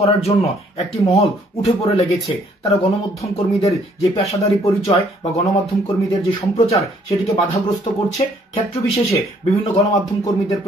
করার জন্য একটি মহল উঠে পড়ে লেগেছে। তারা গণমাধ্যম কর্মীদের যে পেশাদারী পরিচয় বা গণমাধ্যম কর্মীদের যে সম্প্রচার সেটিকে বাধাগ্রস্ত করছে, ক্ষেত্র বিশেষে বিভিন্ন গণমাধ্যম কর্মীদের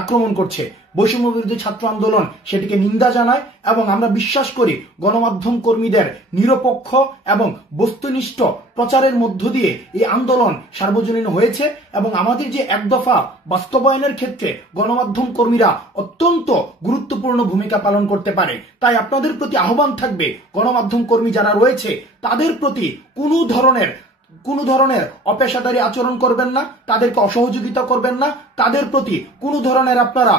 আক্রমণ করছে। বৈষম্য বিরোধী ছাত্র আন্দোলন সেটিকে নিন্দা জানায় এবং আমরা বিশ্বাস করি গণমাধ্যম কর্মীদের নিরপেক্ষ এবং বস্তুনিষ্ঠ প্রচারের মধ্য দিয়ে এই আন্দোলন সার্বজনীন হয়েছে এবং আমাদের যে এক দফা বাস্তবায়নের ক্ষেত্রে গণমাধ্যম কর্মীরা অত্যন্ত গুরুত্বপূর্ণ ভূমিকা পালন করতে পারে। তাই আপনাদের প্রতি আহ্বান থাকবে, গণমাধ্যম কর্মী যারা রয়েছে তাদের প্রতি কোনো ধরনের অপেশাদারী আচরণ করবেন না, তাদেরকে অসহযোগিতা করবেন না, তাদের প্রতি কোনো ধরনের আপনারা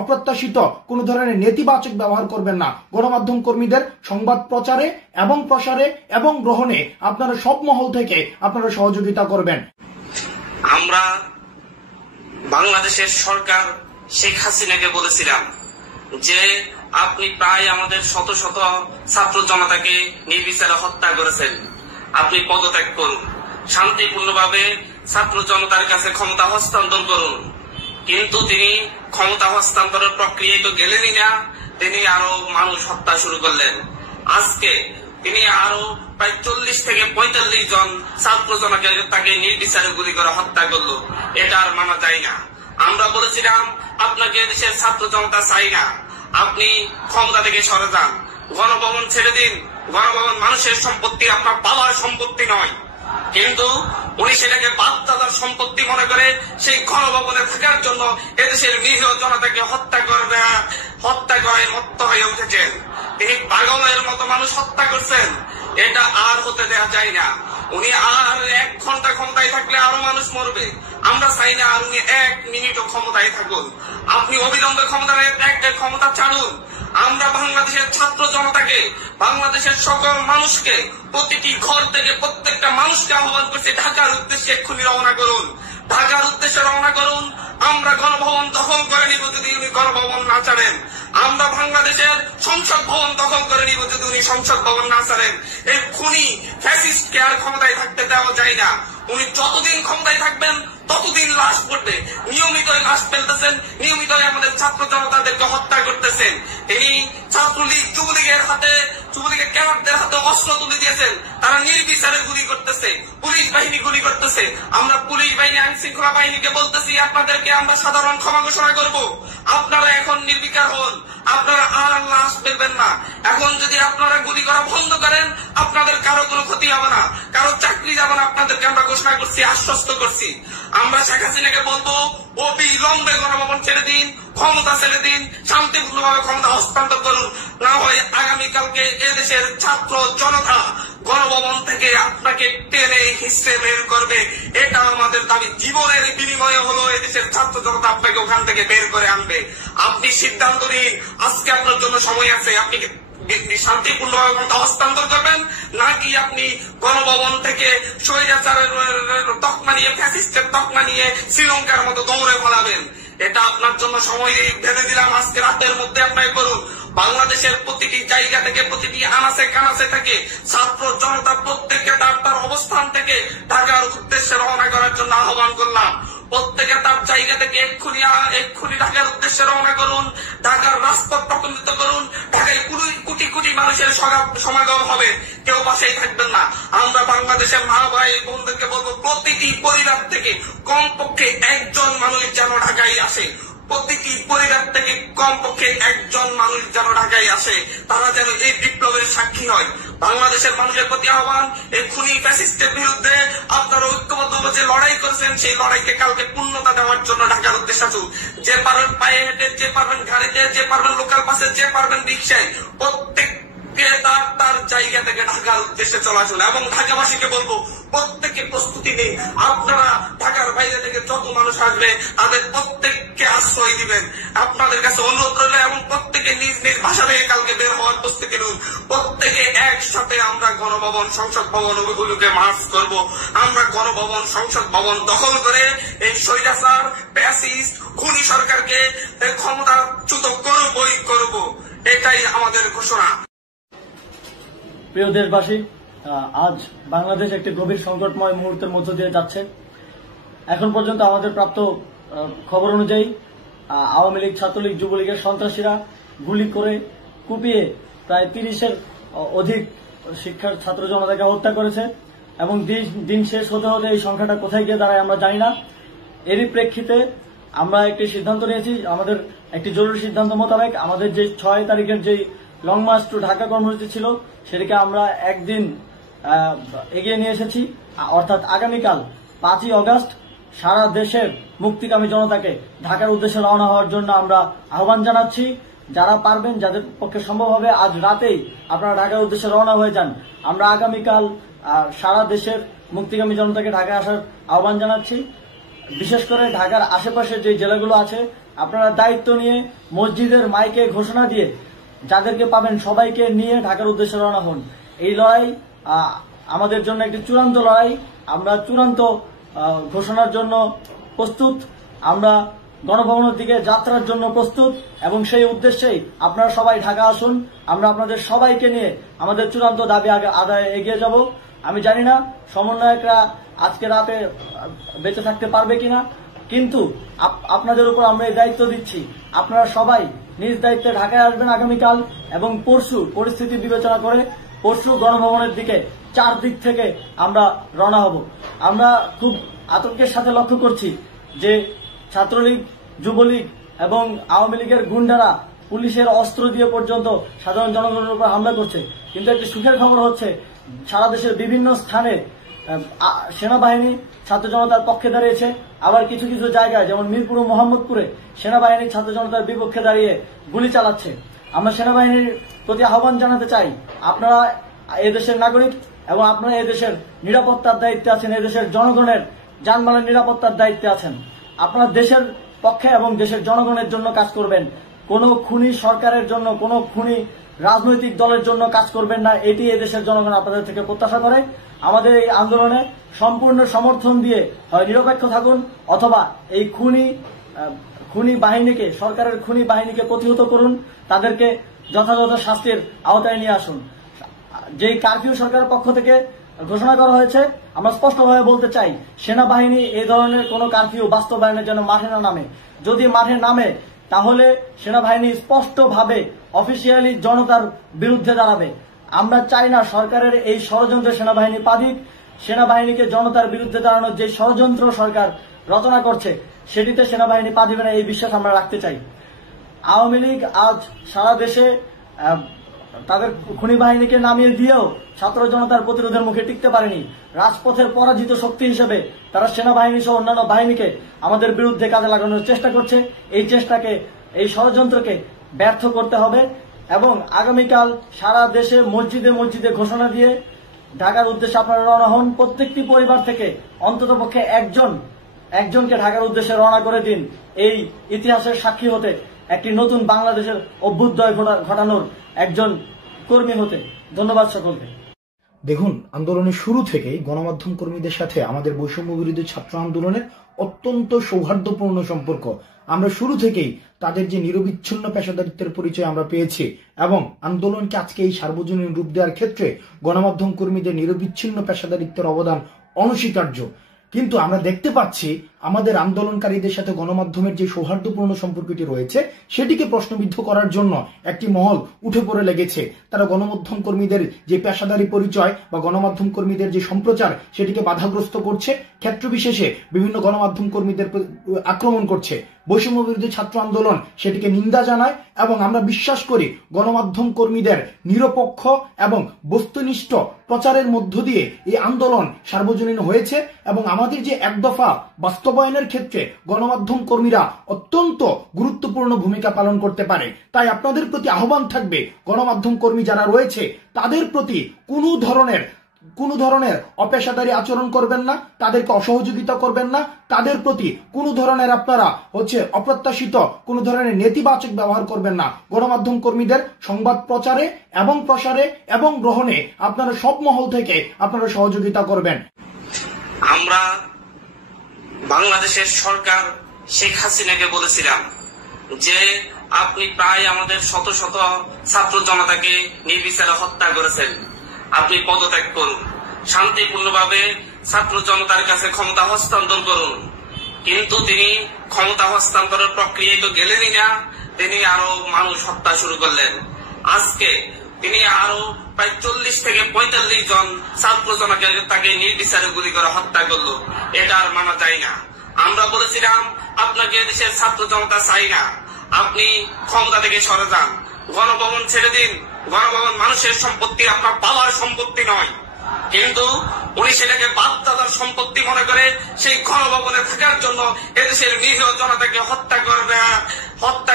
অপ্রত্যাশিত কোনো ধরনের নেতিবাচক ব্যবহার করবেন না। গণমাধ্যম কর্মীদের সংবাদ প্রচারে এবং প্রসারে এবং গ্রহণে আপনারা সব মহল থেকে আপনারা সহযোগিতা করবেন। আমরা বাংলাদেশের সরকার শেখ হাসিনাকে বলেছিলাম যে আপনি প্রায় আমাদের শত শত ছাত্র জনতাকে নির্বিচারে হত্যা করেছেন, আপনি পদত্যাগ করুন, শান্তিপূর্ণভাবে ছাত্র জনতার কাছে ক্ষমতা হস্তান্তর করুন। কিন্তু তিনি ক্ষমতা হস্তান্তরের প্রক্রিয়ায় তো গেলেনই না, তিনি আরো মানুষ হত্যা শুরু করলেন। আজকে তিনি আরো প্রায় 40 থেকে 45 জন ছাত্র জনকে তাকে নির্বিচারে গুলি করে হত্যা করলো। এটা আর মানা যায় না। আমরা বলেছিলাম আপনাকে দেশের ছাত্র জনতা চাই না, আপনি ক্ষমতা থেকে সরে যান, গণভবন ছেড়ে দিন। গণভবন মানুষের সম্পত্তি, আপনার বাবার সম্পত্তি নয়। কিন্তু উনি সেটাকে বাপ দাদার সম্পত্তি মনে করে সেই গণভবনে থাকার জন্য এদেশের নিরীহ জনতাকে হত্যা করে মত্ত হয়ে উঠেছেন। তিনি পাগলের মতো মানুষ হত্যা করছেন। এটা আর হতে দেওয়া যায় না। উনি আর 1 ঘন্টা ক্ষমতায় থাকলে আরো মানুষ মরবে। আমরা চাই না আর উনি 1 মিনিটও ক্ষমতায় থাকুন। আপনি অবিলম্বে ক্ষমতা ছাড়ুন। আমরা বাংলাদেশের ছাত্র জনতাকে, বাংলাদেশের সকল মানুষকে, প্রতিটি ঘর থেকে প্রত্যেকটা মানুষকে আহ্বান করছি ঢাকার উদ্দেশ্যে এক্ষুনি রওনা করুন, ঢাকার উদ্দেশ্যে রওনা করুন। আমরা গণভবন দখল করে নিব যদি উনি গণভবন না ছাড়েন। আমরা বাংলাদেশের সংসদ ভবন দখল করে নিব যদি উনি সংসদ ভবন না ছাড়েন। এই খুনি ফ্যাসিস্টকে আর ক্ষমতায় থাকতে দেওয়া যায় না। উনি যতদিন ক্ষমতায় থাকবেন ততদিন লাশ পড়বে। নিয়মিত লাশ ফেলতেছেন, নিয়মিত আমাদের ছাত্র জনতাদেরকে হত্যা করতেছেন। তিনি ছাত্রলীগ যুবলীগের ক্যাডারদের হাতে অস্ত্র তুলে দিয়েছেন। তারা নির্বিচারে গুলি করতেছে, পুলিশ বাহিনী গুলি করতেছে। আমরা পুলিশ বাহিনী, আইন শৃঙ্খলা বাহিনীকে বলতেছি আপনাদেরকে আমরা সাধারণ ক্ষমা ঘোষণা করব। আপনারা এখন নির্বিকার হন, আপনারা আর লাশ ফেলবেন না। এখন যদি আপনারা গুলি করা বন্ধ করেন আপনাদের কারো কোনো ক্ষতি হবে না, কারো চাকরি যাবে না। আপনাদেরকে আমরা ঘোষণা করছি, আশ্বস্ত করছি। আমরা শেখ হাসিনাকে বলবো অবিলম্বে গণভবন ছেড়ে দিন, ক্ষমতা ছেড়ে দিন, শান্তিপূর্ণভাবে ক্ষমতা হস্তান্তর করুন। না হয় আগামীকালকে এদেশের ছাত্র জনতা গণভবন থেকে আপনাকে টেনে হিসেবে বের করবে। এটা আমাদের দাবি। জীবনের বিনিময়ে হলো এদেশের ছাত্র জনতা আপনাকে ওখান থেকে বের করে আনবে। আপনি সিদ্ধান্ত নিন, আজকে আপনার জন্য সময় আছে। আপনি শান্তিপূর্ণভাবে ক্ষমতা হস্তান্তর করবেন নাকি আপনি গণভবন থেকে স্বৈরাচারের তকমা নিয়ে, ফ্যাসিস্টের তকমা নিয়ে শ্রীলঙ্কার মতো দৌড়ে পালাবেন। এটা আপনার জন্য সময় বেঁধে দিলাম। আজকে রাতের মধ্যে আপনাকে করুন। বাংলাদেশের প্রতিটি জায়গা থেকে, প্রতিটি আনাচে কানাচে থেকে ছাত্র জনতা প্রত্যেকে তার তার অবস্থান থেকে ঢাকার উদ্দেশ্যে রওনা করার জন্য আহ্বান করলাম। প্রত্যেকে তার জায়গা থেকে এক্ষুনি ঢাকার উদ্দেশ্যে রওনা করুন। ঢাকার রাজপথ প্রকম্পিত করুন। ঢাকায় কোটি কোটি মানুষের সমাগম হবে, কেউ বাসায় থাকবেন না। আমরা বাংলাদেশের মা ভাই বোনদেরকে বলবো প্রতিটি পরিবার থেকে কমপক্ষে 1 জন মানুষ যেন ঢাকায় আসে। প্রতিটি পরিবার থেকে কমপক্ষে 1 জন মানুষ যেন ঢাকায় আসে। তারা যেন এই বিপ্লবের সাক্ষী হয়। বাংলাদেশের মানুষের প্রতি আহ্বান, এই খুনি ফ্যাসিস্টের বিরুদ্ধে আপনারা ঐক্যবদ্ধ যে লড়াই করেছেন সেই লড়াইকে কালকে পূর্ণতা দেওয়ার জন্য ঢাকার উদ্দেশ্যে আসুন। যে পারবেন পায়ে হেঁটে, যে পারবেন গাড়িতে, যে পারবেন লোকাল বাসে, যে পারবেন রিক্সায়, প্রত্যেককে তার জায়গা থেকে ঢাকার উদ্দেশ্যে চলাচল। এবং ঢাকাবাসীকে বলবো প্রত্যেকে প্রস্তুতি নিন। আপনারা ঢাকার বাইরে থেকে যত মানুষ আসবে তাদের প্রত্যেককে আশ্রয় দিবেন। আপনাদের কাছে অনুরোধ রইল এবং প্রত্যেকে নিজ নিজ ভাষা থেকে কালকে বের হওয়ার প্রস্তুতি নিন। প্রত্যেকে একসাথে আমরা গণভবন, সংসদ ভবন ওগুলোকে মার্চ করব। আমরা গণভবন, সংসদ ভবন দখল করে এই স্বৈরাচার, ফ্যাসিস্ট, খুনি সরকারকে ক্ষমতাচ্যুত করব। এটাই আমাদের ঘোষণা। প্রিয় দেশবাসী, আজ বাংলাদেশ একটি গভীর সংকটময় মুহূর্তের মধ্য দিয়ে যাচ্ছে। এখন পর্যন্ত আমাদের প্রাপ্ত খবর অনুযায়ী আওয়ামী লীগ, ছাত্রলীগ, যুবলীগের সন্ত্রাসীরা গুলি করে কুপিয়ে প্রায় 30-এর অধিক শিক্ষার ছাত্র জনতাকে হত্যা করেছে এবং দিন শেষ হতে হতে এই সংখ্যাটা কোথায় গিয়ে দাঁড়ায় আমরা জানি না। এরই প্রেক্ষিতে আমরা একটি সিদ্ধান্ত নিয়েছি, আমাদের একটি জরুরি সিদ্ধান্ত মোতাবেক আমাদের যে 6 তারিখের যে লং মার্চ টু ঢাকা কর্মসূচি ছিল সেটিকে আমরা একদিন এগিয়ে নিয়ে এসেছি, অর্থাৎ আগামীকাল 5ই অগস্ট সারা দেশের মুক্তিকামী জনতাকে ঢাকার উদ্দেশ্যে রওনা হওয়ার জন্য আমরা আহ্বান জানাচ্ছি। যারা পারবেন, যাদের পক্ষে সম্ভব হবে, আজ রাতেই আপনারা ঢাকার উদ্দেশ্যে রওনা হয়ে যান। আমরা আগামীকাল সারা দেশের মুক্তিকামী জনতাকে ঢাকায় আসার আহ্বান জানাচ্ছি। বিশেষ করে ঢাকার আশেপাশের যে জেলাগুলো আছে আপনারা দায়িত্ব নিয়ে মসজিদের মাইকে ঘোষণা দিয়ে যাদেরকে পাবেন সবাইকে নিয়ে ঢাকার উদ্দেশ্যে রওনা হন। এই লড়াই আমাদের জন্য একটি চূড়ান্ত লড়াই। আমরা চূড়ান্ত ঘোষণার জন্য প্রস্তুত, আমরা গণভবনের দিকে যাত্রার জন্য প্রস্তুত এবং সেই উদ্দেশ্যেই আপনারা সবাই ঢাকা আসুন। আমরা আপনাদের সবাইকে নিয়ে আমাদের চূড়ান্ত দাবি আদায়ে এগিয়ে যাব। আমি জানি না সমন্বয়করা আজকে রাতে বেঁচে থাকতে পারবে কিনা, কিন্তু আপনাদের উপর আমরা এই দায়িত্ব দিচ্ছি। আপনারা সবাই নিজ দায়িত্বে ঢাকায় আসবেন আগামীকাল এবং পরশু পরিস্থিতি বিবেচনা করে পরশু গণভবনের দিকে 4 দিক থেকে আমরা রওনা হব। আমরা খুব আতঙ্কের সাথে লক্ষ্য করছি যে ছাত্রলীগ, যুবলীগ এবং আওয়ামী লীগের গুন্ডারা পুলিশের অস্ত্র দিয়ে পর্যন্ত সাধারণ জনগণের উপর হামলা করছে। কিন্তু একটি সুখের খবর হচ্ছে সারা দেশের বিভিন্ন স্থানে সেনাবাহিনী ছাত্র জনতার পক্ষে দাঁড়িয়েছে, আবার কিছু কিছু জায়গায় যেমন মিরপুর ও মোহাম্মদপুরে সেনাবাহিনী ছাত্র জনতার বিপক্ষে দাঁড়িয়ে গুলি চালাচ্ছে। আমরা সেনাবাহিনীর প্রতি আহ্বান জানাতে চাই, আপনারা এদেশের নাগরিক এবং আপনারা এদেশের নিরাপত্তার দায়িত্বে আছেন, এদেশের জনগণের যানবাহনের নিরাপত্তার দায়িত্বে আছেন। আপনারা দেশের পক্ষে এবং দেশের জনগণের জন্য কাজ করবেন, কোনো খুনি সরকারের জন্য, কোনো খুনি রাজনৈতিক দলের জন্য কাজ করবেন না। এটি এদেশের জনগণ আপনাদের থেকে প্রত্যাশা করে। আমাদের এই আন্দোলনে সম্পূর্ণ সমর্থন দিয়ে হয় নিরপেক্ষ থাকুন অথবা এই খুনি বাহিনীকে, সরকারের খুনি বাহিনীকে প্রতিহত করুন, তাদেরকে যথাযথ শাস্তির আওতায় নিয়ে আসুন। যেই কারফিউ সরকারের পক্ষ থেকে ঘোষণা করা হয়েছে, আমরা স্পষ্টভাবে বলতে চাই সেনাবাহিনী এই ধরনের কোন কারফিউ বাস্তবায়নের জন্য মাঠে না নামে। যদি মাঠে নামে তাহলে সেনাবাহিনী স্পষ্টভাবে অফিসিয়ালি জনতার বিরুদ্ধে দাঁড়াবে। আমরা চাই না সরকারের এই ষড়যন্ত্রে সেনাবাহিনী পা দিক। সেনাবাহিনীকে জনতার বিরুদ্ধে দাঁড়ানোর যে ষড়যন্ত্র সরকার রচনা করছে সেটিতে সেনাবাহিনী পা দিবে না, এই বিশ্বাস আমরা রাখতে চাই। আওয়ামী লীগ আজ সারা দেশে তাদের খুনি বাহিনীকে নামিয়ে দিয়েও ছাত্র জনতার প্রতিরোধের মুখে টিকতে পারেনি। রাজপথের পরাজিত শক্তি হিসেবে তারা সেনাবাহিনী সহ অন্যান্য বাহিনীকে আমাদের বিরুদ্ধে কাজে লাগানোর চেষ্টা করছে। এই চেষ্টাকে, এই ষড়যন্ত্রকে ব্যর্থ করতে হবে এবং আগামীকাল সারা দেশে মসজিদে মসজিদে ঘোষণা দিয়ে ঢাকার উদ্দেশ্যে আপনারা রওনা হন। প্রত্যেকটি পরিবার থেকে অন্ততপক্ষে একজনকে ঢাকার উদ্দেশ্যে রওনা করে দিন, এই ইতিহাসের সাক্ষী হতে, একটি নতুন বাংলাদেশের অভ্যুদয় ঘটানোর একজন কর্মী হতে। ধন্যবাদ সকলকে। দেখুন, আন্দোলনের শুরু থেকেই গণমাধ্যম কর্মীদের সাথে আমাদের বৈষম্য বিরোধী ছাত্র আন্দোলনের অত্যন্ত সৌহার্দ্যপূর্ণ সম্পর্ক। আমরা শুরু থেকেই তাদের যে নিরবিচ্ছিন্ন পেশাদারিত্বের পরিচয় আমরা পেয়েছি এবং আন্দোলনকে আজকে এই সার্বজনীন রূপ দেওয়ার ক্ষেত্রে গণমাধ্যম কর্মীদের নিরবিচ্ছিন্ন পেশাদারিত্বের অবদান অনস্বীকার্য। কিন্তু আমরা দেখতে পাচ্ছি আমাদের আন্দোলনকারীদের সাথে গণমাধ্যমের যে সৌহার্দ্যপূর্ণ সম্পর্কটি রয়েছে সেটিকে প্রশ্নবিদ্ধ করার জন্য একটি মহল উঠে পড়ে লেগেছে। তারা গণমাধ্যম কর্মীদের যে পেশাদারি পরিচয় বা গণমাধ্যম কর্মীদের যে সম্প্রচার সেটিকে বাধাগ্রস্ত করছে, ক্ষেত্র বিশেষে বিভিন্ন গণমাধ্যম কর্মীদের আক্রমণ করছে। বৈষম্য বিরোধী ছাত্র আন্দোলন সেটিকে নিন্দা জানায় এবং আমরা বিশ্বাস করি গণমাধ্যম কর্মীদের নিরপেক্ষ এবং বস্তুনিষ্ঠ প্রচারের মধ্য দিয়ে এই আন্দোলন সার্বজনীন হয়েছে এবং আমাদের যে এক দফা বাস্তবায়নের ক্ষেত্রে গণমাধ্যম কর্মীরা অত্যন্ত গুরুত্বপূর্ণ ভূমিকা পালন করতে পারে। তাই আপনাদের প্রতি আহ্বান থাকবে, গণমাধ্যম কর্মী যারা রয়েছে তাদের প্রতি কোনো ধরনের অপেশাদারী আচরণ করবেন না, তাদেরকে অসহযোগিতা করবেন না, তাদের প্রতি কোনো ধরনের আপনারা অপ্রত্যাশিত কোনো ধরনের নেতিবাচক ব্যবহার করবেন না। গণমাধ্যম কর্মীদের সংবাদ প্রচারে এবং প্রসারে এবং গ্রহণে আপনারা সব মহল থেকে আপনারা সহযোগিতা করবেন। আমরা বাংলাদেশের সরকার শেখ হাসিনাকে বলেছিলাম যে আপনি প্রায় আমাদের শত শত ছাত্র জনতাকে নির্বিচারে হত্যা করেছেন, আপনি পদত্যাগ করুন, শান্তিপূর্ণভাবে ছাত্র জনতার কাছে ক্ষমতা হস্তান্তর করুন। কিন্তু তিনি ক্ষমতা হস্তান্তরের প্রক্রিয়ায় তো গেলেনই না, তিনি আরো মানুষ হত্যা শুরু করলেন। আজকে তিনি আরো প্রায় 40 থেকে 45 জন ছাত্র জনকে তাকে নির্বিচারে গুলি করে হত্যা করলো। এটা আর মানা যায় না। আমরা বলেছিলাম আপনাকে দেশের ছাত্র জনতা চাই না, আপনি ক্ষমতা থেকে সরে যান, গণভবন ছেড়ে দিন। গণভবন মানুষের সম্পত্তি, আপনার বাবার সম্পত্তি নয়। কিন্তু উনি সেটাকে বাপ-দাদার সম্পত্তি মনে করে সেই গণভবনে থাকার জন্য এদেশের নিরীহ জনতাকে হত্যা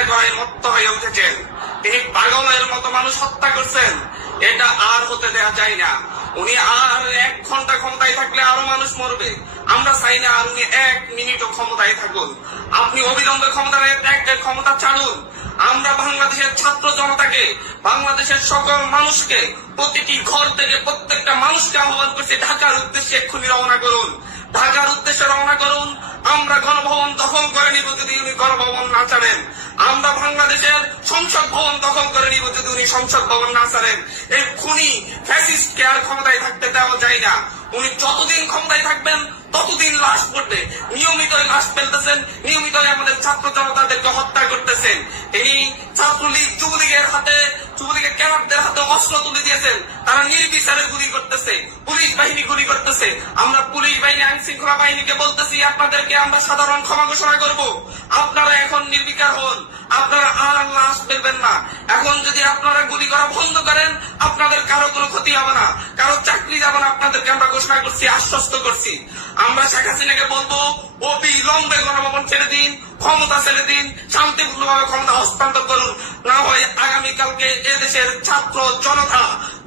করায় মত্ত হয়ে উঠেছেন। তিনি পাগলের মতো মানুষ হত্যা করছেন। এটা আর হতে দেওয়া যায় না। উনি আর 1 ঘন্টা ক্ষমতায় থাকলে আরো মানুষ মরবে। আমরা চাই না আর উনি 1 মিনিটও ক্ষমতায় থাকুন। আপনি অবিলম্বে ক্ষমতা ছাড়ুন। আমরা বাংলাদেশের ছাত্র জনতাকে, বাংলাদেশের সকল মানুষকে, প্রতিটি ঘর থেকে প্রত্যেকটা মানুষকে আহ্বান করছি ঢাকার উদ্দেশ্যে এক্ষুনি রওনা করুন। ঢাকার উদ্দেশ্যে রওনা করুন। আমরা গণভবন দখল করে নিব যদি উনি গণভবন না ছাড়েন। আমরা বাংলাদেশের সংসদ ভবন দখল করে নিব যদি উনি সংসদ ভবন না ছাড়েন। এই খুনি ফ্যাসিস্টকে আর ক্ষমতায় থাকতে দেওয়া যায় না। উনি যতদিন ক্ষমতায় থাকবেন ততদিন লাশ পড়বে। নিয়মিত লাশ ফেলতেছেন, নিয়মিত আমাদের ছাত্র জনতাদেরকে হত্যা করতেছেন। তিনি ছাত্রলীগ, যুবলীগের ক্যাডারদের হাতে অস্ত্র তুলে দিয়েছেন। তারা নির্বিচারে গুলি করতেছে, পুলিশ বাহিনী গুলি করতেছে। আমরা পুলিশ বাহিনী, আইন শৃঙ্খলা বাহিনীকে বলতেছি আপনাদেরকে আমরা সাধারণ ক্ষমা ঘোষণা করব। আপনারা এখন নির্বিকার হন, আপনারা আর লাশ ফেলবেন না। এখন যদি আপনারা গুলি করা বন্ধ করেন আপনাদের কারো কোনো ক্ষতি হবে না, কারো চাকরি যাবে না। আপনাদেরকে আমরা ঘোষণা করছি, আশ্বস্ত করছি। আমরা শেখ হাসিনাকে বলবো অবিলম্বে গণভবন ছেড়ে দিন, ক্ষমতা ছেড়ে দিন, শান্তিপূর্ণভাবে ক্ষমতা হস্তান্তর করুন। না হয় আগামীকালকে এদেশের ছাত্র জনতা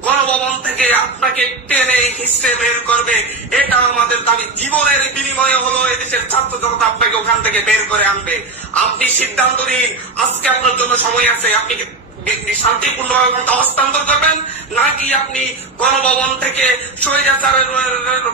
গণভবন থেকে আপনাকে টেনে হিসেবে বের করবে। এটা আমাদের দাবি। জীবনের বিনিময়ে হলো এদেশের ছাত্র জনতা আপনাকে ওখান থেকে বের করে আনবে। আপনি সিদ্ধান্ত নিন। আজকে আপনার জন্য সময় আছে। আপনি শান্তিপূর্ণভাবে ক্ষমতা হস্তান্তর করবেন, নাকি আপনি গণভবন থেকে স্বৈরাচারের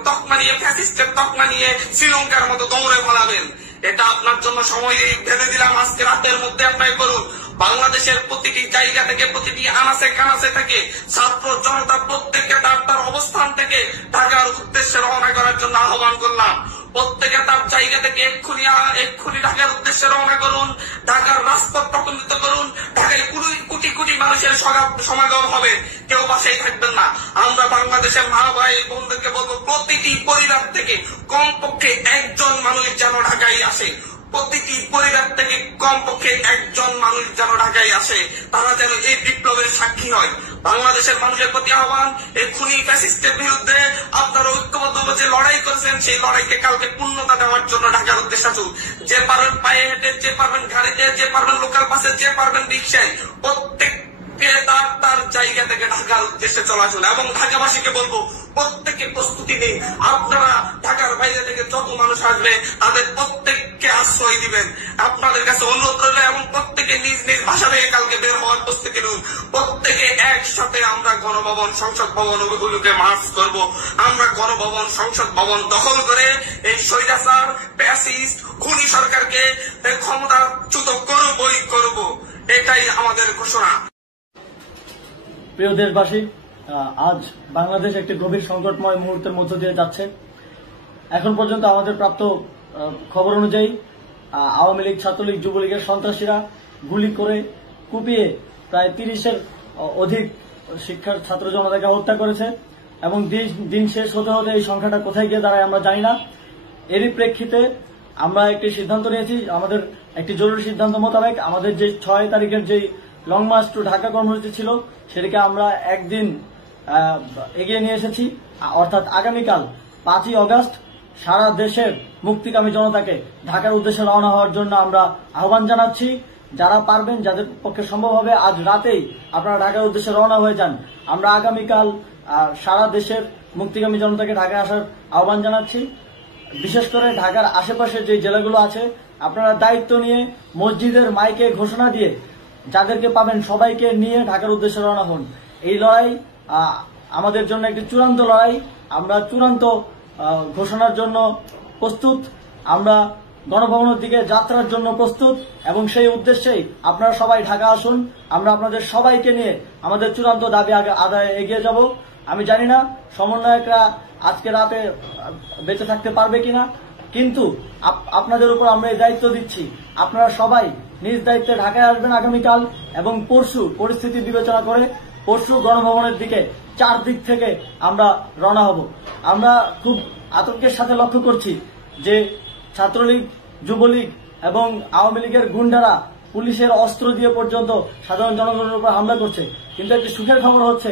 তকমা নিয়ে, ফ্যাসিস্টের তকমা নিয়ে শ্রীলঙ্কার মতো দৌড়ে পালাবেন। এটা আপনার জন্য সময় ভেবে দিলাম। আজকে রাতের মধ্যে আপনাকে করুন। বাংলাদেশের প্রতিটি জায়গা থেকে, প্রতিটি আনাচে কানাচে থেকে ছাত্র জনতা প্রত্যেকে তার অবস্থান থেকে ঢাকার উদ্দেশ্যে রওনা করার জন্য আহ্বান করলাম। প্রত্যেকে তার জায়গা থেকে এক্ষুনি ঢাকার উদ্দেশ্যে রওনা করুন। ঢাকার রাজপথ প্রকম্পিত করুন। ঢাকায় কোটি কোটি মানুষের সমাগম হবে। কেউ বাসায় থাকবেন না। আমরা বাংলাদেশের মা ভাই বোনদেরকে বলবো প্রতিটি পরিবার থেকে কমপক্ষে 1 জন মানুষ যেন ঢাকায় আসে। প্রতিটি পরিবার থেকে কমপক্ষে 1 জন মানুষ যেন ঢাকায় আসে। তারা যেন এই বিপ্লবের সাক্ষী হয়। বাংলাদেশের মানুষের প্রতি আহ্বান, এই খুনি ফ্যাসিস্টের বিরুদ্ধে আপনারা ঐক্যবদ্ধ যে লড়াই করেছেন সেই লড়াইকে কালকে পূর্ণতা দেওয়ার জন্য ঢাকার উদ্দেশ্যে আসুন। যে পারবেন পায়ে হেঁটে, যে পারবেন গাড়িতে, যে পারবেন লোকাল বাসে, যে পারবেন রিক্সায়, প্রত্যেককে তার জায়গা থেকে ঢাকার উদ্দেশ্যে চলে আসুন। এবং ঢাকাবাসীকে বলবো প্রত্যেকে প্রস্তুতি নিন। আপনারা ঢাকার বাইরে থেকে যত মানুষ আসবে তাদের প্রত্যেককে আশ্রয় দিবেন। আপনাদের কাছে অনুরোধ রইল এবং প্রত্যেকে নিজ নিজ ভাষা থেকে কালকে বের হওয়ার প্রস্তুতি নিন। প্রত্যেকে একসাথে আমরা গণভবন, সংসদ ভবন ওগুলোকে মার্চ করব। আমরা গণভবন, সংসদ ভবন দখল করে এই স্বৈরাচার, ফ্যাসিস্ট, খুনি সরকারকে ক্ষমতাচ্যুত করব। এটাই আমাদের ঘোষণা। প্রিয় দেশবাসী, আজ বাংলাদেশ একটি গভীর সংকটময় মুহূর্তের মধ্য দিয়ে যাচ্ছে। এখন পর্যন্ত আমাদের প্রাপ্ত খবর অনুযায়ী আওয়ামী লীগ, ছাত্রলীগ, যুবলীগের সন্ত্রাসীরা গুলি করে কুপিয়ে প্রায় 30-এর অধিক শিক্ষার ছাত্র জনতাকে হত্যা করেছে এবং দিন শেষ হতে হতে এই সংখ্যাটা কোথায় গিয়ে দাঁড়ায় আমরা জানি না। এরই প্রেক্ষিতে আমরা একটি সিদ্ধান্ত নিয়েছি। আমাদের একটি জরুরি সিদ্ধান্ত মোতাবেক আমাদের যে 6 তারিখের যে লং মার্চ টু ঢাকা কর্মসূচি ছিল সেটিকে আমরা একদিন এগিয়ে নিয়ে এসেছি। অর্থাৎ আগামীকাল 5ই অগস্ট সারা দেশের মুক্তিকামী জনতাকে ঢাকার উদ্দেশ্যে রওনা হওয়ার জন্য আমরা আহ্বান জানাচ্ছি। যারা পারবেন, যাদের পক্ষে সম্ভব হবে, আজ রাতেই আপনারা ঢাকার উদ্দেশ্যে রওনা হয়ে যান। আমরা আগামীকাল সারা দেশের মুক্তিকামী জনতাকে ঢাকায় আসার আহ্বান জানাচ্ছি। বিশেষ করে ঢাকার আশেপাশের যে জেলাগুলো আছে আপনারা দায়িত্ব নিয়ে মসজিদের মাইকে ঘোষণা দিয়ে যাদেরকে পাবেন সবাইকে নিয়ে ঢাকার উদ্দেশ্যে রওনা হন। এই লড়াই আমাদের জন্য একটি চূড়ান্ত লড়াই। আমরা চূড়ান্ত ঘোষণার জন্য প্রস্তুত। আমরা গণভবনের দিকে যাত্রার জন্য প্রস্তুত এবং সেই উদ্দেশ্যেই আপনারা সবাই ঢাকা আসুন। আমরা আপনাদের সবাইকে নিয়ে আমাদের চূড়ান্ত দাবি আদায়ে এগিয়ে যাব। আমি জানি না সমন্বয়করা আজকে রাতে বেঁচে থাকতে পারবে কিনা, কিন্তু আপনাদের উপর আমরা এই দায়িত্ব দিচ্ছি। আপনারা সবাই নিজ দায়িত্বে ঢাকায় আসবেন আগামীকাল, এবং পরশু পরিস্থিতি বিবেচনা করে পরশু গণভবনের দিকে 4 দিক থেকে আমরা রওনা হব। আমরা খুব আতঙ্কের সাথে লক্ষ্য করছি যে ছাত্রলীগ, যুবলীগ এবং আওয়ামী লীগের গুন্ডারা পুলিশের অস্ত্র দিয়ে পর্যন্ত সাধারণ জনগণের উপর হামলা করছে। কিন্তু একটি সুখের খবর হচ্ছে,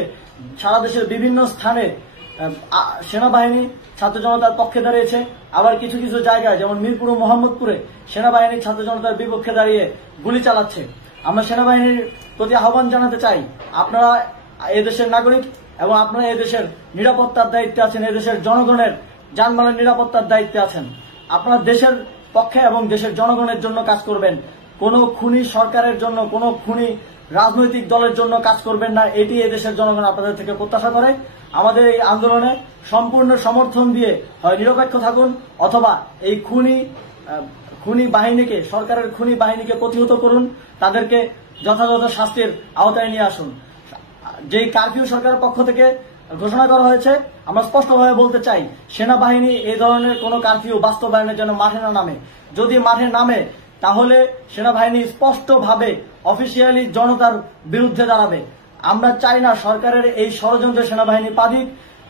সারা দেশের বিভিন্ন স্থানে সেনাবাহিনী ছাত্র জনতার পক্ষে দাঁড়িয়েছে, আবার কিছু কিছু জায়গায় যেমন মিরপুর ও মোহাম্মদপুরে সেনাবাহিনী ছাত্র জনতার বিপক্ষে দাঁড়িয়ে গুলি চালাচ্ছে। আমরা সেনাবাহিনীর প্রতি আহ্বান জানাতে চাই, আপনারা এদেশের নাগরিক এবং আপনারা এদেশের নিরাপত্তার দায়িত্বে আছেন, এদেশের জনগণের জানমালের নিরাপত্তার দায়িত্বে আছেন। আপনারা দেশের পক্ষে এবং দেশের জনগণের জন্য কাজ করবেন, কোনো খুনি সরকারের জন্য, কোনো খুনি রাজনৈতিক দলের জন্য কাজ করবেন না। এটি এদেশের জনগণ আপনাদের থেকে প্রত্যাশা করে। আমাদের এই আন্দোলনে সম্পূর্ণ সমর্থন দিয়ে হয় নিরপেক্ষ থাকুন, অথবা এই খুনি বাহিনীকে, সরকারের খুনি বাহিনীকে প্রতিহত করুন, তাদেরকে যথাযথ শাস্তির আওতায় নিয়ে আসুন। যেই কারফিউ সরকারের পক্ষ থেকে ঘোষণা করা হয়েছে, আমরা স্পষ্টভাবে বলতে চাই, সেনাবাহিনী এই ধরনের কোনো কারফিউ বাস্তবায়নের জন্য মাঠে না নামে। যদি মাঠে নামে তাহলে সেনাবাহিনী স্পষ্টভাবে অফিসিয়ালি জনতার বিরুদ্ধে দাঁড়াবে। আমরা চাই না সরকারের এই ষড়যন্ত্রে সেনাবাহিনী পা দিক।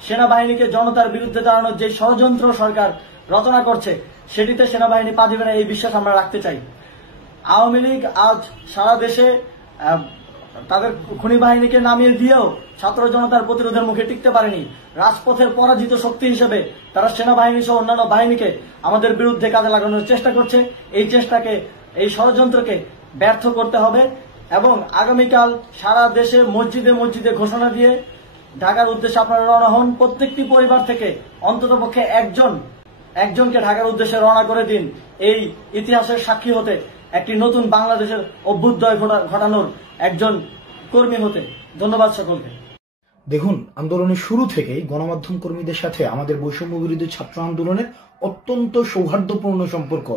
সেনাবাহিনীকে জনতার বিরুদ্ধে দাঁড়ানোর যে ষড়যন্ত্র সরকার রচনা করছে, সেটিতে সেনাবাহিনী পা দিবে না, এই বিশ্বাস আমরা রাখতে চাই। আওয়ামী লীগ আজ সারা দেশে তাদের খুনি বাহিনীকে নামিয়ে দিয়েও ছাত্র জনতার প্রতিরোধের মুখে টিকতে পারেনি। রাজপথের পরাজিত শক্তি হিসেবে তারা সেনাবাহিনী সহ অন্যান্য বাহিনীকে আমাদের বিরুদ্ধে কাজে লাগানোর চেষ্টা করছে। এই চেষ্টাকে, এই ষড়যন্ত্রকে ব্যর্থ করতে হবে এবং আগামীকাল সারা দেশে মসজিদে মসজিদে ঘোষণা দিয়ে ঢাকার উদ্দেশ্যে আপনারা রওনা হন। প্রত্যেকটি পরিবার থেকে অন্ততপক্ষে একজনকে ঢাকার উদ্দেশ্যে রওনা করে দিন, এই ইতিহাসের সাক্ষী হতে, একটি নতুন বাংলাদেশের অভ্যুদয় ঘটানোর একজন কর্মী হতে। ধন্যবাদ সকলকে। দেখুন, আন্দোলনের শুরু থেকেই গণমাধ্যম কর্মীদের সাথে আমাদের বৈষম্য বিরোধী ছাত্র আন্দোলনের অত্যন্ত সৌহার্দ্যপূর্ণ সম্পর্ক।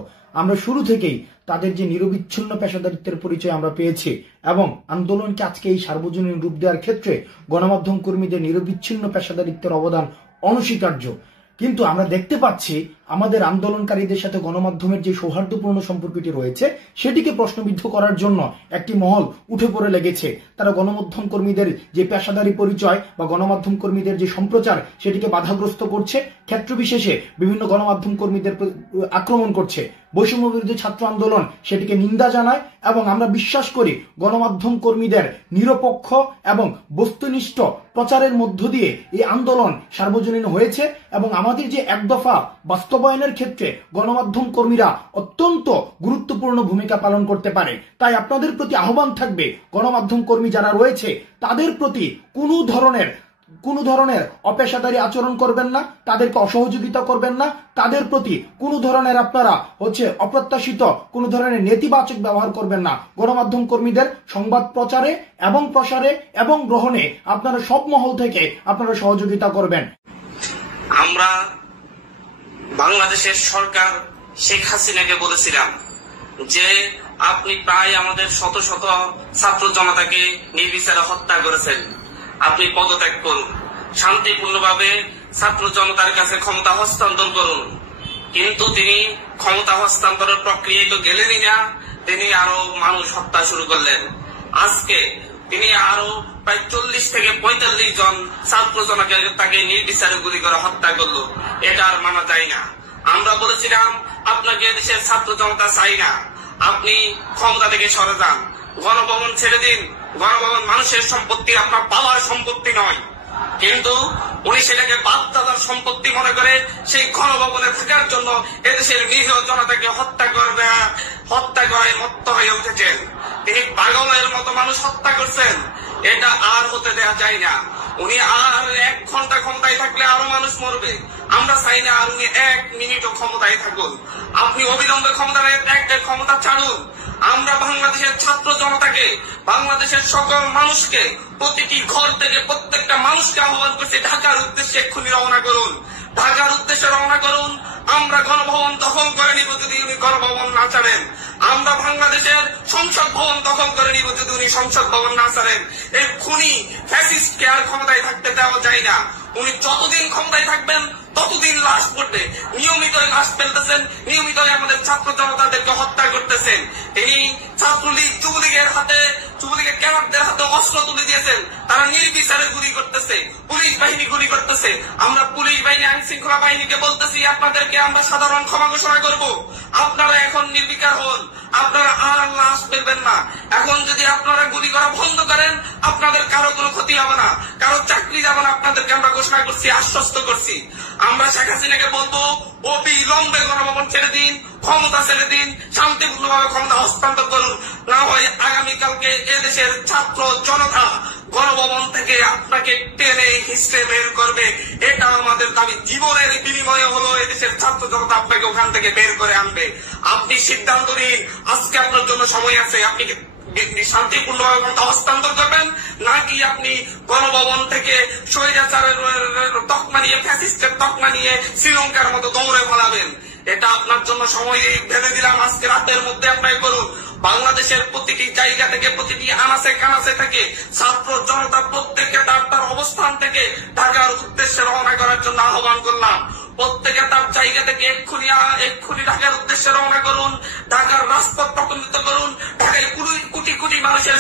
আমরা শুরু থেকেই তাদের যে নিরবিচ্ছিন্ন পেশাদারিত্বের পরিচয় আমরা পেয়েছি, এবং আন্দোলনকে আজকে এই সার্বজনীন রূপ দেওয়ার ক্ষেত্রে গণমাধ্যম কর্মীদের নিরবিচ্ছিন্ন পেশাদারিত্বের অবদান অনস্বীকার্য। কিন্তু আমরা দেখতে পাচ্ছি আমাদের আন্দোলনকারীদের সাথে গণমাধ্যমের যে সৌহার্দ্যপূর্ণ সম্পর্কটি রয়েছে, সেটিকে প্রশ্নবিদ্ধ করার জন্য একটি মহল উঠে পড়ে লেগেছে। তারা গণমাধ্যম কর্মীদের যে পেশাদারি পরিচয় বা গণমাধ্যম কর্মীদের যে সম্প্রচার, সেটিকে বাধাগ্রস্ত করছে, ক্ষেত্র বিশেষে বিভিন্ন গণমাধ্যম কর্মীদের আক্রমণ করছে। বৈষম্য বিরোধী ছাত্র আন্দোলন সেটিকে নিন্দা জানায়, এবং আমরা বিশ্বাস করি গণমাধ্যম কর্মীদের নিরপেক্ষ এবং বস্তুনিষ্ঠ প্রচারের মধ্য দিয়ে এই আন্দোলন সার্বজনীন হয়েছে, এবং আমাদের যে এক দফা বাস্তবায়নের ক্ষেত্রে গণমাধ্যম কর্মীরা অত্যন্ত গুরুত্বপূর্ণ ভূমিকা পালন করতে পারে। তাই আপনাদের প্রতি আহ্বান থাকবে, গণমাধ্যম কর্মী যারা রয়েছে তাদের প্রতি কোনো ধরনের অপেশাদারী আচরণ করবেন না, তাদেরকে অসহযোগিতা করবেন না, তাদের প্রতি কোনো ধরনের আপনারা অপ্রত্যাশিত কোনো ধরনের নেতিবাচক ব্যবহার করবেন না। গণমাধ্যম কর্মীদের সংবাদ প্রচারে এবং প্রসারে এবং গ্রহণে আপনারা সব মহল থেকে আপনারা সহযোগিতা করবেন। আমরা বাংলাদেশের সরকার শেখ হাসিনাকে বলেছিলাম যে আপনি প্রায় আমাদের শত শত ছাত্র জনতাকে নির্বিচারে হত্যা করেছেন, আপনি পদত্যাগ করুন, শান্তিপূর্ণভাবে ছাত্র জনতার কাছে ক্ষমতা হস্তান্তর করুন। কিন্তু তিনি ক্ষমতা হস্তান্তরের প্রক্রিয়ায় তো গেলেনই না, তিনি আরো মানুষ হত্যা শুরু করলেন। আজকে তিনি আরো প্রায় 40 থেকে 45 জন ছাত্র জনকে তাকে নির্বিচারে গুলি করে হত্যা করলো। এটা আর মানা যায় না। আমরা বলেছিলাম আপনাকে দেশের ছাত্র জনতা চাই না, আপনি ক্ষমতা থেকে সরে যান, গণভবন ছেড়ে দিন। গণভবন মানুষের সম্পত্তি, আপনার বাবার সম্পত্তি নয়। কিন্তু উনি সেটাকে বাপদাদার সম্পত্তি মনে করে সেই গণভবনে থাকার জন্য এদেশের নিরীহ জনতাকে হত্যা করায় মত্ত হয়ে উঠেছেন। তিনি পাগলের মতো মানুষ হত্যা করছেন। এটা আর হতে দেওয়া যায় না। উনি আর 1 ঘন্টা ক্ষমতায় থাকলে আরো মানুষ মরবে। আমরা চাই না আর উনি 1 মিনিটও ক্ষমতায় থাকুন। আপনি অবিলম্বে ক্ষমতা ছাড়ুন। আমরা বাংলাদেশের ছাত্র জনতাকে, বাংলাদেশের সকল মানুষকে, প্রতিটি ঘর থেকে প্রত্যেকটা মানুষকে আহ্বান করছি, ঢাকার উদ্দেশ্যে এক্ষুনি রওনা করুন, ঢাকার উদ্দেশ্যে রওনা করুন। আমরা গণভবন দখল করে নিব যদি উনি গণভবন না ছাড়েন। আমরা বাংলাদেশের সংসদ ভবন দখল করে নিব যদি উনি সংসদ ভবন না ছাড়েন। এই খুনি ফ্যাসিস্টকে আর ক্ষমতায় থাকতে দেওয়া যায় না। উনি যতদিন ক্ষমতায় থাকবেন ততদিন লাশ পড়বে। নিয়মিত লাশ ফেলতেছেন, নিয়মিত আমাদের ছাত্র জনতাদেরকে হত্যা করতেছেন। তিনি ছাত্রলীগ যুবলীগের হাতে, যুবলীগের ক্যাডারদের হাতে অস্ত্র তুলে দিয়েছেন। তারা নির্বিচারে গুলি করতেছে, পুলিশ বাহিনী গুলি করতেছে। আমরা পুলিশ বাহিনী, আইন শৃঙ্খলা বাহিনীকে বলতেছি, আপনাদেরকে আমরা সাধারণ ক্ষমা ঘোষণা করব। আপনারা এখন নির্বিকার হন, আপনারা আর লাশ ফেলবেন না। এখন যদি আপনারা গুলি করা বন্ধ করেন, আপনাদের কারো কোনো ক্ষতি হবে না, কারো চাকরি যাবে না। আপনাদেরকে আমরা ঘোষণা করছি, আশ্বস্ত করছি। আমরা শেখ হাসিনাকে বলবো, অবিলম্বে গণভবন ছেড়ে দিন, ক্ষমতা ছেড়ে দিন, শান্তিপূর্ণভাবে ক্ষমতা হস্তান্তর করুন। না হয় আগামীকালকে এদেশের ছাত্র জনতা গণভবন থেকে আপনাকে টেনে হিস্ট্রে বের করবে। এটা আমাদের দাবি। জীবনের বিনিময়ে হলো এদেশের ছাত্র জনতা আপনাকে ওখান থেকে বের করে আনবে। আপনি সিদ্ধান্ত নিন, আজকে আপনার জন্য সময় আছে। আপনি শান্তিপূর্ণভাবে ক্ষমতা হস্তান্তর করবেন, নাকি আপনি গণভবন থেকে স্বৈরাচারের তকমা নিয়ে, ফ্যাসিস্টের তকমা নিয়ে শ্রীলঙ্কার মতো দৌড়ে পালাবেন। এটা আপনার জন্য সময় ভেবে দিলাম। আজকে রাতের মধ্যে আপনাকে করুন। বাংলাদেশের প্রতিটি জায়গা থেকে, প্রতিটি আনাচে কানাচে থেকে ছাত্র জনতা প্রত্যেকে তার তার অবস্থান থেকে ঢাকার উদ্দেশ্যে রওনা করার জন্য আহ্বান করলাম। প্রত্যেকে তার জায়গা থেকে এক্ষুনি ঢাকার উদ্দেশ্যে রওনা করুন। ঢাকার রাজপথ প্রকম্পিত করুন। ঢাকায় কোটি কোটি মানুষের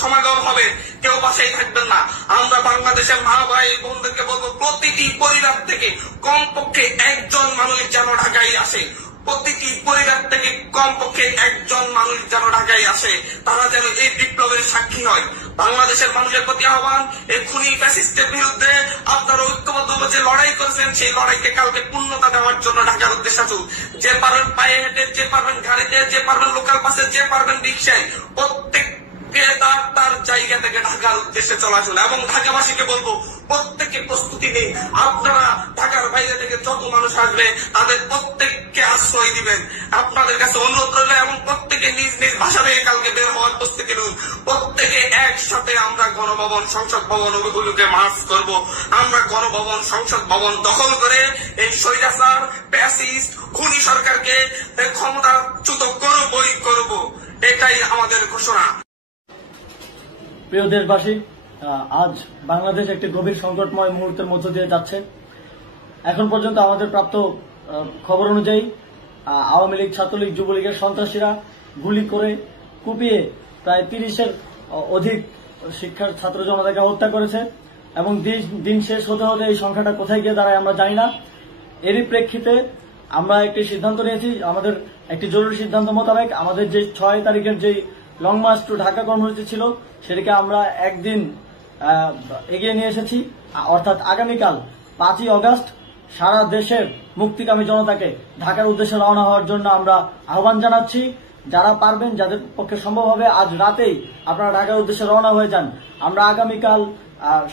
সমাগম হবে, কেউ বাসায় থাকবেন না। আমরা বাংলাদেশের মা ভাই বোনদেরকে বলবো, প্রতিটি পরিবার থেকে কমপক্ষে একজন মানুষ যেন ঢাকায় আসে। প্রতিটি পরিবার থেকে কমপক্ষে একজন মানুষ যেন ঢাকায় আসে। তারা যেন এই বিপ্লবের সাক্ষী হয়। বাংলাদেশের মানুষের প্রতি আহ্বান, এই খুনি ফ্যাসিস্টের বিরুদ্ধে আপনারা ঐক্যবদ্ধ যে লড়াই করেছেন, সেই লড়াইকে কালকে পূর্ণতা দেওয়ার জন্য ঢাকার উদ্দেশ্যে আসুন। যে পারবেন পায়ে হেঁটে, যে পারবেন গাড়িতে, যে পারবেন লোকাল বাসে, যে পারবেন রিক্সায়, প্রত্যেককে তার জায়গা থেকে ঢাকার উদ্দেশ্যে চলাচল। এবং ঢাকাবাসীকে বলবো, প্রত্যেকে প্রস্তুতি নেই। আপনারা ঢাকার বাইরে থেকে যত মানুষ আসবে তাদের প্রত্যেককে আশ্রয় দিবেন। আপনাদের কাছে অনুরোধ রইল, এবং প্রত্যেকে নিজ নিজ ভাষা থেকে কালকে বের হওয়ার প্রস্তুতি নিন। প্রত্যেকে একসাথে আমরা গণভবন, সংসদ ভবন ওগুলোকে মার্চ করব। আমরা গণভবন, সংসদ ভবন দখল করে এই স্বৈরাচার, ফ্যাসিস্ট, খুনি সরকারকে ক্ষমতাচ্যুত করবই করব। এটাই আমাদের ঘোষণা। প্রিয় দেশবাসী, আজ বাংলাদেশ একটি গভীর সংকটময় মুহূর্তের মধ্য দিয়ে যাচ্ছে। এখন পর্যন্ত আমাদের প্রাপ্ত খবর অনুযায়ী আওয়ামী লীগ, ছাত্রলীগ, যুবলীগের সন্ত্রাসীরা গুলি করে কুপিয়ে প্রায় 30-এর অধিক শিক্ষার ছাত্র জনতাকে হত্যা করেছে এবং দিন শেষ হতে হতে এই সংখ্যাটা কোথায় গিয়ে দাঁড়ায় আমরা জানি না। এরই প্রেক্ষিতে আমরা একটি সিদ্ধান্ত নিয়েছি। আমাদের একটি জরুরি সিদ্ধান্ত মোতাবেক আমাদের যে 6 তারিখের যে লং মার্চ টু ঢাকা কর্মসূচি ছিল, সেটাকে আমরা একদিন এগিয়ে নিয়ে এসেছি। অর্থাৎ আগামীকাল 5ই অগস্ট সারা দেশের মুক্তিকামী জনতাকে ঢাকার উদ্দেশ্যে রওনা হওয়ার জন্য আমরা আহ্বান জানাচ্ছি। যারা পারবেন, যাদের পক্ষে সম্ভব হবে, আজ রাতেই আপনারা ঢাকার উদ্দেশ্যে রওনা হয়ে যান। আমরা আগামীকাল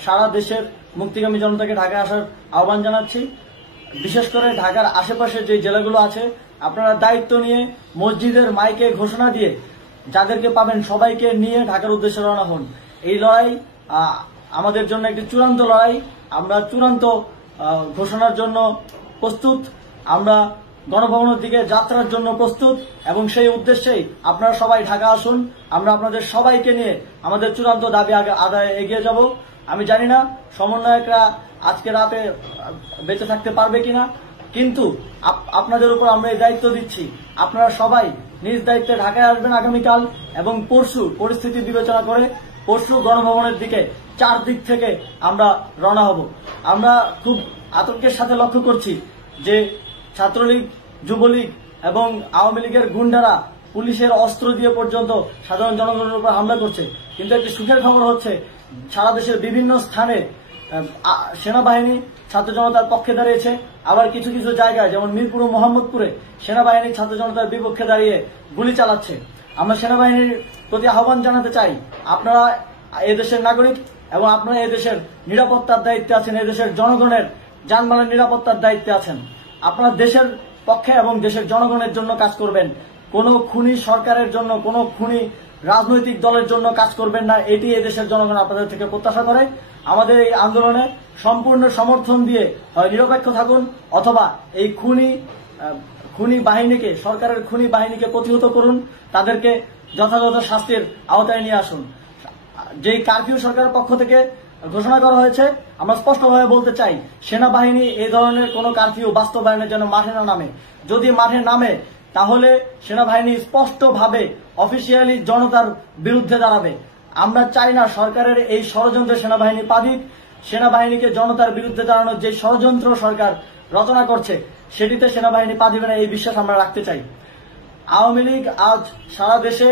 সারা দেশের মুক্তিকামী জনতাকে ঢাকায় আসার আহ্বান জানাচ্ছি। বিশেষ করে ঢাকার আশেপাশে যে জেলাগুলো আছে, আপনারা দায়িত্ব নিয়ে মসজিদের মাইকে ঘোষণা দিয়ে যাদেরকে পাবেন সবাইকে নিয়ে ঢাকার উদ্দেশ্যে রওনা হন। এই লড়াই আমাদের জন্য একটি চূড়ান্ত লড়াই। আমরা চূড়ান্ত ঘোষণার জন্য প্রস্তুত। আমরা গণভবনের দিকে যাত্রার জন্য প্রস্তুত এবং সেই উদ্দেশ্যেই আপনারা সবাই ঢাকা আসুন। আমরা আপনাদের সবাইকে নিয়ে আমাদের চূড়ান্ত দাবি আদায়ে এগিয়ে যাব। আমি জানি না সমন্বয়করা আজকে রাতে বেঁচে থাকতে পারবে কিনা, কিন্তু আপনাদের উপর আমরা এই দায়িত্ব দিচ্ছি। আপনারা সবাই নিজ দায়িত্বে ঢাকায় আসবেন আগামীকাল এবং পরশু পরিস্থিতি বিবেচনা করে পরশু গণভবনের দিকে 4 দিক থেকে আমরা রওনা হব। আমরা খুব আতঙ্কের সাথে লক্ষ্য করছি যে ছাত্রলীগ, যুবলীগ এবং আওয়ামী লীগের গুন্ডারা পুলিশের অস্ত্র দিয়ে পর্যন্ত সাধারণ জনগণের উপর হামলা করছে। কিন্তু একটি সুখের খবর হচ্ছে, সারা দেশের বিভিন্ন স্থানে সেনাবাহিনী ছাত্র জনতার পক্ষে দাঁড়িয়েছে। আবার কিছু কিছু জায়গায়, যেমন মিরপুর ও মোহাম্মদপুরে, সেনাবাহিনী ছাত্র জনতার বিপক্ষে দাঁড়িয়ে গুলি চালাচ্ছে। আমরা সেনাবাহিনীর প্রতি আহ্বান জানাতে চাই, আপনারা এদেশের নাগরিক এবং আপনারা এদেশের নিরাপত্তার দায়িত্বে আছেন, এদেশের জনগণের যানবাহনের নিরাপত্তার দায়িত্বে আছেন। আপনারা দেশের পক্ষে এবং দেশের জনগণের জন্য কাজ করবেন। কোনো খুনি সরকারের জন্য, কোনো খুনি রাজনৈতিক দলের জন্য কাজ করবেন না। এটি এদেশের জনগণ আপনাদের থেকে প্রত্যাশা করে। আমাদের এই আন্দোলনে সম্পূর্ণ সমর্থন দিয়ে হয় নিরপেক্ষ থাকুন, অথবা এই খুনি বাহিনীকে, সরকারের খুনি বাহিনীকে প্রতিহত করুন, তাদেরকে যথাযথ শাস্তির আওতায় নিয়ে আসুন। যে কারফিউ সরকারের পক্ষ থেকে ঘোষণা করা হয়েছে। আমরা স্পষ্টভাবে বলতে চাই, সেনাবাহিনী এই ধরনের কোনো কারফিউ বাস্তবায়নের জন্য মাঠে না নামে। যদি মাঠে নামে তাহলে সেনাবাহিনী স্পষ্টভাবে অফিসিয়ালি জনতার বিরুদ্ধে দাঁড়াবে। আমরা চাই না সরকারের এই ষড়যন্ত্রে সেনাবাহিনী পা দিক। সেনাবাহিনীকে জনতার বিরুদ্ধে দাঁড়ানোর যে ষড়যন্ত্র সরকার রচনা করছে সেটিতে সেনাবাহিনী পা দিবে না, এই বিশ্বাস আমরা রাখতে চাই। আওয়ামী লীগ আজ সারা দেশে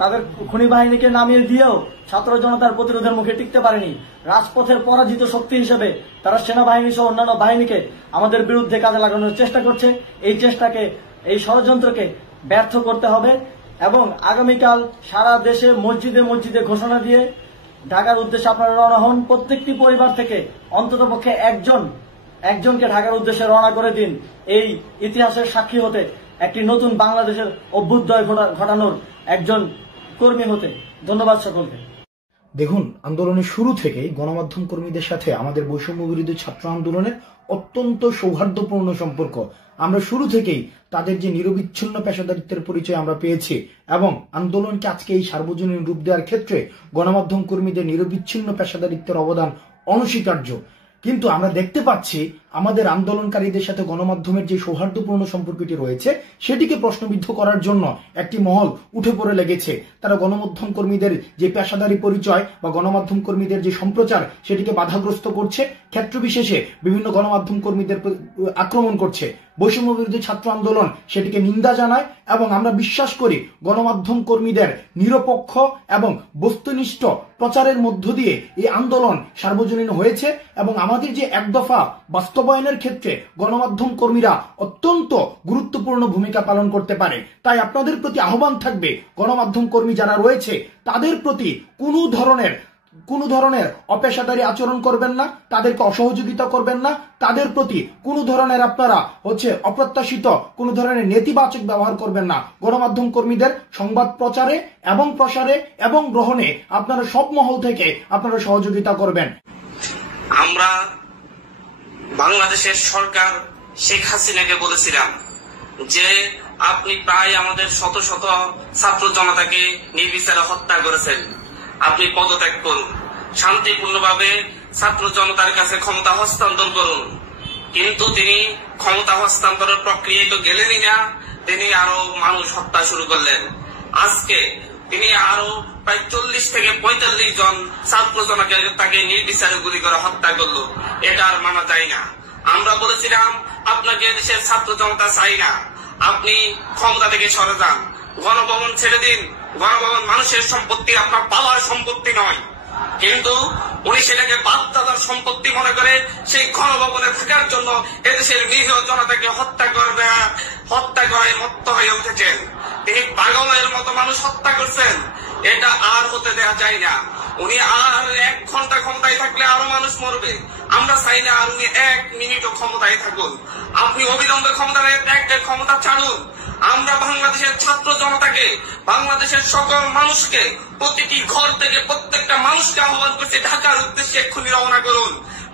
তাদের খুনি বাহিনীকে নামিয়ে দিয়েও ছাত্র জনতার প্রতিরোধের মুখে টিকতে পারেনি। রাজপথের পরাজিত শক্তি হিসেবে তারা সেনাবাহিনী সহ অন্যান্য বাহিনীকে আমাদের বিরুদ্ধে কাজে লাগানোর চেষ্টা করছে। এই চেষ্টাকে, এই ষড়যন্ত্রকে ব্যর্থ করতে হবে এবং আগামীকাল সারা দেশে মসজিদে মসজিদে ঘোষণা দিয়ে ঢাকার উদ্দেশ্যে আপনারা রওনা হন। প্রত্যেকটি পরিবার থেকে অন্ততপক্ষে একজনকে ঢাকার উদ্দেশ্যে রওনা করে দিন, এই ইতিহাসের সাক্ষী হতে, একটি নতুন বাংলাদেশের অভ্যুদয় ঘটানোর একজন কর্মী হতে। ধন্যবাদ সকলকে। দেখুন, আন্দোলনের শুরু থেকেই গণমাধ্যম কর্মীদের সাথে আমাদের বৈষম্য বিরোধী ছাত্র আন্দোলনের অত্যন্ত সৌহার্দ্যপূর্ণ সম্পর্ক। আমরা শুরু থেকেই তাদের যে নিরবিচ্ছিন্ন পেশাদারিত্বের পরিচয় আমরা পেয়েছি এবং আন্দোলনকে আজকে এই সার্বজনীন রূপ দেওয়ার ক্ষেত্রে গণমাধ্যম কর্মীদের নিরবিচ্ছিন্ন পেশাদারিত্বের অবদান অনস্বীকার্য। কিন্তু আমরা দেখতে পাচ্ছি আমাদের আন্দোলনকারীদের সাথে গণমাধ্যমের যে সৌহার্দ্যপূর্ণ সম্পর্কটি রয়েছে সেটিকে প্রশ্নবিদ্ধ করার জন্য একটি মহল উঠে পড়ে লেগেছে। তারা গণমাধ্যম কর্মীদের যে পেশাদারি পরিচয় বা গণমাধ্যম কর্মীদের যে সম্প্রচার সেটিকে বাধাগ্রস্ত করছে, ক্ষেত্র বিশেষে বিভিন্ন গণমাধ্যম কর্মীদের আক্রমণ করছে। বৈষম্য বিরোধী ছাত্র আন্দোলন সেটিকে নিন্দা জানায় এবং আমরা বিশ্বাস করি গণমাধ্যম কর্মীদের নিরপেক্ষ এবং বস্তুনিষ্ঠ প্রচারের মধ্য দিয়ে এই আন্দোলন সার্বজনীন হয়েছে এবং আমাদের যে এক দফা বাস্তবায়নের ক্ষেত্রে গণমাধ্যম কর্মীরা অত্যন্ত গুরুত্বপূর্ণ ভূমিকা পালন করতে পারে। তাই আপনাদের প্রতি আহ্বান থাকবে, গণমাধ্যম কর্মী যারা রয়েছে তাদের প্রতি কোনো ধরনের অপেশাদারী আচরণ করবেন না, তাদেরকে অসহযোগিতা করবেন না, তাদের প্রতি কোনো ধরনের আপনারা অপ্রত্যাশিত কোনো ধরনের নেতিবাচক ব্যবহার করবেন না। গণমাধ্যম কর্মীদের সংবাদ প্রচারে এবং প্রসারে এবং গ্রহণে আপনারা সব মহল থেকে আপনারা সহযোগিতা করবেন। আমরা বাংলাদেশের সরকার শেখ হাসিনাকে বলেছিলাম যে আপনি প্রায় আমাদের শত শত ছাত্র জনতাকে নির্বিচারে হত্যা করেছেন, আপনি পদত্যাগ করুন, শান্তিপূর্ণভাবে ছাত্র জনতার কাছে ক্ষমতা হস্তান্তর করুন। কিন্তু তিনি ক্ষমতা হস্তান্তরের প্রক্রিয়ায় তো গেলেনই না, তিনি আরো মানুষ হত্যা শুরু করলেন। আজকে তিনি আরো প্রায় 40 থেকে 45 জন ছাত্র জনকে তাকে নির্বিচারে গুলি করে হত্যা করলো। এটা আর মানা যায় না। আমরা বলেছিলাম আপনাকে দেশের ছাত্র জনতা চাই না, আপনি ক্ষমতা থেকে সরে যান, গণভবন ছেড়ে দিন। গণভবন মানুষের সম্পত্তি, আপনার পাওয়ার সম্পত্তি নয়। কিন্তু উনি সেটাকে বাপদাদার সম্পত্তি মনে করে সেই গণভবনে থাকার জন্য এদেশের নিরীহ জনতাকে হত্যা করায় মত্ত হয়ে উঠেছেন। তিনি পাগলের মতো মানুষ হত্যা করছেন। এটা আর হতে দেওয়া যায় না। উনি আর 1 ঘন্টা ক্ষমতায় থাকলে আরো মানুষ মরবে। আমরা চাই না আর উনি 1 মিনিটও ক্ষমতায় থাকুন। আপনি অবিলম্বে ক্ষমতা ছাড়ুন। আমরা বাংলাদেশের ছাত্র জনতাকে, বাংলাদেশের সকল মানুষকে, প্রতিটি ঘর থেকে প্রত্যেকটা মানুষকে আহ্বান করছি ঢাকার উদ্দেশ্যে এক্ষুনি রওনা করুন,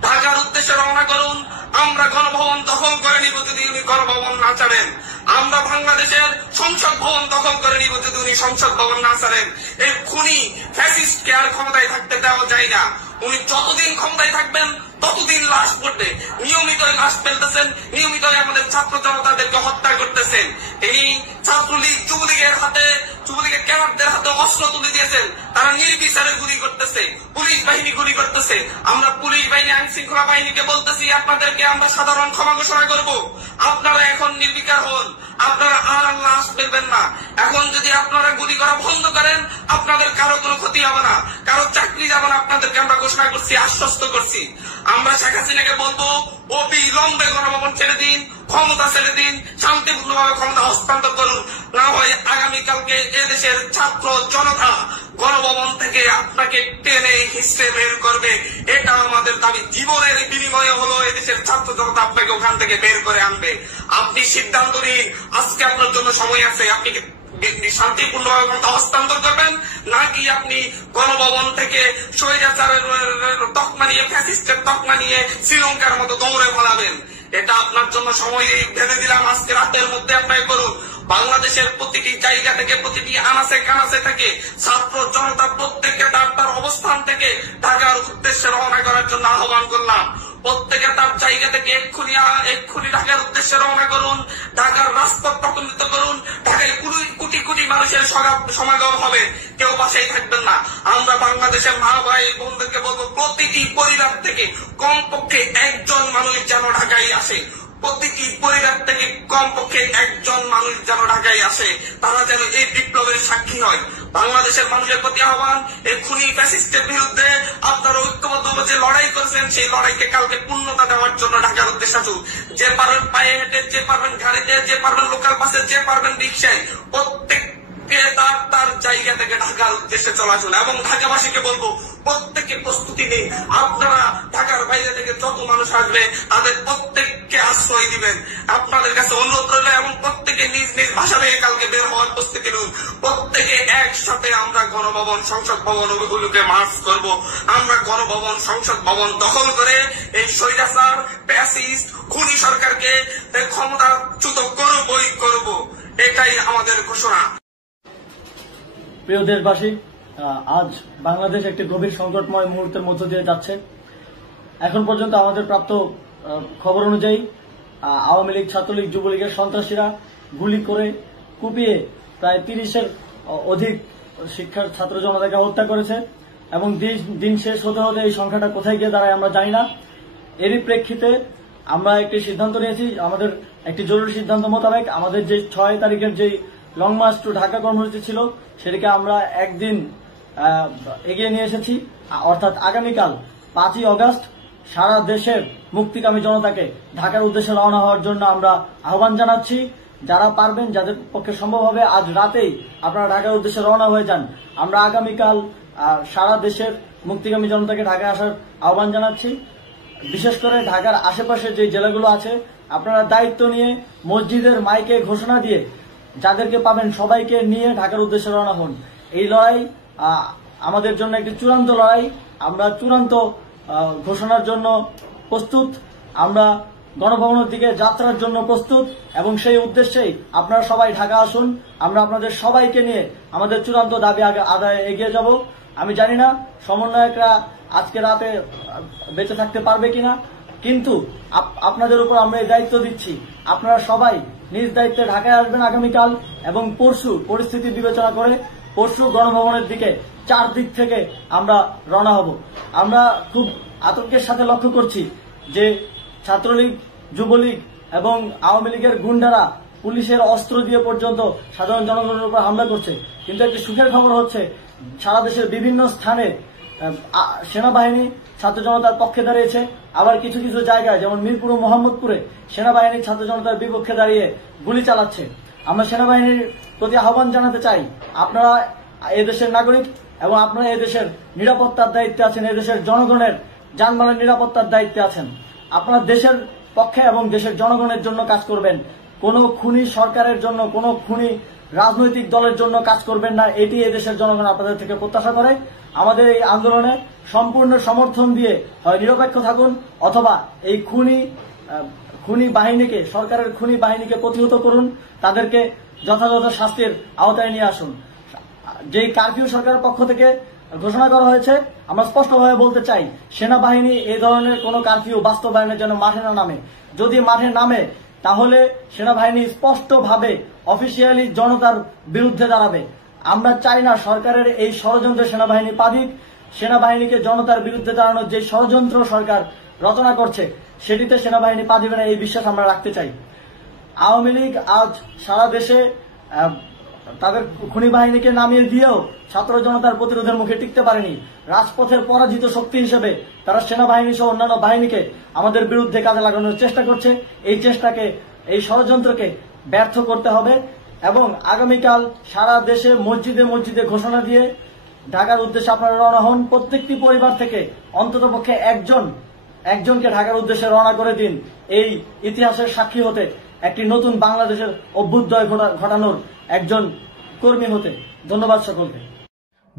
ঢাকার উদ্দেশ্যে রওনা করুন। আমরা গণভবন দখল করে নিব যদি উনি গণভবন না ছাড়েন। আমরা বাংলাদেশের সংসদ ভবন দখল করে নিব যদি উনি সংসদ ভবন না ছাড়েন। এই খুনি ফ্যাসিস্টকে আর ক্ষমতায় থাকতে দেওয়া যায় না। উনি যতদিন ক্ষমতায় থাকবেন ততদিন লাশ পড়বে। নিয়মিত লাশ ফেলতেছেন, নিয়মিত আমাদের ছাত্র জনতাদেরকে হত্যা করতেছেন। তিনি ছাত্রলীগ যুবলীগের ক্যাডারদের হাতে অস্ত্র তুলে দিয়েছেন। তারা নির্বিচারে গুলি করতেছে, পুলিশ বাহিনী গুলি করতেছে। আমরা পুলিশ বাহিনী, আইন শৃঙ্খলা বাহিনীকে বলতেছি আপনাদেরকে আমরা সাধারণ ক্ষমা ঘোষণা করব। আপনারা এখন নির্বিকার হন, আপনারা আর লাশ ফেলবেন না। এখন যদি আপনারা গুলি করা বন্ধ করেন আপনাদের কারো কোনো ক্ষতি হবে না, কারো চাকরি যাবে না। আপনাদেরকে আমরা ঘোষণা করছি, আশ্বস্ত করছি। আমরা শেখ হাসিনাকে বলবো অবিলম্বে গণভবন ছেড়ে দিন, ক্ষমতা ছেড়ে দিন, শান্তিপূর্ণভাবে ক্ষমতা হস্তান্তর করুন। না হয় আগামীকালকে এদেশের ছাত্র জনতা গণভবন থেকে আপনাকে টেনে হিসেবে বের করবে। এটা আমাদের দাবি। জীবনের বিনিময়ে হলো এদেশের ছাত্র জনতা আপনাকে ওখান থেকে বের করে আনবে। আপনি সিদ্ধান্ত নিন, আজকে আপনার জন্য সময় আছে। আপনি শান্তিপূর্ণভাবে ক্ষমতা হস্তান্তর করবেন নাকি আপনি গণভবন থেকে স্বৈরাচারের তকমা নিয়ে, ফ্যাসিস্টের তকমা নিয়ে শ্রীলঙ্কার মতো দৌড়ে পালাবেন। এটা আপনার জন্য সময় ভেবে দিলাম, আজকে রাতের মধ্যে আপনাকে করুন। বাংলাদেশের প্রতিটি জায়গা থেকে, প্রতিটি আনাচে কানাচে থেকে ছাত্র জনতা প্রত্যেকে তার অবস্থান থেকে ঢাকার উদ্দেশ্যে রওনা করার জন্য আহ্বান করলাম। প্রত্যেকে তার জায়গা থেকে এক্ষুনি ঢাকার উদ্দেশ্যে রওনা করুন, ঢাকার রাজপথ প্রকম্পিত করুন। ঢাকায় কোটি কোটি মানুষের সমাগম হবে, কেউ বাসায় থাকবেন না। আমরা বাংলাদেশের মা ভাই বোনদেরকে বলবো, প্রতিটি পরিবার থেকে কমপক্ষে একজন মানুষ যেন ঢাকায় আসে, প্রতিটি পরিবার থেকে কমপক্ষে একজন মানুষ যেন ঢাকায় আসে, তারা যেন এই বিপ্লবের সাক্ষী হয়। বাংলাদেশের মানুষের প্রতি আহ্বান, এই খুনি ফ্যাসিস্টের বিরুদ্ধে আপনারা ঐক্যবদ্ধ যে লড়াই করেছেন, সেই লড়াইকে কালকে পূর্ণতা দেওয়ার জন্য ঢাকার উদ্দেশ্যে আসুন। যে পারবেন পায়ে হেঁটে, যে পারবেন গাড়িতে, যে পারবেন লোকাল বাসে, যে পারবেন রিক্সায়, প্রত্যেককে তার জায়গা থেকে ঢাকার উদ্দেশ্যে চলে আসুন। এবং ঢাকাবাসীকে বলবো, প্রত্যেকে প্রস্তুতি নিন। আপনারা ঢাকার বাইরে থেকে যত মানুষ আসবে তাদের প্রত্যেককে আশ্রয় দিবেন। আপনাদের কাছে অনুরোধ রইল, এবং প্রত্যেকে নিজ নিজ ভাষা থেকে কালকে বের হওয়ার প্রস্তুতি নিন। প্রত্যেকে একসাথে আমরা গণভবন, সংসদ ভবন ওগুলোকে মার্চ করব। আমরা গণভবন, সংসদ ভবন দখল করে এই স্বৈরাচার ফ্যাসিস্ট খুনি সরকারকে ক্ষমতাচ্যুত করবই করব। এটাই আমাদের ঘোষণা। প্রিয় দেশবাসী, আজ বাংলাদেশ একটি গভীর সংকটময় মুহূর্তের মধ্য দিয়ে যাচ্ছে। এখন পর্যন্ত আমাদের প্রাপ্ত খবর অনুযায়ী আওয়ামী লীগ, ছাত্রলীগ, যুবলীগের সন্ত্রাসীরা গুলি করে কুপিয়ে প্রায় 30-এর অধিক শিক্ষার ছাত্র জনতাকে হত্যা করেছে, এবং দিন শেষ হতে হতে এই সংখ্যাটা কোথায় গিয়ে দাঁড়ায় আমরা জানি না। এরই প্রেক্ষিতে আমরা একটি সিদ্ধান্ত নিয়েছি, আমাদের একটি জরুরি সিদ্ধান্ত মোতাবেক আমাদের যে 6 তারিখের যে লং মার্চ টু ঢাকা কর্মসূচি ছিল, সেটিকে আমরা একদিন এগিয়ে নিয়ে এসেছি। অর্থাৎ আগামীকাল 5ই অগস্ট সারা দেশের মুক্তিকামী জনতাকে ঢাকার উদ্দেশ্যে রওনা হওয়ার জন্য আমরা আহ্বান জানাচ্ছি। যারা পারবেন, যাদের পক্ষে সম্ভব হবে, আজ রাতেই আপনারা ঢাকার উদ্দেশ্যে রওনা হয়ে যান। আমরা আগামীকাল সারা দেশের মুক্তিকামী জনতাকে ঢাকায় আসার আহ্বান জানাচ্ছি। বিশেষ করে ঢাকার আশেপাশে যে জেলাগুলো আছে, আপনারা দায়িত্ব নিয়ে মসজিদের মাইকে ঘোষণা দিয়ে যাদেরকে পাবেন সবাইকে নিয়ে ঢাকার উদ্দেশ্যে রওনা হন। এই লড়াই আমাদের জন্য একটি চূড়ান্ত লড়াই। আমরা চূড়ান্ত ঘোষণার জন্য প্রস্তুত, আমরা গণভবনের দিকে যাত্রার জন্য প্রস্তুত, এবং সেই উদ্দেশ্যেই আপনারা সবাই ঢাকা আসুন। আমরা আপনাদের সবাইকে নিয়ে আমাদের চূড়ান্ত দাবি আদায়ে এগিয়ে যাব। আমি জানি না সমন্বয়করা আজকে রাতে বেঁচে থাকতে পারবে কিনা, কিন্তু আপনাদের উপর আমরা এই দায়িত্ব দিচ্ছি। আপনারা সবাই নিজ দায়িত্বে ঢাকায় আসবেন আগামীকাল, এবং পরশু পরিস্থিতি বিবেচনা করে পরশু গণভবনের দিকে 4 দিক থেকে আমরা রওনা হব। আমরা খুব আতঙ্কের সাথে লক্ষ্য করছি যে ছাত্রলীগ, যুবলীগ এবং আওয়ামী লীগের গুন্ডারা পুলিশের অস্ত্র দিয়ে পর্যন্ত সাধারণ জনগণের উপর হামলা করছে। কিন্তু একটি সুখের খবর হচ্ছে, সারা দেশের বিভিন্ন স্থানে সেনাবাহিনী ছাত্র জনতার পক্ষে দাঁড়িয়েছে। আবার কিছু কিছু জায়গায়, যেমন মিরপুর ও মোহাম্মদপুরে, সেনাবাহিনী ছাত্র জনতার বিপক্ষে দাঁড়িয়ে গুলি চালাচ্ছে। আমরা সেনাবাহিনীর প্রতি আহ্বান জানাতে চাই, আপনারা এদেশের নাগরিক এবং আপনারা এদেশের নিরাপত্তার দায়িত্বে আছেন, এদেশের জনগণের যানবাহনের নিরাপত্তার দায়িত্বে আছেন। আপনারা দেশের পক্ষে এবং দেশের জনগণের জন্য কাজ করবেন। কোনো খুনি সরকারের জন্য, কোনো খুনি রাজনৈতিক দলের জন্য কাজ করবেন না। এটি এদেশের জনগণ আপনাদের থেকে প্রত্যাশা করে। আমাদের এই আন্দোলনে সম্পূর্ণ সমর্থন দিয়ে হয় নিরপেক্ষ থাকুন, অথবা এই খুনি বাহিনীকে, সরকারের খুনি বাহিনীকে প্রতিহত করুন, তাদেরকে যথাযথ শাস্তির আওতায় নিয়ে আসুন। যেই কারফিউ সরকারের পক্ষ থেকে ঘোষণা করা হয়েছে, আমরা স্পষ্টভাবে বলতে চাই, সেনাবাহিনী এই ধরনের কোনো কারফিউ বাস্তবায়নের জন্য মাঠে না নামে। যদি মাঠে নামে, তাহলে সেনাবাহিনী স্পষ্টভাবে অফিসিয়ালি জনতার বিরুদ্ধে দাঁড়াবে। আমরা চাই না সরকারের এই ষড়যন্ত্রে সেনাবাহিনী পা দিক। সেনাবাহিনীকে জনতার বিরুদ্ধে দাঁড়ানোর যে ষড়যন্ত্র সরকার রচনা করছে, সেটিতে সেনাবাহিনী পা দিবে না, এই বিশ্বাস আমরা রাখতে চাই। আওয়ামী লীগ আজ সারা দেশে তাদের খুনি বাহিনীকে নামিয়ে দিয়েও ছাত্র জনতার প্রতিরোধের মুখে টিকতে পারেনি। রাজপথের পরাজিত শক্তি হিসেবে তারা সেনাবাহিনী সহ অন্যান্য বাহিনীকে আমাদের বিরুদ্ধে কাজে লাগানোর চেষ্টা করছে। এই চেষ্টাকে, এই ষড়যন্ত্রকে ব্যর্থ করতে হবে, এবং আগামীকাল সারা দেশে মসজিদে মসজিদে ঘোষণা দিয়ে ঢাকার উদ্দেশ্যে আপনারা রওনা হন। প্রত্যেকটি পরিবার থেকে অন্ততপক্ষে একজনকে ঢাকার উদ্দেশ্যে রওনা করে দিন, এই ইতিহাসের সাক্ষী হতে, একটি নতুন বাংলাদেশের অভ্যুদয় ঘটানোর একজন কর্মী হতে। ধন্যবাদ সকলকে।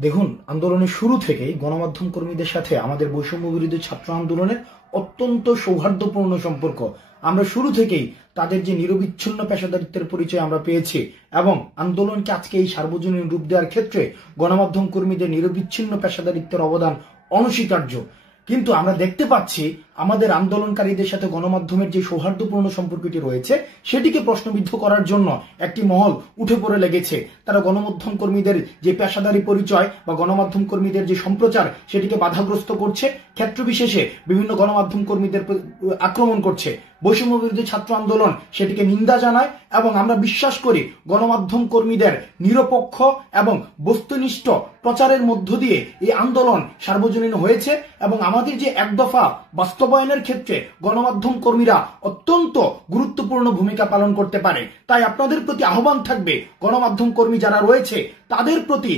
দেখুন, আন্দোলনের শুরু থেকেই গণমাধ্যম কর্মীদের সাথে আমাদের বৈষম্য বিরোধী ছাত্র আন্দোলনের অত্যন্ত সৌহার্দ্যপূর্ণ সম্পর্ক। আমরা শুরু থেকেই তাদের যে নিরবিচ্ছিন্ন পেশাদারিত্বের পরিচয় আমরা পেয়েছি এবং আন্দোলনকে আজকে এই সার্বজনীন রূপ দেওয়ার ক্ষেত্রে গণমাধ্যম কর্মীদের নিরবিচ্ছিন্ন পেশাদারিত্বের অবদান অনস্বীকার্য। কিন্তু আমরা দেখতে পাচ্ছি আমাদের আন্দোলনকারীদের সাথে গণমাধ্যমের যে সৌহার্দ্যপূর্ণ সম্পর্কটি রয়েছে সেটিকে প্রশ্নবিদ্ধ করার জন্য একটি মহল উঠে পড়ে লেগেছে। তারা গণমাধ্যম কর্মীদের যে পেশাদারি পরিচয় বা গণমাধ্যম কর্মীদের যে সম্প্রচার সেটিকে বাধাগ্রস্ত করছে, ক্ষেত্র বিশেষে বিভিন্ন গণমাধ্যম কর্মীদের আক্রমণ করছে। বৈষম্য বিরোধী ছাত্র আন্দোলন সেটিকে নিন্দা জানায় এবং আমরা বিশ্বাস করি গণমাধ্যম কর্মীদের নিরপেক্ষ এবং বস্তুনিষ্ঠ প্রচারের মধ্য দিয়ে এই আন্দোলন সার্বজনীন হয়েছে এবং আমাদের যে এক দফা বাস্তবায়নের ক্ষেত্রে গণমাধ্যম কর্মীরা অত্যন্ত গুরুত্বপূর্ণ ভূমিকা পালন করতে পারে। তাই আপনাদের প্রতি আহ্বান থাকবে, গণমাধ্যম কর্মী যারা রয়েছে তাদের প্রতি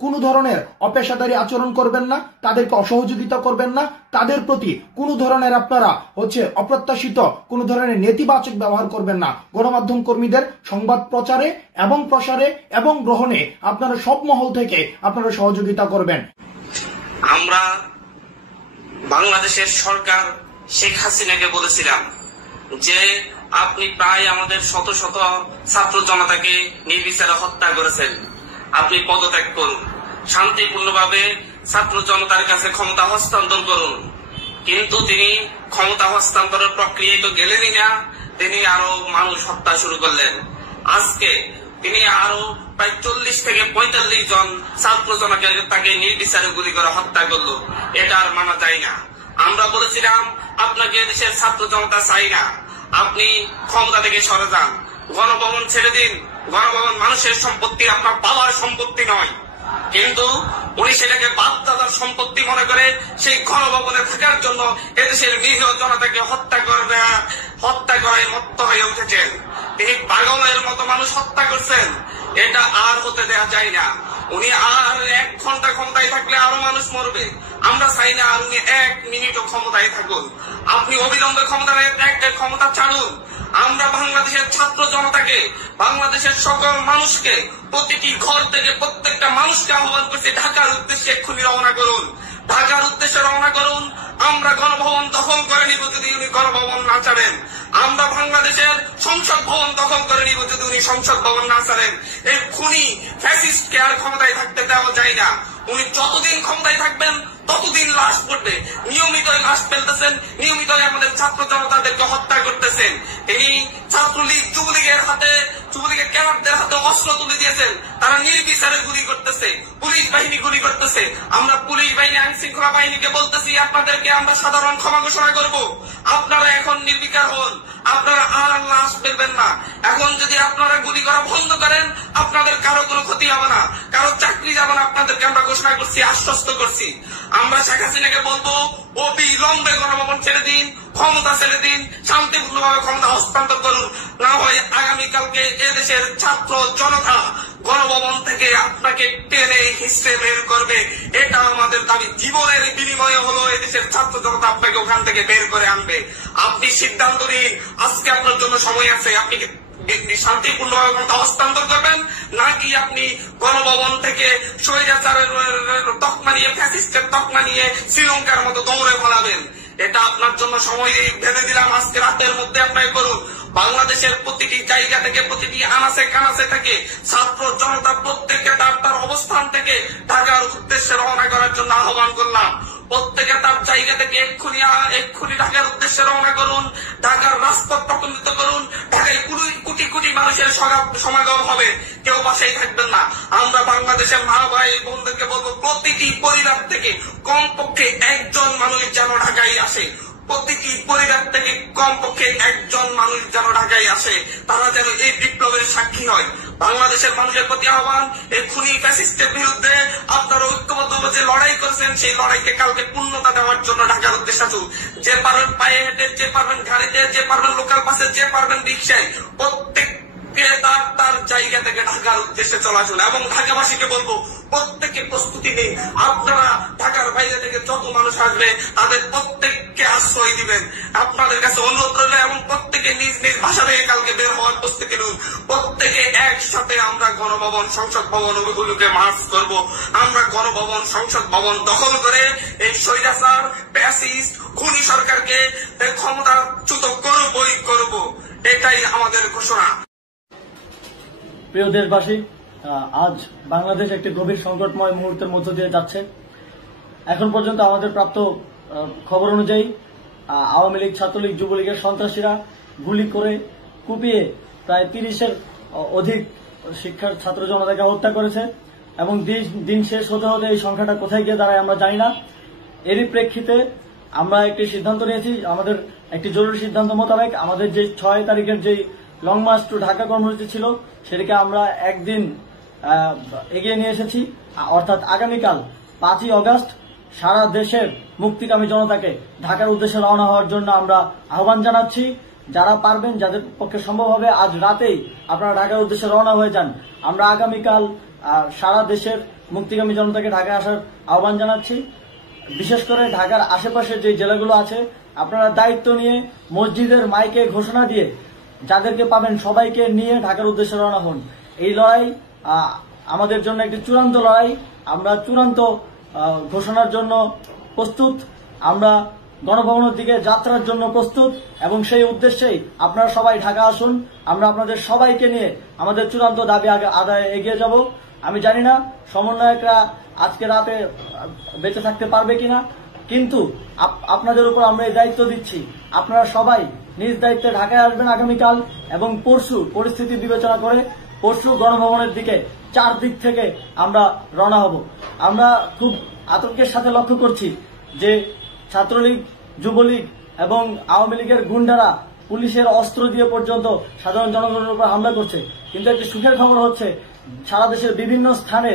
কোনো ধরনের অপেশাদারী আচরণ করবেন না, তাদেরকে অসহযোগিতা করবেন না, তাদের প্রতি কোনো ধরনের আপনারা অপ্রত্যাশিত কোনো ধরনের নেতিবাচক ব্যবহার করবেন না। গণমাধ্যম কর্মীদের সংবাদ প্রচারে এবং প্রসারে এবং গ্রহণে আপনারা সব মহল থেকে আপনারা সহযোগিতা করবেন। আমরা বাংলাদেশের সরকার শেখ হাসিনাকে বলেছিলাম যে আপনি প্রায় আমাদের শত শত ছাত্র জনতাকে নির্বিচারে হত্যা করেছেন, আপনি পদত্যাগ করুন, শান্তিপূর্ণভাবে ছাত্র জনতার কাছে ক্ষমতা হস্তান্তর করুন। কিন্তু তিনি ক্ষমতা হস্তান্তরের প্রক্রিয়ায় তো গেলেনই না, তিনি আরো মানুষ হত্যা শুরু করলেন। আজকে তিনি আরো প্রায় 40 থেকে 45 জন ছাত্র জনতাকে তাকে নির্বিচারে গুলি করে হত্যা করলো। এটা আর মানা যায় না। আমরা বলেছিলাম আপনাকে দেশের ছাত্র জনতা চাই না, আপনি ক্ষমতা থেকে সরে যান, গণভবন ছেড়ে দিন। গণভবন মানুষের সম্পত্তি, আপনার বাবার সম্পত্তি নয়। কিন্তু উনি সেটাকে বাপদাদার সম্পত্তি মনে করে সেই গণভবনে থাকার জন্য এদেশের নিরীহ জনতাকে হত্যা করায় মত্ত হয়ে উঠেছেন। তিনি পাগলের মতো মানুষ হত্যা করছেন। এটা আর হতে দেওয়া যায় না। উনি আর 1 ঘন্টা ক্ষমতায় থাকলে আরো মানুষ মরবে। আমরা চাই না আর উনি 1 মিনিটও ক্ষমতায় থাকুন। আপনি অবিলম্বে ক্ষমতা ছাড়ুন। আমরা বাংলাদেশের ছাত্র জনতাকে, বাংলাদেশের সকল মানুষকে, প্রতিটি ঘর থেকে প্রত্যেকটা মানুষকে আহ্বান করছি ঢাকার উদ্দেশ্যে এক্ষুনি রওনা করুন, ঢাকার উদ্দেশ্যে রওনা করুন। আমরা গণভবন দখল করে নিব যদি উনি গণভবন না ছাড়েন। আমরা বাংলাদেশের সংসদ ভবন দখল করে নিব যদি উনি সংসদ ভবন না ছাড়েন। এই খুনি ফ্যাসিস্টকে আর ক্ষমতায় থাকতে দেওয়া যায় না। উনি যতদিন ক্ষমতায় থাকবেন ততদিন লাশ পড়বে। নিয়মিত লাশ ফেলতেছেন, নিয়মিত আমাদের ছাত্র জনতাদেরকে হত্যা করতেছেন। তিনি ছাত্রলীগ যুবলীগের ক্যাডারদের হাতে অস্ত্র তুলে দিয়েছেন। তারা নির্বিচারে গুলি করতেছে, পুলিশ বাহিনী গুলি করতেছে। আমরা পুলিশ বাহিনী, আইন শৃঙ্খলা বাহিনীকে বলতেছি আপনাদেরকে আমরা সাধারণ ক্ষমা ঘোষণা করব। আপনারা এখন নির্বিকার হন, আপনারা আর লাশ ফেলবেন না। এখন যদি আপনারা গুলি করা বন্ধ করেন আপনাদের কারো কোনো ক্ষতি হবে না, কারো চাকরি যাবে না। আপনাদেরকে আমরা ঘোষণা করছি, আশ্বস্ত করছি। আমরা শেখ হাসিনাকে বলবো অবিলম্বে গণভবন ছেড়ে দিন, ক্ষমতা ছেড়ে দিন, শান্তিপূর্ণভাবে ক্ষমতা হস্তান্তর করুন। না হয় আগামীকালকে এদেশের ছাত্র জনতা গণভবন থেকে আপনাকে টেনে হিসেবে বের করবে। এটা আমাদের দাবি। জীবনের বিনিময়ে হলো এদেশের ছাত্র জনতা আপনাকে ওখান থেকে বের করে আনবে। আপনি সিদ্ধান্ত নিন, আজকে আপনার জন্য সময় আছে। আপনি শান্তিপূর্ণভাবে ক্ষমতা হস্তান্তর করবেন নাকি আপনি গণভবন থেকে স্বৈরাচারের তকমা নিয়ে, ফ্যাসিস্টের তকমা নিয়ে শ্রীলঙ্কার মতো দৌড়ে ফেলাবেন। এটা আপনার জন্য সময় ভেবে দিলাম। আজকে রাতের মধ্যে আপনাকে করুন। বাংলাদেশের প্রতিটি জায়গা থেকে, প্রতিটি আনাচে কানাচে থেকে ছাত্র জনতা প্রত্যেকে তার অবস্থান থেকে ঢাকার উদ্দেশ্যে রওনা করার জন্য আহ্বান করলাম। প্রত্যেকে তার জায়গা থেকে এক্ষুনি ঢাকার উদ্দেশ্যে রওনা করুন। ঢাকার রাজপথ প্রকম্পিত করুন। ঢাকায় কোটি কোটি মানুষের সমাগম হবে, কেউ বাসায় থাকবেন না। আমরা বাংলাদেশের মা ভাই বোনদেরকে বলবো প্রতিটি পরিবার থেকে কমপক্ষে 1 জন মানুষ যেন ঢাকায় আসে। প্রতিটি পরিবার থেকে কমপক্ষে 1 জন মানুষ যেন ঢাকায় আসে। তারা যেন এই বিপ্লবের সাক্ষী হয়। বাংলাদেশের মানুষের প্রতি আহ্বান, এই খুনি ফ্যাসিস্টের বিরুদ্ধে আপনারা ঐক্যবদ্ধ যে লড়াই করেছেন সেই লড়াইকে কালকে পূর্ণতা দেওয়ার জন্য ঢাকার উদ্দেশ্যে আসুন। যে পারবেন পায়ে হেঁটে, যে পারবেন গাড়িতে, যে পারবেন লোকাল বাসে, যে পারবেন রিক্সায়, প্রত্যেককে তার জায়গা থেকে ঢাকার উদ্দেশ্যে চলে আসুন। এবং ঢাকাবাসীকে বলবো প্রত্যেকে প্রস্তুতি নিন। আপনারা ঢাকার বাইরে থেকে যত মানুষ আসবে তাদের প্রত্যেককে আশ্রয় দিবেন। আপনাদের কাছে অনুরোধ করলে এবং প্রত্যেকে নিজ নিজ ভাষা থেকে কালকে বের হওয়ার প্রস্তুতি নিন। প্রত্যেকে একসাথে আমরা গণভবন, সংসদ ভবন ওগুলোকে মার্চ করব। আমরা গণভবন, সংসদ ভবন দখল করে এই স্বৈরাচার, প্যাসিস্ট, খুনি সরকারকে ক্ষমতাচ্যুত করবই করব। এটাই আমাদের ঘোষণা। প্রিয় দেশবাসী, আজ বাংলাদেশ একটি গভীর সংকটময় মুহূর্তের মধ্য দিয়ে যাচ্ছে। এখন পর্যন্ত আমাদের প্রাপ্ত খবর অনুযায়ী আওয়ামী লীগ, ছাত্রলীগ, যুবলীগের সন্ত্রাসীরা গুলি করে কুপিয়ে প্রায় 30-এর অধিক শিক্ষার ছাত্র জনতাকে হত্যা করেছে এবং দিন শেষ হতে হতে এই সংখ্যাটা কোথায় গিয়ে দাঁড়ায় আমরা জানি না। এরই প্রেক্ষিতে আমরা একটি সিদ্ধান্ত নিয়েছি, আমাদের একটি জরুরি সিদ্ধান্ত মোতাবেক আমাদের যে 6 তারিখের যে লং মার্চ টু ঢাকা কর্মসূচি ছিল সেটাকে আমরা একদিন এগিয়ে নিয়ে এসেছি। অর্থাৎ আগামীকাল 5ই অগস্ট সারা দেশের মুক্তিকামী জনতাকে ঢাকার উদ্দেশ্যে রওনা হওয়ার জন্য আমরা আহ্বান জানাচ্ছি। যারা পারবেন, যাদের পক্ষে সম্ভব হবে, আজ রাতেই আপনারা ঢাকার উদ্দেশ্যে রওনা হয়ে যান। আমরা আগামীকাল সারা দেশের মুক্তিকামী জনতাকে ঢাকায় আসার আহ্বান জানাচ্ছি। বিশেষ করে ঢাকার আশেপাশে যে জেলাগুলো আছে আপনারা দায়িত্ব নিয়ে মসজিদের মাইকে ঘোষণা দিয়ে যাদেরকে পাবেন সবাইকে নিয়ে ঢাকার উদ্দেশ্যে রওনা হন। এই লড়াই আমাদের জন্য একটি চূড়ান্ত লড়াই। আমরা চূড়ান্ত ঘোষণার জন্য প্রস্তুত, আমরা গণভবনের দিকে যাত্রার জন্য প্রস্তুত এবং সেই উদ্দেশ্যেই আপনারা সবাই ঢাকা আসুন। আমরা আপনাদের সবাইকে নিয়ে আমাদের চূড়ান্ত দাবি আদায়ে এগিয়ে যাব। আমি জানি না সমন্বয়করা আজকে রাতে বেঁচে থাকতে পারবে কিনা, কিন্তু আপনাদের উপর আমরা এই দায়িত্ব দিচ্ছি। আপনারা সবাই নিজ দায়িত্বে ঢাকায় আসবেন আগামীকাল এবং পরশু পরিস্থিতি বিবেচনা করে পরশু গণভবনের দিকে 4 দিক থেকে আমরা রওনা হব। আমরা খুব আতঙ্কের সাথে লক্ষ্য করছি যে ছাত্রলীগ, যুবলীগ এবং আওয়ামী লীগের গুন্ডারা পুলিশের অস্ত্র দিয়ে পর্যন্ত সাধারণ জনগণের উপর হামলা করছে। কিন্তু একটি সুখের খবর হচ্ছে সারা দেশের বিভিন্ন স্থানে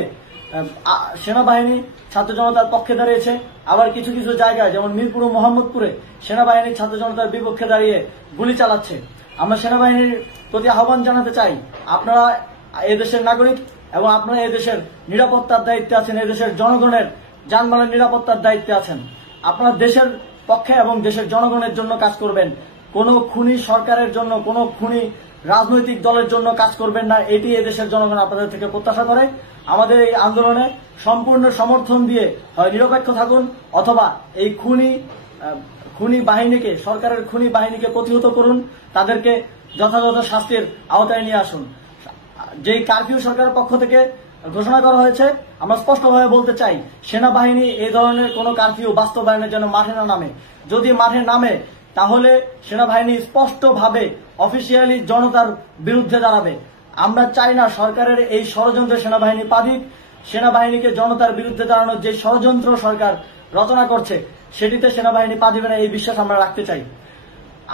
সেনাবাহিনী ছাত্র জনতার পক্ষে দাঁড়িয়েছে। আবার কিছু কিছু জায়গায় যেমন মিরপুর ও মোহাম্মদপুরে সেনাবাহিনী ছাত্র জনতার বিপক্ষে দাঁড়িয়ে গুলি চালাচ্ছে। আমরা সেনাবাহিনীর প্রতি আহ্বান জানাতে চাই, আপনারা এদেশের নাগরিক এবং আপনারা এদেশের নিরাপত্তার দায়িত্বে আছেন, এদেশের জনগণের যানবাহনের নিরাপত্তার দায়িত্বে আছেন। আপনারা দেশের পক্ষে এবং দেশের জনগণের জন্য কাজ করবেন। কোন খুনি সরকারের জন্য, কোন খুনি রাজনৈতিক দলের জন্য কাজ করবেন না। এটি এদেশের জনগণ আপনাদের থেকে প্রত্যাশা করে। আমাদের এই আন্দোলনে সম্পূর্ণ সমর্থন দিয়ে হয় নিরপেক্ষ থাকুন অথবা এই খুনি বাহিনীকে, সরকারের খুনি বাহিনীকে প্রতিহত করুন, তাদেরকে যথাযথ শাস্তির আওতায় নিয়ে আসুন। যে কারফিউ সরকারের পক্ষ থেকে ঘোষণা করা হয়েছে, আমরা স্পষ্টভাবে বলতে চাই সেনাবাহিনী এই ধরনের কোন কারফিউ বাস্তবায়নের জন্য মাঠে না নামে। যদি মাঠে নামে তাহলে সেনাবাহিনী স্পষ্টভাবে অফিসিয়ালি জনতার বিরুদ্ধে দাঁড়াবে। আমরা চাই না সরকারের এই ষড়যন্ত্রে সেনাবাহিনী পা দিক। সেনাবাহিনীকে জনতার বিরুদ্ধে দাঁড়ানোর যে ষড়যন্ত্র সরকার রচনা করছে সেটিতে সেনাবাহিনী পা দিবে না, এই বিশ্বাস আমরা রাখতে চাই।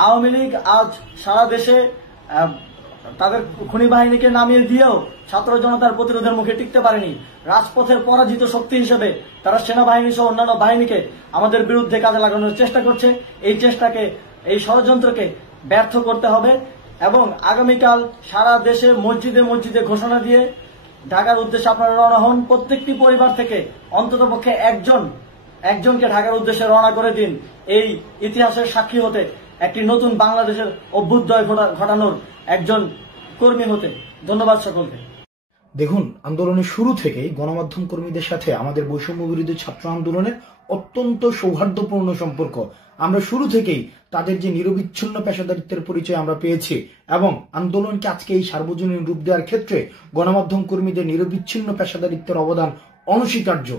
আওয়ামী লীগ আজ সারা দেশে তাদের খুনি বাহিনীকে নামিয়ে দিয়েও ছাত্র জনতার প্রতিরোধের মুখে টিকতে পারেনি। রাজপথের পরাজিত শক্তি হিসেবে তারা সেনাবাহিনী সহ অন্যান্য বাহিনীকে আমাদের বিরুদ্ধে কাজে লাগানোর চেষ্টা করছে। এই চেষ্টাকে, এই ষড়যন্ত্রকে ব্যর্থ করতে হবে এবং আগামীকাল সারা দেশে মসজিদে মসজিদে ঘোষণা দিয়ে ঢাকার উদ্দেশ্যে আপনারা রওনা হন। প্রত্যেকটি পরিবার থেকে অন্ততপক্ষে একজনকে ঢাকার উদ্দেশ্যে রওনা করে দিন, এই ইতিহাসের সাক্ষী হতে, একটি নতুন বাংলাদেশের অভ্যুদয় ঘটানোর একজন কর্মী হতে। ধন্যবাদ সকলকে। দেখুন, আন্দোলনের শুরু থেকেই গণমাধ্যম কর্মীদের সাথে আমাদের বৈষম্য বিরোধী ছাত্র আন্দোলনের অত্যন্ত সৌহার্দ্যপূর্ণ সম্পর্ক। আমরা শুরু থেকেই তাদের যে নিরবিচ্ছিন্ন পেশাদারিত্বের পরিচয় আমরা পেয়েছি এবং আন্দোলনকে আজকে এই সার্বজনীন রূপ দেওয়ার ক্ষেত্রে গণমাধ্যম কর্মীদের নিরবিচ্ছিন্ন পেশাদারিত্বের অবদান অনস্বীকার্য।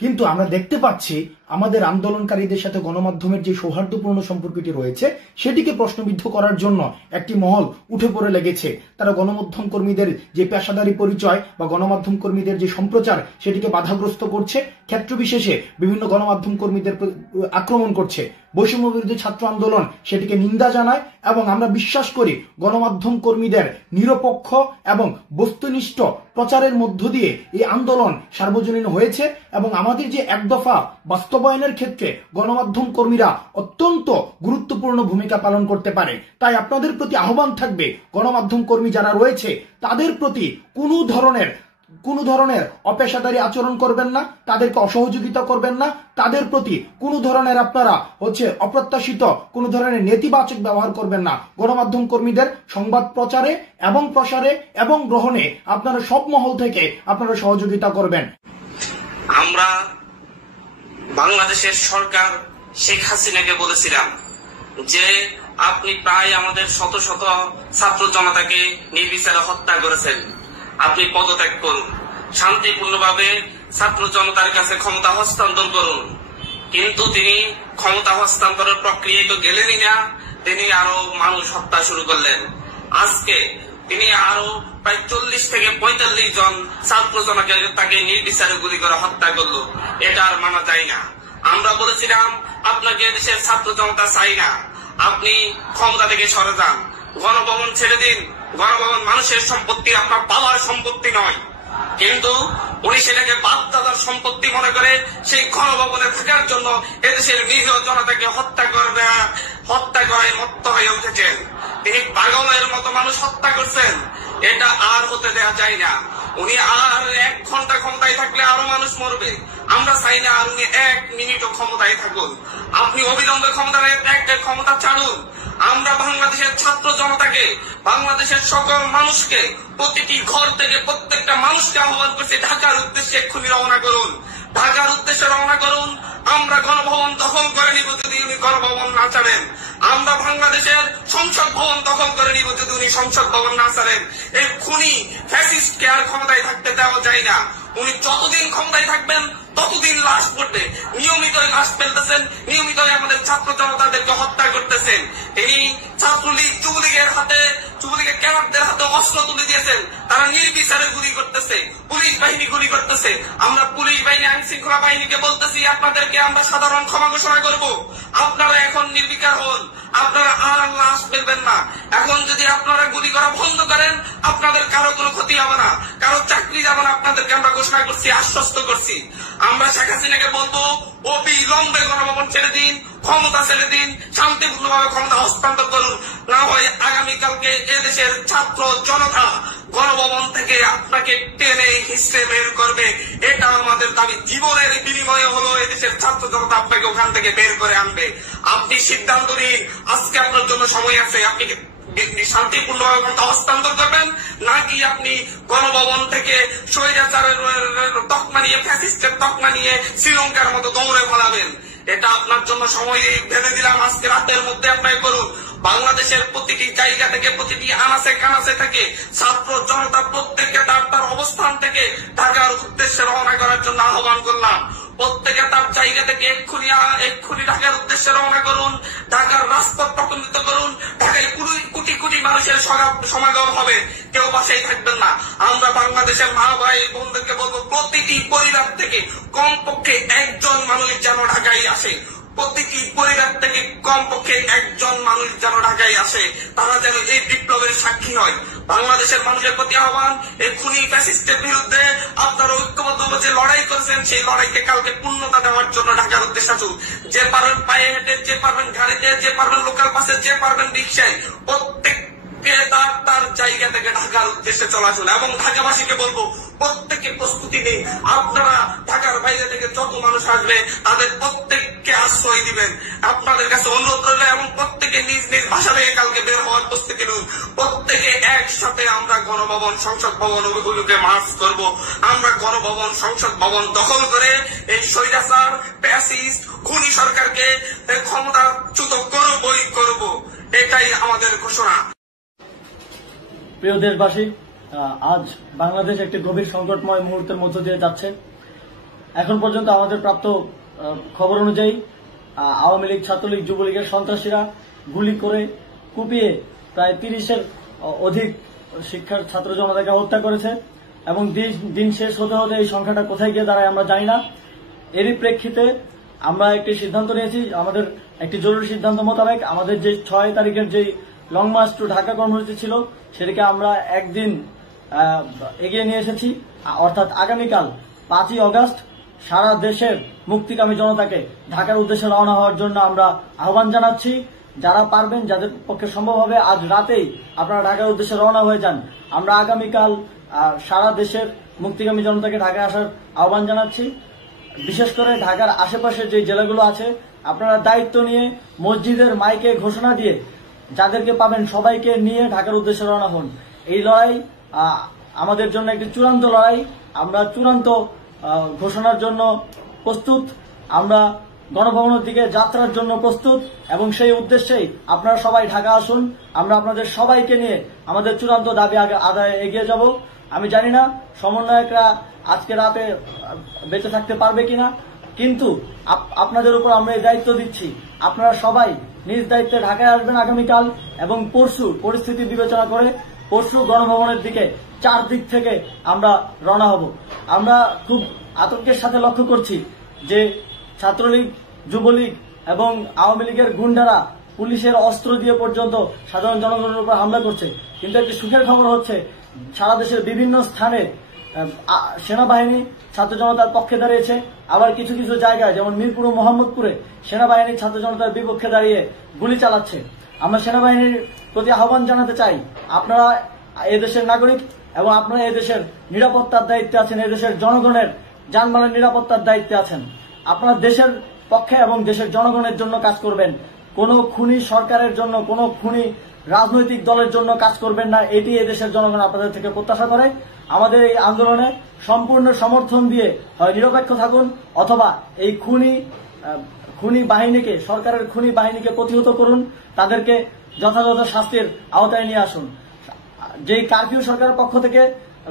কিন্তু আমরা দেখতে পাচ্ছি আমাদের আন্দোলনকারীদের সাথে গণমাধ্যমের যে সৌহার্দ্যপূর্ণ সম্পর্কটি রয়েছে সেটিকে প্রশ্নবিদ্ধ করার জন্য একটি মহল উঠে পড়ে লেগেছে। তারা গণমাধ্যম কর্মীদের যে পেশাদারি পরিচয় বা গণমাধ্যম কর্মীদের যে সম্প্রচার সেটিকে বাধাগ্রস্ত করছে, ক্ষেত্র বিশেষে বিভিন্ন গণমাধ্যম কর্মীদের আক্রমণ করছে। বৈষম্য বিরোধী ছাত্র আন্দোলন সেটিকে নিন্দা জানায় এবং আমরা বিশ্বাস করি গণমাধ্যম কর্মীদের নিরপেক্ষ এবং বস্তুনিষ্ঠ প্রচারের মধ্য দিয়ে এই আন্দোলন সার্বজনীন হয়েছে এবং আমাদের যে এক দফা বাস্তবায়নের ক্ষেত্রে গণমাধ্যম কর্মীরা অত্যন্ত গুরুত্বপূর্ণ ভূমিকা পালন করতে পারে। তাই আপনাদের প্রতি আহ্বান থাকবে, গণমাধ্যম কর্মী যারা রয়েছে তাদের প্রতি কোনো ধরনের কোনো ধরনের অপেশাদারী আচরণ করবেন না, তাদেরকে অসহযোগিতা করবেন না, তাদের প্রতি কোনো ধরনের আপনারা অপ্রত্যাশিত কোনো ধরনের নেতিবাচক ব্যবহার করবেন না। গণমাধ্যম কর্মীদের সংবাদ প্রচারে এবং প্রসারে এবং গ্রহণে আপনারা সব মহল থেকে আপনারা সহযোগিতা করবেন। আমরা বাংলাদেশের সরকার শেখ হাসিনাকে বলেছিলাম যে আপনি প্রায় আমাদের শত শত ছাত্র জনতাকে নির্বিচারে হত্যা করেছেন, আপনি পদত্যাগ করুন, শান্তিপূর্ণভাবে ছাত্র জনতার কাছে ক্ষমতা হস্তান্তর করুন। কিন্তু তিনি ক্ষমতা হস্তান্তরের প্রক্রিয়ায় তো গেলেনই না, তিনি আরো মানুষ হত্যা শুরু করলেন। আজকে তিনি আরো প্রায় 40 থেকে 45 জন ছাত্র জনকে তাকে নির্বিচারে গুলি করে হত্যা করলো। এটা আর মানা যায় না। আমরা বলেছিলাম আপনাকে দেশের ছাত্র জনতা চাই না, আপনি ক্ষমতা থেকে সরে যান, গণভবন ছেড়ে দিন। গণভবন মানুষের সম্পত্তি, আপনার বাবার সম্পত্তি নয়। কিন্তু উনি সেটাকে বাপ দাদার সম্পত্তি মনে করে সেই গণভবনে থাকার জন্য এদেশের নিরীহ জনতাকে হত্যা করায় মত্ত হয়ে উঠেছেন। তিনি পাগলের মতো মানুষ হত্যা করছেন। এটা আর হতে দেওয়া যায় না। উনি আর 1 ঘন্টা ক্ষমতায় থাকলে আরো মানুষ মরবে। আমরা চাই না আর উনি 1 মিনিটও ক্ষমতায় থাকুন। আপনি অবিলম্বে ক্ষমতা ছাড়ুন। আমরা বাংলাদেশের ছাত্র জনতাকে, বাংলাদেশের সকল মানুষকে, প্রতিটি ঘর থেকে প্রত্যেকটা মানুষকে আহ্বান করছি ঢাকার উদ্দেশ্যে এক্ষুনি রওনা করুন, ঢাকার উদ্দেশ্যে রওনা করুন। আমরা গণভবন দখল করে নিব যদি উনি গণভবন না ছাড়েন। আমরা বাংলাদেশের সংসদ ভবন দখল করে নিব যদি উনি সংসদ ভবন না ছাড়েন। এই খুনি ফ্যাসিস্টকে আর ক্ষমতায় থাকতে দেওয়া যায় না। উনি যতদিন ক্ষমতায় থাকবেন ততদিন লাশ পড়বে। নিয়মিত লাশ ফেলতেছেন, নিয়মিত আমাদের ছাত্র জনতাদেরকে হত্যা করতেছেন। তিনি ছাত্রলীগ যুবলীগের ক্যাডারদের হাতে অস্ত্র তুলে দিয়েছেন। তারা নির্বিচারে গুলি করতেছে, পুলিশ বাহিনী গুলি করতেছে। আমরা পুলিশ বাহিনী, আইন শৃঙ্খলা বাহিনীকে বলতেছি আপনাদেরকে আমরা সাধারণ ক্ষমা ঘোষণা করব। আপনারা এখন নির্বিকার হন, আপনারা আর লাশ ফেলবেন না। এখন যদি আপনারা গুলি করা বন্ধ করেন আপনাদের কারো কোনো ক্ষতি হবে না, কারো চাকরি যাবে না। আপনাদেরকে আমরা ঘোষণা করছি, আশ্বস্ত করছি। আমরা শেখ হাসিনাকে বলবো অবিলম্বে গণভবন ছেড়ে দিন, ক্ষমতা ছেড়ে দিন, শান্তিপূর্ণভাবে ক্ষমতা হস্তান্তর করুন। না হয় আগামীকালকে এদেশের ছাত্র জনতা গণভবন থেকে আপনাকে টেনে হিসেবে বের করবে। এটা আমাদের দাবি। জীবনের বিনিময়ে হলো এদেশের ছাত্র জনতা আপনাকে ওখান থেকে বের করে আনবে। আপনি সিদ্ধান্ত নিন, আজকে আপনার জন্য সময় আছে। আপনি শান্তিপূর্ণভাবে ক্ষমতা হস্তান্তর করবেন, নাকি আপনি গণভবন থেকে স্বৈরাচারের তকমা নিয়ে, ফ্যাসিস্টের তকমা নিয়ে শ্রীলঙ্কার মতো দৌড়ে পালাবেন। এটা আপনার জন্য সময় ভেবে দিলাম। আজকে রাতের মধ্যে আপনাকে করুন। বাংলাদেশের প্রতিটি জায়গা থেকে, প্রতিটি আনাচে কানাচে থেকে ছাত্র জনতা প্রত্যেকে তার অবস্থান থেকে ঢাকার উদ্দেশ্যে রওনা করার জন্য আহ্বান করলাম। প্রত্যেকে তার জায়গা থেকে এক্ষুনি ঢাকার উদ্দেশ্যে রওনা করুন। ঢাকার রাজপথ প্রতিনিধিত্ব করুন। ঢাকায় কোটি কোটি মানুষের সমাগম হবে, কেউ বাসায় থাকবেন না। আমরা বাংলাদেশের মা ভাই বোনদেরকে বলবো প্রতিটি পরিবার থেকে কমপক্ষে 1 জন মানুষ যেন ঢাকায় আসে। প্রতিটি পরিবার থেকে কমপক্ষে 1 জন মানুষ যেন ঢাকায় আসে। তারা যেন এই বিপ্লবের সাক্ষী হয়। বাংলাদেশের মানুষের প্রতি আহ্বান, এই খুনি ফ্যাসিস্টের বিরুদ্ধে আপনারা ঐক্যবদ্ধ যে লড়াই করেছেন সেই লড়াইকে কালকে পূর্ণতা দেওয়ার জন্য ঢাকার উদ্দেশ্যে আসুন। যে পারবেন পায়ে হেঁটে, যে পারবেন গাড়িতে, যে পারবেন লোকাল বাসে, যে পারবেন রিক্সায়, প্রত্যেককে তার জায়গা থেকে ঢাকার উদ্দেশ্যে চলে আসুন। এবং ঢাকাবাসীকে বলবো প্রত্যেকে প্রস্তুতি নেই। আপনারা ঢাকার বাইরে থেকে যত মানুষ আসবে তাদের প্রত্যেককে আশ্রয় দিবেন। আপনাদের কাছে অনুরোধ রইল এবং প্রত্যেকে নিজ নিজ ভাষা থেকে কালকে বের হওয়ার প্রস্তুতি নিন। প্রত্যেকে একসাথে আমরা গণভবন, সংসদ ভবন ওগুলোকে মার্চ করব। আমরা গণভবন, সংসদ ভবন দখল করে এই স্বৈরাচার, ফ্যাসিস্ট, খুনি সরকারকে ক্ষমতাচ্যুত করব। এটাই আমাদের ঘোষণা। প্রিয় দেশবাসী, আজ বাংলাদেশ একটি গভীর সংকটময় মুহূর্তের মধ্য দিয়ে যাচ্ছে। এখন পর্যন্ত আমাদের প্রাপ্ত খবর অনুযায়ী আওয়ামী লীগ, ছাত্রলীগ, যুবলীগের সন্ত্রাসীরা গুলি করে কুপিয়ে প্রায় 30-এর অধিক শিক্ষার ছাত্র জনতাকে হত্যা করেছে এবং দিন শেষ হতে হতে এই সংখ্যাটা কোথায় গিয়ে দাঁড়ায় আমরা জানি না। এরই প্রেক্ষিতে আমরা একটি সিদ্ধান্ত নিয়েছি। আমাদের একটি জরুরি সিদ্ধান্ত মোতাবেক আমাদের যে 6 তারিখের যে লং মার্চ টু ঢাকা কর্মসূচি ছিল সেটাকে আমরা একদিন এগিয়ে নিয়ে এসেছি। অর্থাৎ আগামীকাল 5ই অগস্ট সারা দেশের মুক্তিকামী জনতাকে ঢাকার উদ্দেশ্যে রওনা হওয়ার জন্য আমরা আহ্বান জানাচ্ছি। যারা পারবেন, যাদের পক্ষে সম্ভব হবে, আজ রাতেই আপনারা ঢাকার উদ্দেশ্যে রওনা হয়ে যান। আমরা আগামীকাল সারা দেশের মুক্তিকামী জনতাকে ঢাকায় আসার আহ্বান জানাচ্ছি। বিশেষ করে ঢাকার আশেপাশে যে জেলাগুলো আছে, আপনারা দায়িত্ব নিয়ে মসজিদের মাইকে ঘোষণা দিয়ে যাদেরকে পাবেন সবাইকে নিয়ে ঢাকার উদ্দেশ্যে রওনা হন। এই লড়াই আমাদের জন্য একটি চূড়ান্ত লড়াই। আমরা চূড়ান্ত ঘোষণার জন্য প্রস্তুত, আমরা গণভবনের দিকে যাত্রার জন্য প্রস্তুত এবং সেই উদ্দেশ্যেই আপনারা সবাই ঢাকা আসুন। আমরা আপনাদের সবাইকে নিয়ে আমাদের চূড়ান্ত দাবি আদায়ে এগিয়ে যাব। আমি জানি না সমন্বয়করা আজকে রাতে বেঁচে থাকতে পারবে কিনা, কিন্তু আপনাদের উপর আমরা এই দায়িত্ব দিচ্ছি। আপনারা সবাই নিজ দায়িত্বে ঢাকায় আসবেন আগামীকাল এবং পরশু পরিস্থিতি বিবেচনা করে পরশু গণভবনের দিকে 4 দিক থেকে আমরা রওনা হব। আমরা খুব আতঙ্কের সাথে লক্ষ্য করছি যে ছাত্রলীগ, যুবলীগ এবং আওয়ামী লীগের গুন্ডারা পুলিশের অস্ত্র দিয়ে পর্যন্ত সাধারণ জনগণের উপর হামলা করছে। কিন্তু একটি সুখের খবর হচ্ছে সারা দেশের বিভিন্ন স্থানে সেনাবাহিনী ছাত্র জনতার পক্ষে দাঁড়িয়েছে। আবার কিছু কিছু জায়গায় যেমন মিরপুর ও মোহাম্মদপুরে সেনাবাহিনী ছাত্র জনতার বিপক্ষে দাঁড়িয়ে গুলি চালাচ্ছে। আমরা সেনাবাহিনীর প্রতি আহ্বান জানাতে চাই, আপনারা এদেশের নাগরিক এবং আপনারা এদেশের নিরাপত্তার দায়িত্বে আছেন, এদেশের জনগণের যানবাহনের নিরাপত্তার দায়িত্বে আছেন। আপনারা দেশের পক্ষে এবং দেশের জনগণের জন্য কাজ করবেন। কোনো খুনি সরকারের জন্য, কোনো খুনি রাজনৈতিক দলের জন্য কাজ করবেন না। এটি এদেশের জনগণ আপনাদের থেকে প্রত্যাশা করে। আমাদের এই আন্দোলনে সম্পূর্ণ সমর্থন দিয়ে হয় নিরপেক্ষ থাকুন, অথবা এই খুনি বাহিনীকে, সরকারের খুনি বাহিনীকে প্রতিহত করুন, তাদেরকে যথাযথ শাস্তির আওতায় নিয়ে আসুন। যেই কারফিউ সরকারের পক্ষ থেকে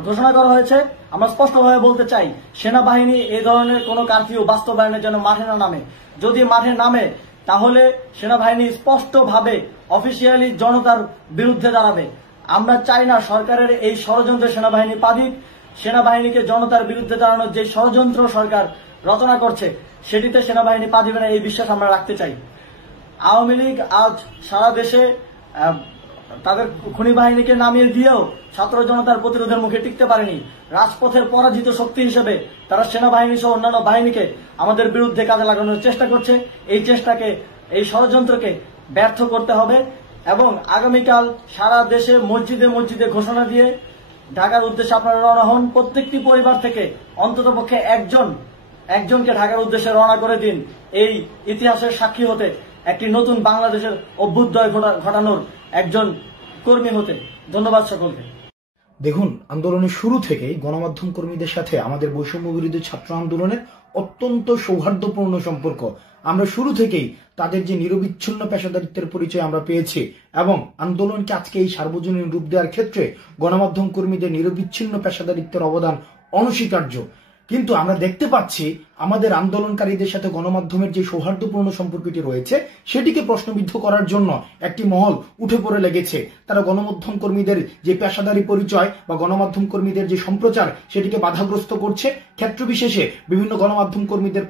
ঘোষণা করা হয়েছে, আমরা স্পষ্টভাবে বলতে চাই সেনাবাহিনী এই ধরনের কোন কারফিউ বাস্তবায়নের জন্য মাঠে না নামে। যদি মাঠে নামে তাহলে সেনাবাহিনী স্পষ্টভাবে অফিসিয়ালি জনতার বিরুদ্ধে দাঁড়াবে। আমরা চাই না সরকারের এই ষড়যন্ত্র সেনাবাহিনী পা দিক। সেনাবাহিনীকে জনতার বিরুদ্ধে দাঁড়ানোর যে ষড়যন্ত্র সরকার রচনা করছে সেটিতে সেনাবাহিনী পা দিবে না, এই বিশ্বাস আমরা রাখতে চাই। আওয়ামী লীগ আজ সারা দেশে তাদের খুনি বাহিনীকে নামিয়ে দিয়েও ছাত্র জনতার প্রতিরোধের মুখে টিকতে পারেনি। রাজপথের পরাজিত শক্তি হিসেবে তারা সেনাবাহিনী সহ অন্যান্য বাহিনীকে আমাদের বিরুদ্ধে কাজে লাগানোর চেষ্টা করছে। এই চেষ্টাকে, এই ষড়যন্ত্রকে ব্যর্থ করতে হবে এবং আগামীকাল সারা দেশে মসজিদে মসজিদে ঘোষণা দিয়ে ঢাকার উদ্দেশ্যে আপনারা রওনা হন। প্রত্যেকটি পরিবার থেকে অন্ততপক্ষে একজনকে ঢাকার উদ্দেশ্যে রওনা করে দিন, এই ইতিহাসের সাক্ষী হতে, একটি নতুন বাংলাদেশের অভ্যুদয় ঘটানোর একজন কর্মী হতে। ধন্যবাদ সকলকে। দেখুন, আন্দোলনের শুরু থেকেই গণমাধ্যম কর্মীদের সাথে আমাদের বৈষম্য বিরোধী ছাত্র আন্দোলনের অত্যন্ত সৌহার্দ্যপূর্ণ সম্পর্ক। আমরা শুরু থেকেই তাদের যে নিরবিচ্ছিন্ন পেশাদারিত্বের পরিচয় আমরা পেয়েছি এবং আন্দোলনকে আজকে এই সার্বজনীন রূপ দেওয়ার ক্ষেত্রে গণমাধ্যম কর্মীদের নিরবিচ্ছিন্ন পেশাদারিত্বের অবদান অনস্বীকার্য। কিন্তু আমরা দেখতে পাচ্ছি আমাদের আন্দোলনকারীদের সাথে গণমাধ্যমের যে সৌহার্দ্যপূর্ণ সম্পর্কটি রয়েছে সেটিকে প্রশ্নবিদ্ধ করার জন্য একটি মহল উঠে পড়ে লেগেছে। তারা গণমাধ্যম কর্মীদের যে পেশাদারি পরিচয় বা গণমাধ্যম কর্মীদের যে সম্প্রচার সেটিকে বাধাগ্রস্ত করছে, ক্ষেত্র বিশেষে বিভিন্ন গণমাধ্যম কর্মীদের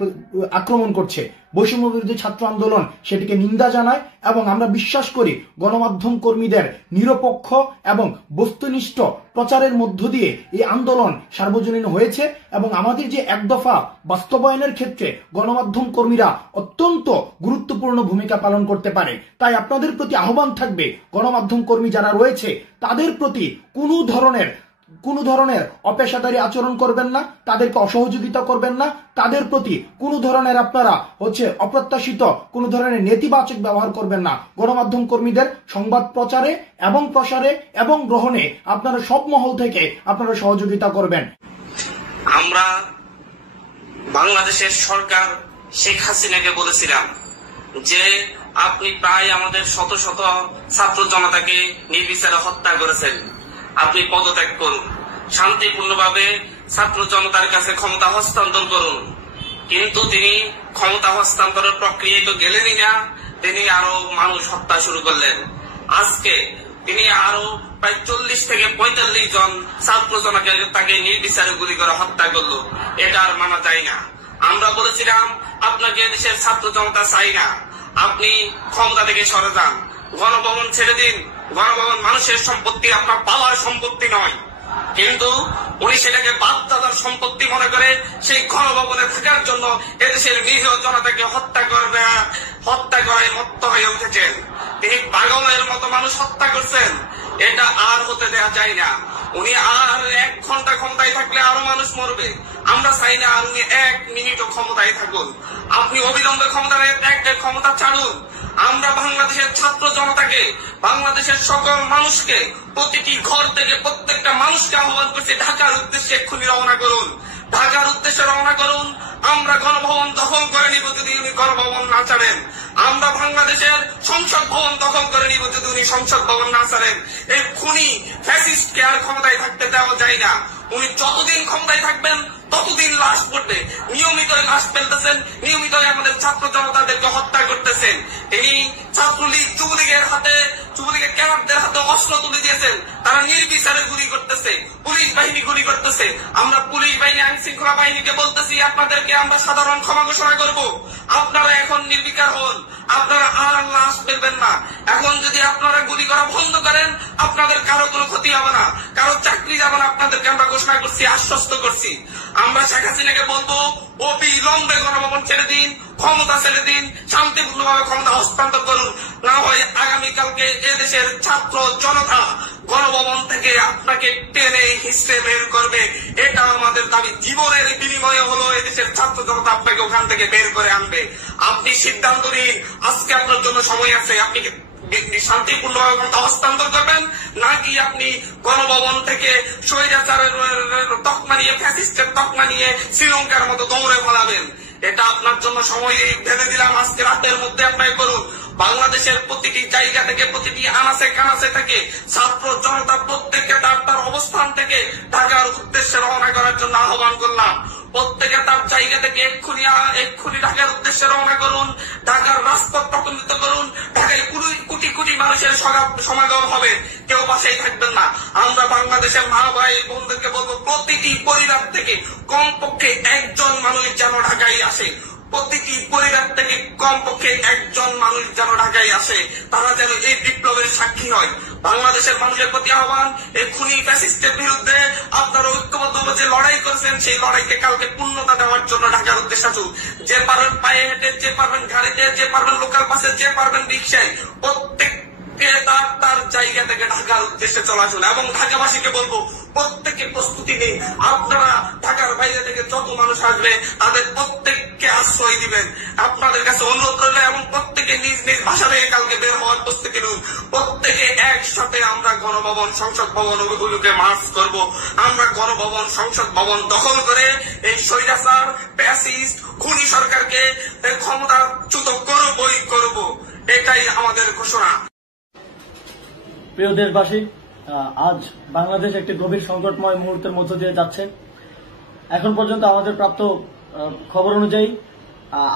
আক্রমণ করছে। বৈষম্য বিরোধী ছাত্র আন্দোলন সেটিকে নিন্দা জানায় এবং আমরা বিশ্বাস করি গণমাধ্যম কর্মীদের নিরপেক্ষ এবং বস্তুনিষ্ঠ প্রচারের মধ্য দিয়ে এই আন্দোলন সার্বজনীন হয়েছে এবং আমাদের যে এক দফা বাস্তবায়নের ক্ষেত্রে গণমাধ্যম কর্মীরা অত্যন্ত গুরুত্বপূর্ণ ভূমিকা পালন করতে পারে। তাই আপনাদের প্রতি আহ্বান থাকবে, গণমাধ্যম কর্মী যারা রয়েছে তাদের প্রতি কোনো ধরনের অপেশাদারী আচরণ করবেন না, তাদেরকে অসহযোগিতা করবেন না, তাদের প্রতি কোনো ধরনের আপনারা অপ্রত্যাশিত কোনো ধরনের নেতিবাচক ব্যবহার করবেন না। গণমাধ্যম কর্মীদের সংবাদ প্রচারে এবং প্রসারে এবং গ্রহণে আপনারা সব মহল থেকে আপনারা সহযোগিতা করবেন। আমরা বাংলাদেশের সরকার শেখ হাসিনাকে বলেছিলাম যে আপনি প্রায় আমাদের শত শত ছাত্র জনতাকে নির্বিচারে হত্যা করেছেন, আপনি পদত্যাগ করুন, শান্তিপূর্ণভাবে ছাত্র জনতার কাছে ক্ষমতা হস্তান্তর করুন। কিন্তু তিনি ক্ষমতা হস্তান্তরের প্রক্রিয়ায় তো গেলেনই না, তিনি আরো মানুষ হত্যা শুরু করলেন। আজকে তিনি আরো প্রায় 40 থেকে 45 জন ছাত্র জনকে তাকে নির্বিচারে গুলি করে হত্যা করলো। এটা আর মানা যায় না। আমরা বলেছিলাম আপনাকে দেশের ছাত্র জনতা চাই না, আপনি ক্ষমতা থেকে সরে যান, গণভবন ছেড়ে দিন। গণভবন মানুষের সম্পত্তি, আপনার পাওয়ার সম্পত্তি নয়। কিন্তু উনি সেটাকে বাপদাদার সম্পত্তি মনে করে সেই গণভবনে থাকার জন্য এদেশের নিরীহ জনতাকে হত্যা করায় মত্ত হয়ে উঠেছেন। তিনি পাগলের মতো মানুষ হত্যা করছেন। এটা আর হতে দেওয়া যায় না। উনি আর 1 ঘন্টা ক্ষমতায় থাকলে আরো মানুষ মরবে। আমরা চাই না উনি 1 মিনিটও ক্ষমতায় থাকুন। আপনি অবিলম্বে ক্ষমতা ছাড়ুন। আমরা বাংলাদেশের ছাত্র জনতাকে, বাংলাদেশের সকল মানুষকে, প্রতিটি ঘর থেকে প্রত্যেকটা মানুষকে আহ্বান করছি ঢাকার উদ্দেশ্যে এক্ষুনি রওনা করুন। ঢাকার উদ্দেশ্যে রওনা করুন। আমরা গণভবন দখল করে নিব যদি উনি গণভবন না ছাড়েন। আমরা বাংলাদেশের সংসদ ভবন দখল করে নিব যদি উনি সংসদ ভবন না ছাড়েন। এই খুনি ফ্যাসিস্টকে আর ক্ষমতায় থাকতে দেওয়া যায় না। উনি যতদিন ক্ষমতায় থাকবেন ততদিন লাশ পড়বে। নিয়মিত লাশ ফেলতেছেন, নিয়মিত আমাদের ছাত্র জনতাদেরকে হত্যা করতেছেন। তিনি ছাত্রলীগ যুবলীগের ক্যাডারদের হাতে অস্ত্র তুলে দিয়েছেন। তারা নির্বিচারে গুলি করতেছে, পুলিশ বাহিনী গুলি করতেছে। আমরা পুলিশ বাহিনী, আইন শৃঙ্খলা বাহিনীকে বলতেছি আপনাদেরকে আমরা সাধারণ ক্ষমা ঘোষণা করব। আপনারা এখন নির্বিকার হন, আপনারা আর লাশ ফেলবেন না। এখন যদি আপনারা গুলি করা বন্ধ করেন আপনাদের কারো কোনো ক্ষতি হবে না, কারো চাকরি যাবে না। আপনাদেরকে আমরা ঘোষণা করছি, আশ্বস্ত করছি। আমরা শেখ হাসিনাকে বলবো অবিলম্বে গণভবন ছেড়ে দিন, ক্ষমতা ছেড়ে দিন, শান্তিপূর্ণভাবে ক্ষমতা হস্তান্তর করুন। না হয় আগামীকালকে এদেশের ছাত্র জনতা গণভবন থেকে আপনাকে টেনে হিসেবে বের করবে। এটা আমাদের দাবি। জীবনের বিনিময়ে হলো এদেশের ছাত্র জনতা আপনাকে ওখান থেকে বের করে আনবে। আপনি সিদ্ধান্ত নিন, আজকে আপনার জন্য সময় আছে। আপনি শান্তিপূর্ণভাবে ক্ষমতা হস্তান্তর করবেন, নাকি আপনি গণভবন থেকে স্বৈরাচারের তকমা নিয়ে, ফ্যাসিস্টের তকমা নিয়ে শ্রীলঙ্কার মতো দৌড়ে পালাবেন। এটা আপনার জন্য সময় ভেবে দিলাম। আজকে রাতের মধ্যে আপনাকে করুন। বাংলাদেশের প্রতিটি জায়গা থেকে, প্রতিটি আনাচে কানাচে থেকে ছাত্র জনতা প্রত্যেকে তার অবস্থান থেকে ঢাকার উদ্দেশ্যে রওনা করার জন্য আহ্বান করলাম। প্রত্যেকে তার জায়গা থেকে এক্ষুনি ঢাকার উদ্দেশ্যে রওনা করুন। ঢাকার রাজপথ প্রকম্পিত করুন। ঢাকায় কোটি কোটি মানুষের সমাগম হবে, কেউ বাসায় থাকবেন না। আমরা বাংলাদেশের মা ভাই বোনদেরকে বলবো প্রতিটি পরিবার থেকে কমপক্ষে 1 জন মানুষ যেন ঢাকায় আসে। প্রতিটি পরিবার থেকে কমপক্ষে 1 জন মানুষ যেন ঢাকায় আসে। তারা যেন এই বিপ্লবের সাক্ষী হয়। বাংলাদেশের মানুষের প্রতি আহ্বান, এই খুনি ফ্যাসিস্টের বিরুদ্ধে আপনারা ঐক্যবদ্ধ যে লড়াই করেছেন, সেই লড়াইকে কালকে পূর্ণতা দেওয়ার জন্য ঢাকার উদ্দেশ্যে আসুন। যে পারবেন পায়ে হেঁটে, যে পারবেন গাড়িতে, যে পারবেন লোকাল বাসে, যে পারবেন রিক্সায়, প্রত্যেককে তার জায়গা থেকে ঢাকার উদ্দেশ্যে চলাচল। এবং ঢাকাবাসীকে বলবো প্রত্যেকে প্রস্তুতি নিন। আপনারা ঢাকার বাইরে থেকে যত মানুষ আসবে তাদের প্রত্যেককে আশ্রয় দিবেন। আপনাদের কাছে অনুরোধ রইল, এবং প্রত্যেকে নিজ নিজ ভাষা থেকে কালকে বের হওয়ার প্রস্তুতি নিন। প্রত্যেকে একসাথে আমরা গণভবন, সংসদ ভবন ওগুলোকে মার্চ করব। আমরা গণভবন, সংসদ ভবন দখল করে এই স্বৈরাচার, ফ্যাসিস্ট, খুনি সরকারকে ক্ষমতাচ্যুত করবই করব। এটাই আমাদের ঘোষণা। প্রিয় দেশবাসী, আজ বাংলাদেশ একটি গভীর সংকটময় মুহূর্তের মধ্য দিয়ে যাচ্ছে। এখন পর্যন্ত আমাদের প্রাপ্ত খবর অনুযায়ী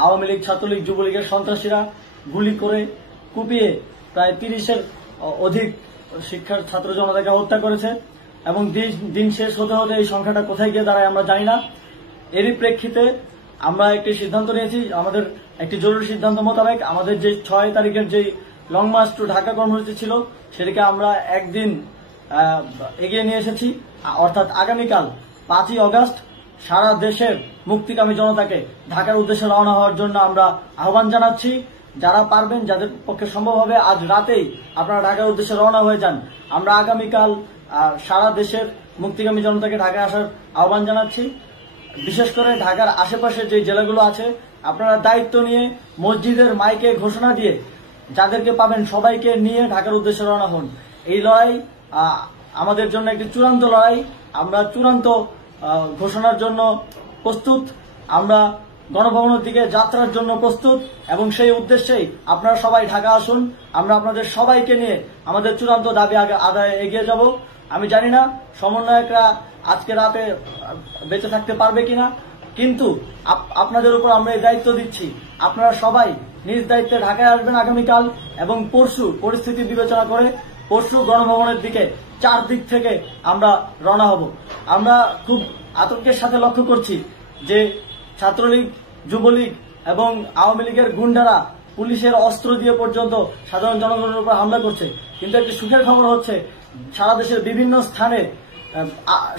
আওয়ামী লীগ, ছাত্রলীগ, যুবলীগের সন্ত্রাসীরা গুলি করে কুপিয়ে প্রায় 30-এর অধিক শিক্ষার ছাত্র জনতাকে হত্যা করেছে এবং দিন শেষ হতে হতে এই সংখ্যাটা কোথায় গিয়ে দাঁড়ায় আমরা জানি না। এরই প্রেক্ষিতে আমরা একটি সিদ্ধান্ত নিয়েছি। আমাদের একটি জরুরি সিদ্ধান্ত মোতাবেক আমাদের যে 6 তারিখের যে লং মার্চ টু ঢাকা কর্মসূচি ছিল সেটিকে আমরা একদিন এগিয়ে নিয়ে এসেছি। অর্থাৎ আগামীকাল 5ই অগস্ট সারা দেশের মুক্তিকামী জনতাকে ঢাকার উদ্দেশ্যে রওনা হওয়ার জন্য আমরা আহ্বান জানাচ্ছি। যারা পারবেন, যাদের পক্ষে সম্ভব হবে, আজ রাতেই আপনারা ঢাকার উদ্দেশ্যে রওনা হয়ে যান। আমরা আগামীকাল সারা দেশের মুক্তিকামী জনতাকে ঢাকায় আসার আহ্বান জানাচ্ছি। বিশেষ করে ঢাকার আশেপাশের যে জেলাগুলো আছে আপনারা দায়িত্ব নিয়ে মসজিদের মাইকে ঘোষণা দিয়ে যাদেরকে পাবেন সবাইকে নিয়ে ঢাকার উদ্দেশ্যে রওনা হন। এই লড়াই আমাদের জন্য একটি চূড়ান্ত লড়াই। আমরা চূড়ান্ত ঘোষণার জন্য প্রস্তুত। আমরা গণভবনের দিকে যাত্রার জন্য প্রস্তুত এবং সেই উদ্দেশ্যেই আপনারা সবাই ঢাকা আসুন। আমরা আপনাদের সবাইকে নিয়ে আমাদের চূড়ান্ত দাবি আদায়ে এগিয়ে যাব। আমি জানি না সমন্বয়করা আজকে রাতে বেঁচে থাকতে পারবে কিনা, কিন্তু আপনাদের উপর আমরা এই দায়িত্ব দিচ্ছি। আপনারা সবাই নিজ দায়িত্বে ঢাকায় আসবেন আগামীকাল এবং পরশু পরিস্থিতি বিবেচনা করে পরশু গণভবনের দিকে 4 দিক থেকে আমরা রওনা হব। আমরা খুব আতঙ্কের সাথে লক্ষ্য করছি যে ছাত্রলীগ, যুবলীগ এবং আওয়ামী লীগের গুন্ডারা পুলিশের অস্ত্র দিয়ে পর্যন্ত সাধারণ জনগণের উপর হামলা করছে। কিন্তু একটি সুখের খবর হচ্ছে সারা দেশের বিভিন্ন স্থানে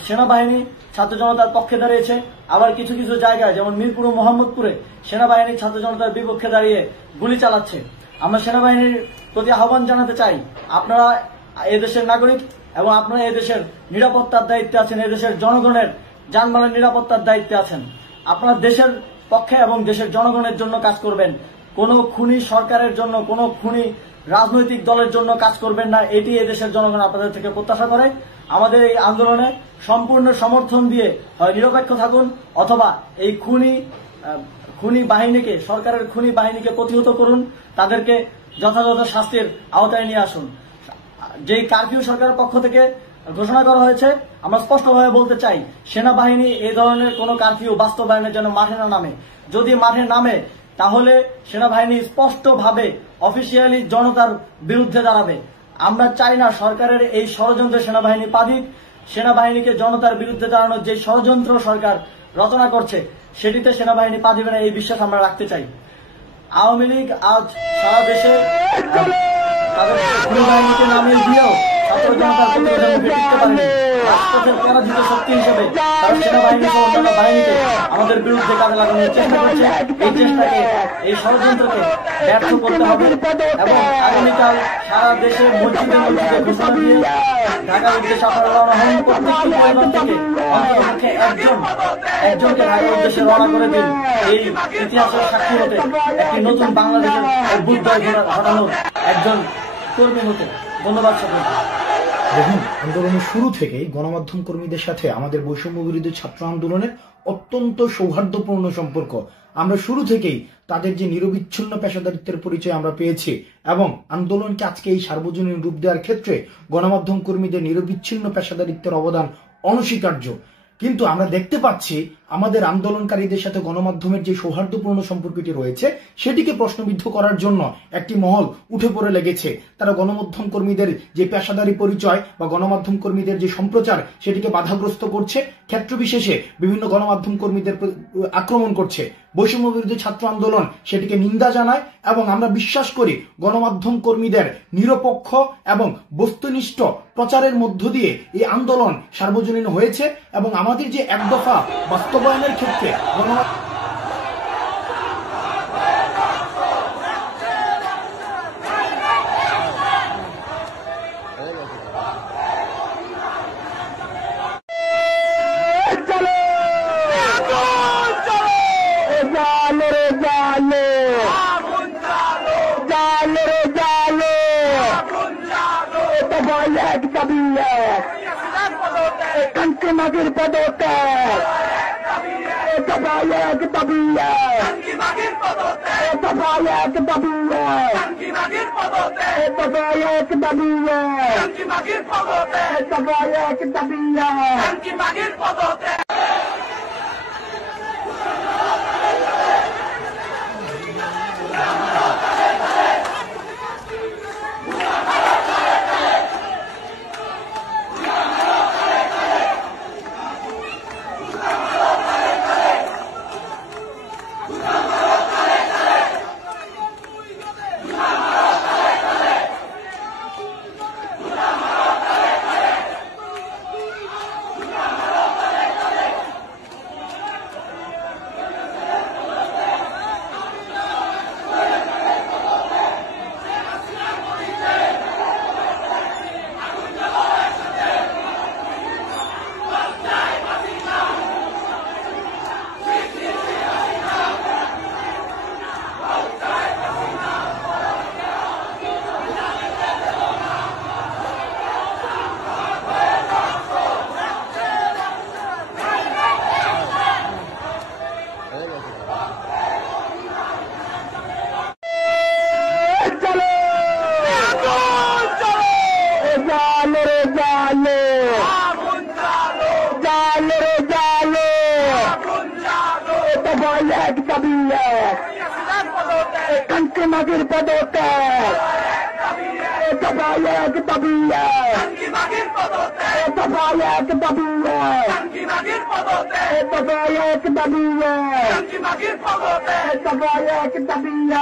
সেনাবাহিনী ছাত্র জনতার পক্ষে দাঁড়িয়েছে। আবার কিছু কিছু জায়গায় যেমন মিরপুর ও মোহাম্মদপুরে সেনাবাহিনী ছাত্র জনতার বিপক্ষে দাঁড়িয়ে গুলি চালাচ্ছে। আমরা সেনাবাহিনীর প্রতি আহ্বান জানাতে চাই, আপনারা এদেশের নাগরিক, এবং আপনারা এদেশের নিরাপত্তার দায়িত্বে আছেন, এদেশের জনগণের যানবাহনের নিরাপত্তার দায়িত্বে আছেন। আপনারা দেশের পক্ষে এবং দেশের জনগণের জন্য কাজ করবেন। কোনো খুনি সরকারের জন্য, কোনো খুনি রাজনৈতিক দলের জন্য কাজ করবেন না, এটি এদেশের জনগণ আপনাদের থেকে প্রত্যাশা করে। আমাদের এই আন্দোলনে সম্পূর্ণ সমর্থন দিয়ে হয় নিরপেক্ষ থাকুন, অথবা এই খুনি বাহিনীকে, সরকারের খুনি বাহিনীকে প্রতিহত করুন, তাদেরকে যথাযথ শাস্তির আওতায় নিয়ে আসুন। যে কারফিউ সরকারের পক্ষ থেকে ঘোষণা করা হয়েছে, আমরা স্পষ্টভাবে বলতে চাই, সেনাবাহিনী এই ধরনের কোনো কারফিউ বাস্তবায়নের জন্য মাঠে না নামে। যদি মাঠে নামে তাহলে সেনাবাহিনী স্পষ্টভাবে অফিসিয়ালি জনতার বিরুদ্ধে দাঁড়াবে। আমরা চাই না সরকারের এই ষড়যন্ত্রে সেনাবাহিনী পা দিক। সেনাবাহিনীকে জনতার বিরুদ্ধে দাঁড়ানোর যে ষড়যন্ত্র সরকার রচনা করছে, সেটিতে সেনাবাহিনী পা দিবে না, এই বিশ্বাস আমরা রাখতে চাই। আওয়ামী লীগ আজ সারা দেশে তাদের সেনাবাহিনীকে নামিয়ে দিয়েও ছাত্র জনতার প্রতিরোধের মুখে টিকতে পারেনি। রাজপথের পরাজিত শক্তি হিসেবে তারা সেনাবাহিনী সহ অন্যান্য বাহিনীকে আমাদের বিরুদ্ধে কাজে লাগানোর চেষ্টা করছে। এই চেষ্টাকে, এই ষড়যন্ত্রকে ব্যর্থ করতে হবে এবং আগামীকাল সারা দেশে মসজিদে মসজিদে ঘোষণা দিয়ে ঢাকার উদ্দেশ্যে আপনারা রওনা হন। প্রত্যেকটি পরিবার থেকে অন্ততপক্ষে একজনকে ঢাকার উদ্দেশ্যে রওনা করে দিন, এই ইতিহাসের সাক্ষী হতে, একটি নতুন বাংলাদেশের অভ্যুদয় ঘটানোর একজন কর্মী হতে। ধন্যবাদ সকলকে। দেখুন, আন্দোলনের শুরু থেকেই গণমাধ্যম কর্মীদের সাথে আমাদের বৈষম্য বিরোধী ছাত্র আন্দোলনের অত্যন্ত সৌহার্দ্যপূর্ণ সম্পর্ক। আমরা শুরু থেকেই তাদের যে নিরবিচ্ছিন্ন পেশাদারিত্বের পরিচয় আমরা পেয়েছি এবং আন্দোলনকে আজকে এই সার্বজনীন রূপ দেওয়ার ক্ষেত্রে গণমাধ্যম কর্মীদের নিরবিচ্ছিন্ন পেশাদারিত্বের অবদান অনস্বীকার্য। কিন্তু আমরা দেখতে পাচ্ছি আমাদের আন্দোলনকারীদের সাথে গণমাধ্যমের যে সৌহার্দ্যপূর্ণ সম্পর্কটি রয়েছে, সেটিকে প্রশ্নবিদ্ধ করার জন্য একটি মহল উঠে পড়ে লেগেছে। তারা গণমাধ্যম কর্মীদের যে পেশাদারি পরিচয় বা গণমাধ্যম কর্মীদের যে সম্প্রচার, সেটিকে বাধাগ্রস্ত করছে, ক্ষেত্র বিশেষে বিভিন্ন গণমাধ্যম কর্মীদের আক্রমণ করছে। বৈষম্য বিরোধী ছাত্র আন্দোলন সেটিকে নিন্দা জানায় এবং আমরা বিশ্বাস করি গণমাধ্যম কর্মীদের নিরপেক্ষ এবং বস্তুনিষ্ঠ প্রচারের মধ্য দিয়ে এই আন্দোলন সার্বজনীন হয়েছে এবং আমাদের যে এক দফা বাস্তবায়নের ক্ষেত্রে মাগির পদত্যাগ, দফায়ক দাবিয়ে, দফায়ক দাবিয়ে, দফায়ক দাবিয়ে, দফায়ক দাবিয়ে। মাগির পদত্যাগ, দফায়ক দাবিয়ে, দফায়ক দাবিয়ে, দফায়ক দাবিয়ে, দফায়ক দাবিয়ে।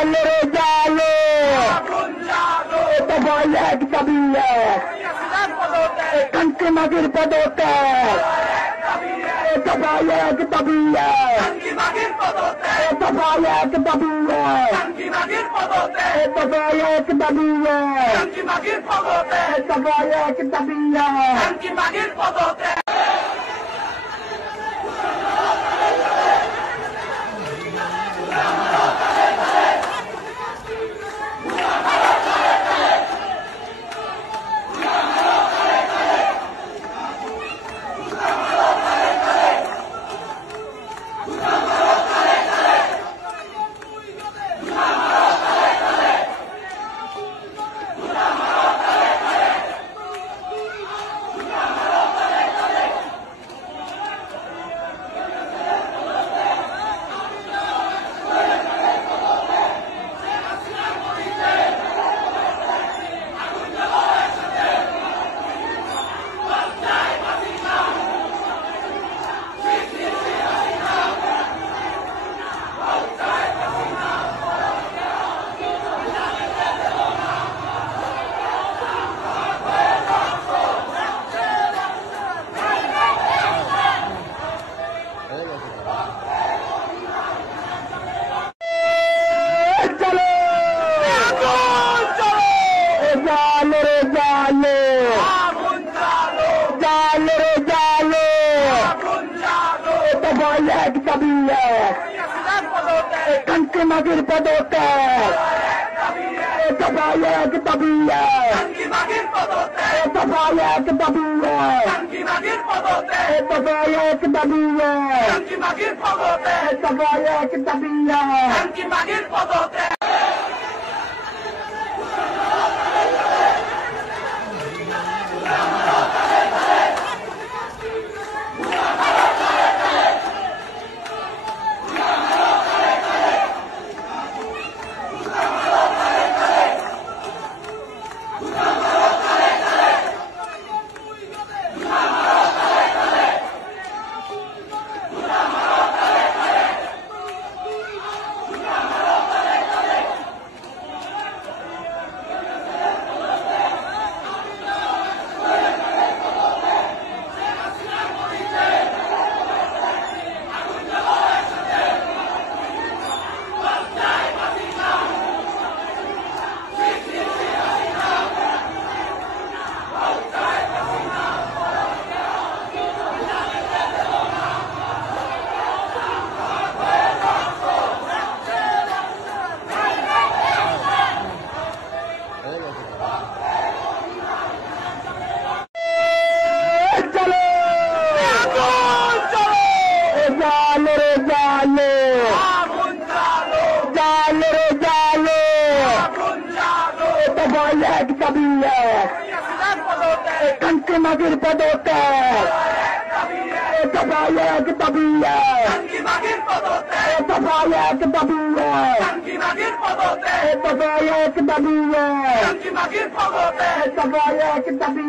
জালো রে জালো দফায় এক দাবি কান্তি মাগির পদত্যাগ দফায় এক দাবি দফায় এক দাবি দফায় এক দাবি দফায় এক দাবি এক দাবি কান্তি মাগির পদত্যাগ দফায় এক দাবি দফায় এক দাবি দফায় এক দাবি দফায় এক দাবি এক দাবি কান্তি মাগির পদত্যাগ দফায় এক দাবি দফায় এক দাবি দফায় এক দাবি দফায় এক দাবি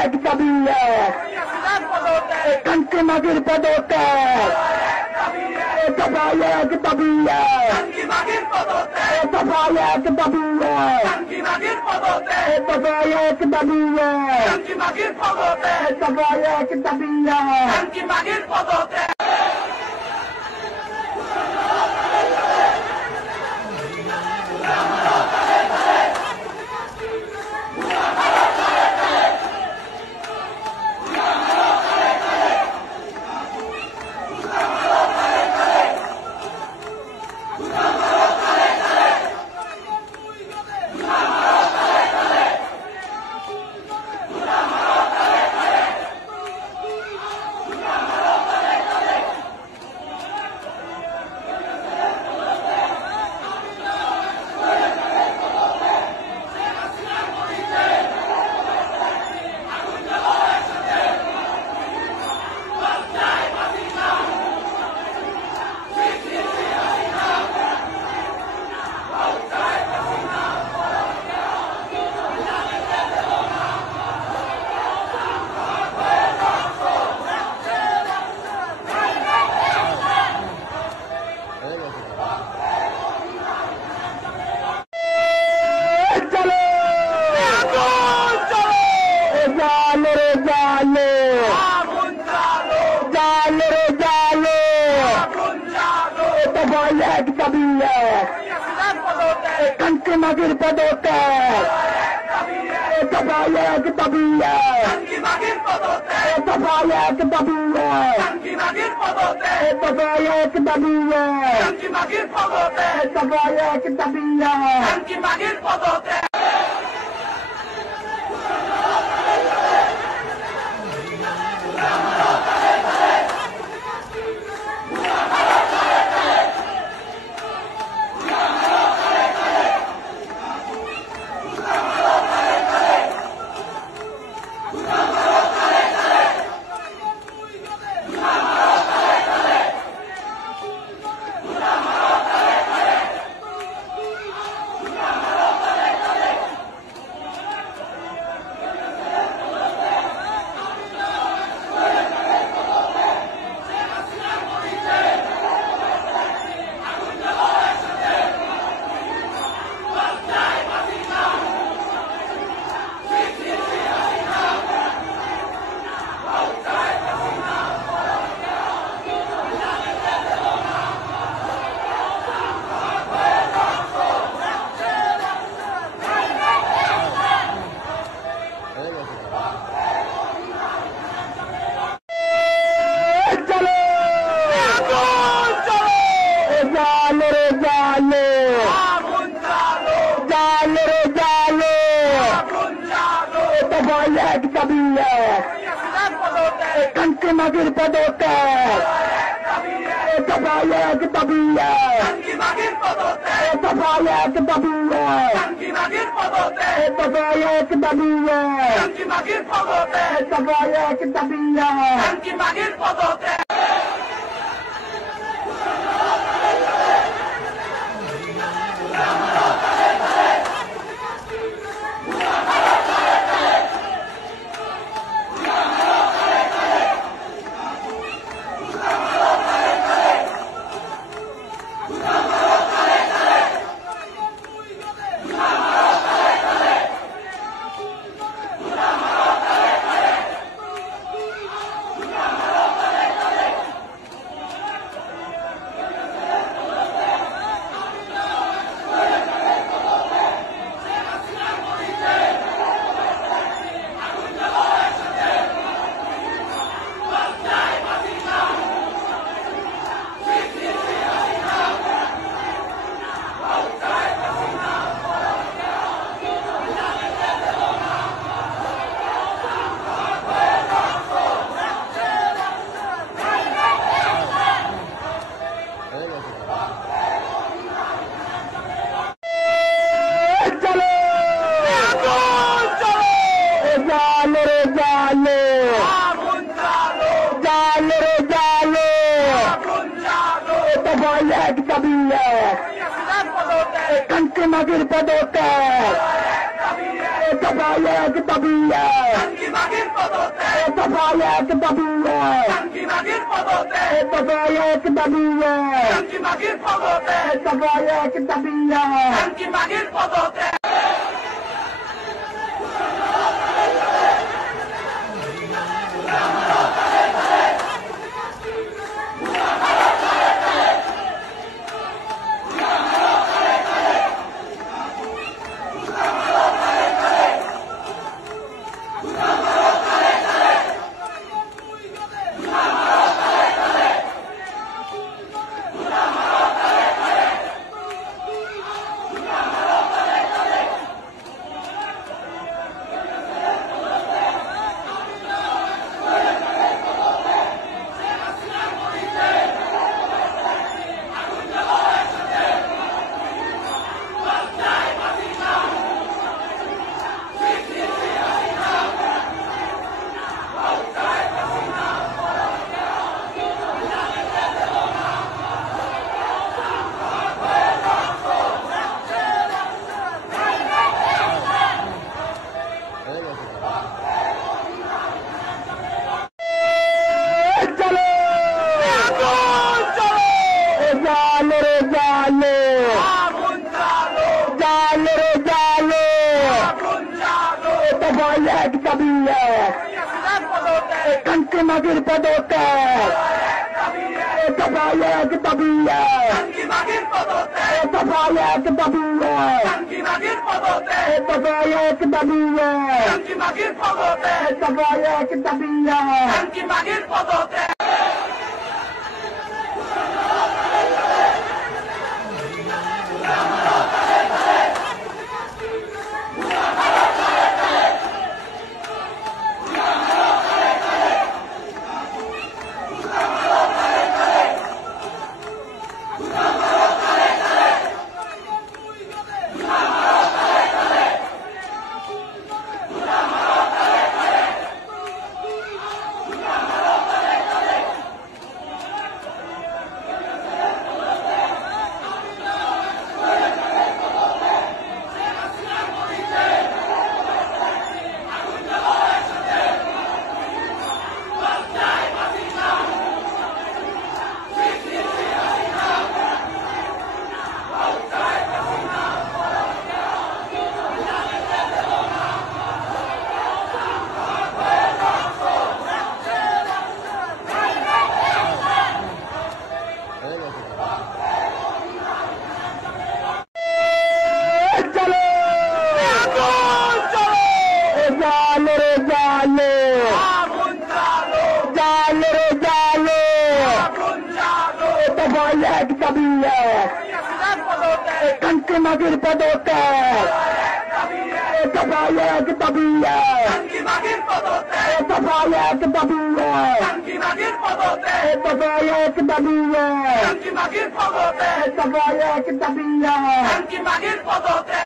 এক দাবি কান্তি মাগির পদত্যাগ दफाई एक दाबी दफाई एक दाबी दफाई एक दाबी दफाई एक दाबी Makin padote, dafai ek dabi, dafai ek dabi, dafai ek dabi, dafai ek dabi. Makin padote, dafai ek dabi, dafai ek dabi, dafai ek dabi, dafai ek dabi. Makin padote, Tafayek tabiye. Bagir podote. Tafayek tabiye. Bagir podote. Tafayek tabiye. Bagir podote. Tafayek tabiye. Bagir podote. Kanki magir padote. Tafayek tabiye. Bagir podote. Tafayek tabiye. Bagir podote. Tafayek tabiye. Bagir podote. Tafayek tabiye. Bagir podote. Tafayek tabiye. Kanki magir padote. Tafayek tabiye. Bagir podote. Tafayek tabiye. Bagir podote. Tafayek tabiye. Bagir podote. Tafayek tabiye. Bagir podote. Tafayek tabiye. Kanki magir padote.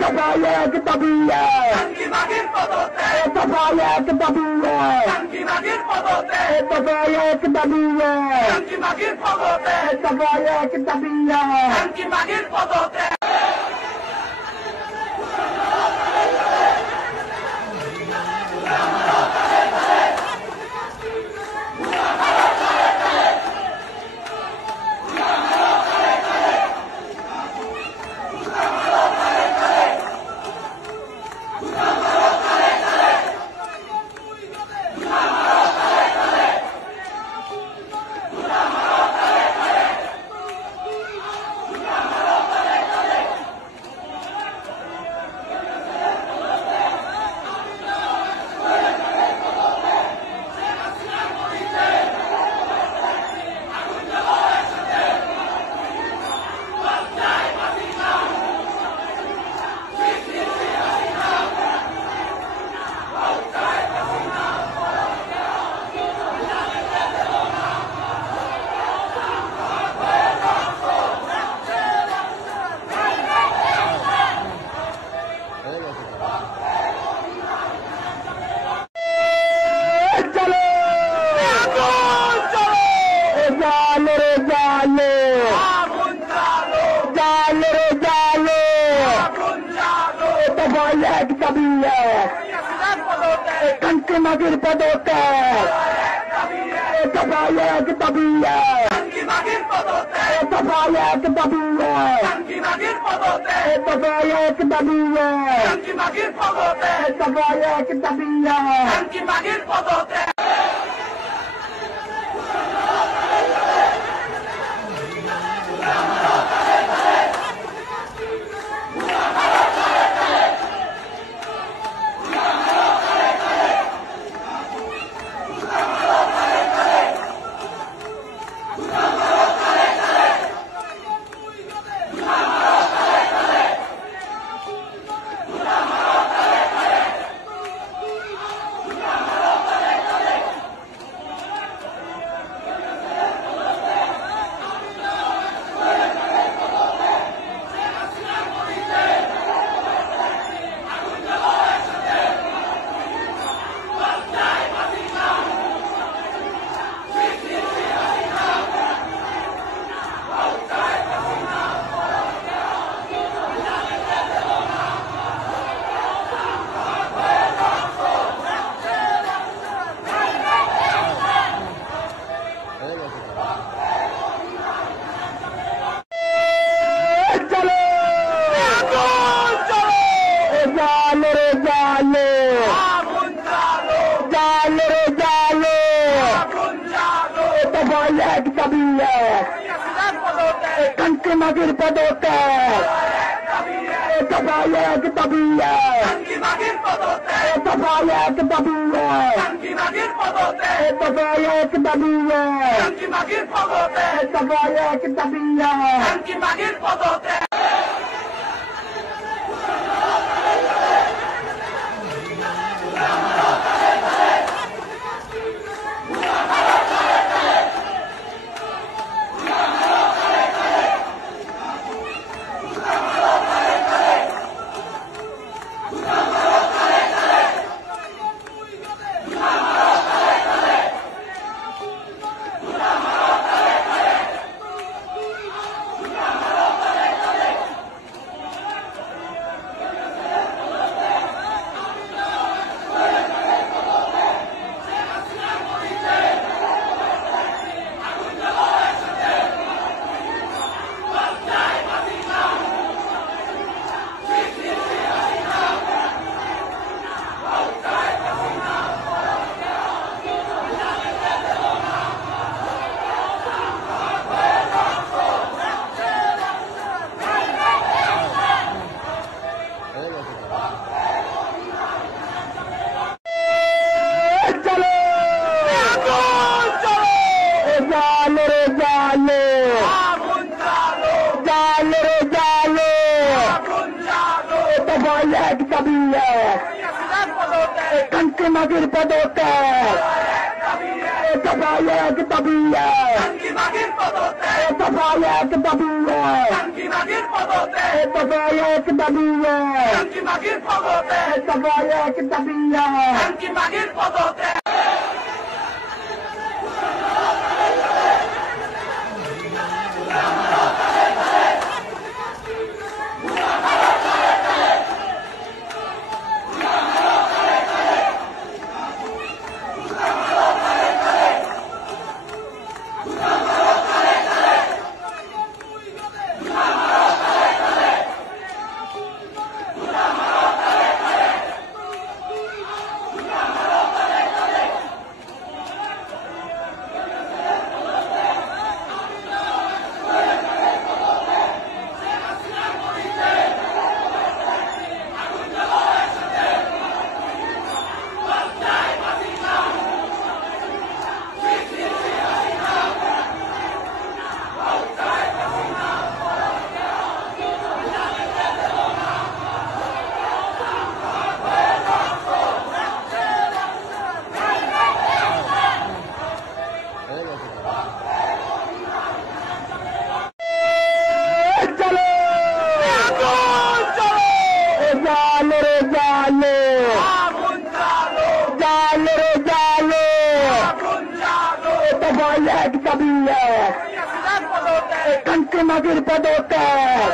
दफाई एक दाबी है কি বাগের পদত্যাগ दफाई एक दाबी है কি বাগের পদত্যাগ दफाई एक दाबी है কি বাগের পদত্যাগ दफाई एक दाबी है কি বাগের পদত্যাগ मागिर पदोत्तर दफाई एक दाबी है কি বাগের পদত্যাগ दफाई एक दाबी है কি বাগের পদত্যাগ दफाई एक दाबी है কি বাগের পদত্যাগ दफाई एक दाबी है কি বাগের পদত্যাগ मागिर पदोत्तर दफाई एक दाबी है কি বাগের পদত্যাগ दफाई एक दाबी है কি বাগের পদত্যাগ दफाई एक दाबी है কি বাগের পদত্যাগ दफाई एक दाबी है কি বাগের পদত্যাগ मागिर पदोत्तर दफाई एक दाबी है মাগির পদত্যাগ দফায় এক দাবি জাঙ্গি মাগির পদত্যাগ দফায় এক দাবি জাঙ্গি মাগির পদত্যাগ দফায় এক দাবি জাঙ্গি মাগির পদত্যাগ এক দাবি কান্তি মাগির পদত্যাগ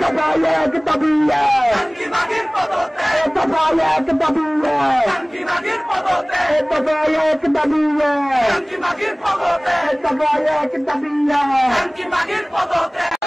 দফায় এক দাবি জাঙ্গি মাগির পদত্যাগ দফায় এক দাবি জাঙ্গি মাগির পদত্যাগ দফায় এক দাবি জাঙ্গি মাগির পদত্যাগ দফায় এক দাবি জাঙ্গি মাগির পদত্যাগ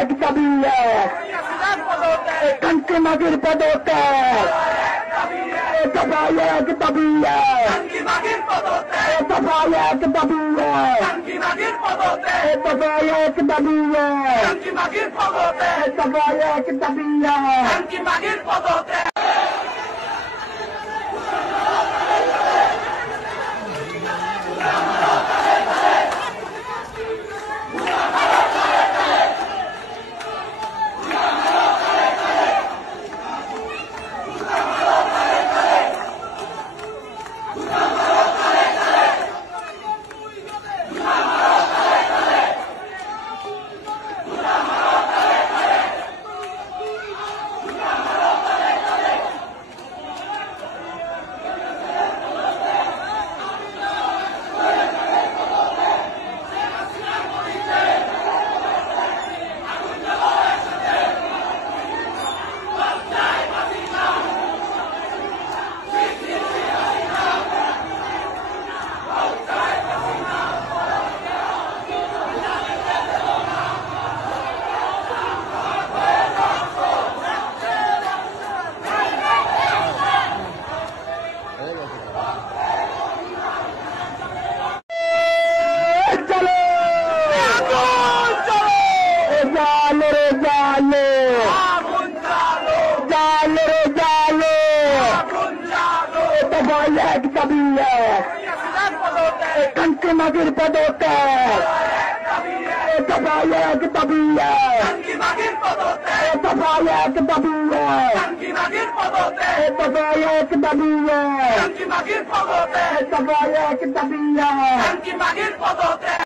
এক দাবি কান্তি মাগির পদত্যাগ দফায় এক দাবি জাঙ্গি মাগির পদত্যাগ দফায় এক দাবি জাঙ্গি মাগির পদত্যাগ দফায় এক দাবি জাঙ্গি মাগির পদত্যাগ দফায় এক দাবি জাঙ্গি মাগির পদত্যাগ এক দাবি কান্তি মাগির পদত্যাগ দফায় এক দাবি জাঙ্গি মাগির পদত্যাগ दफाए एक दाबी है टंकीबाजीर पदोत्तर दफाए एक दाबी है टंकीबाजीर पदोत्तर दफाए एक दाबी है टंकीबाजीर पदोत्तर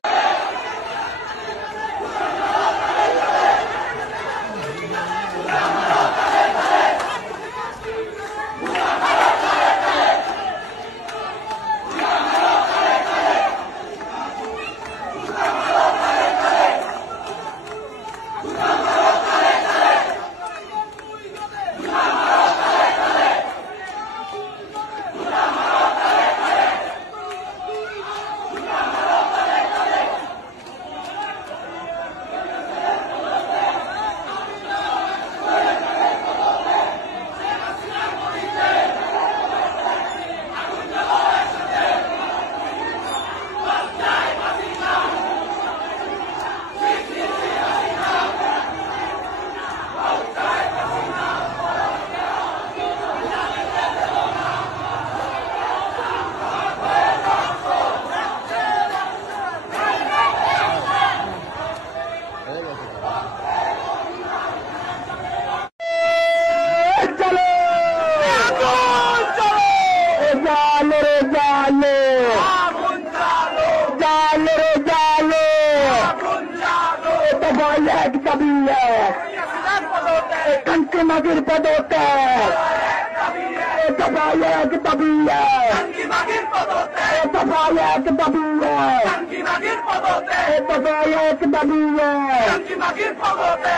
टंकीबाजीर पदोत्तर दफाए एक दाबी है टंकीबाजीर पदोत्तर दफाए एक दाबी है टंकीबाजीर पदोत्तर दफाए एक दाबी है टंकीबाजीर पदोत्तर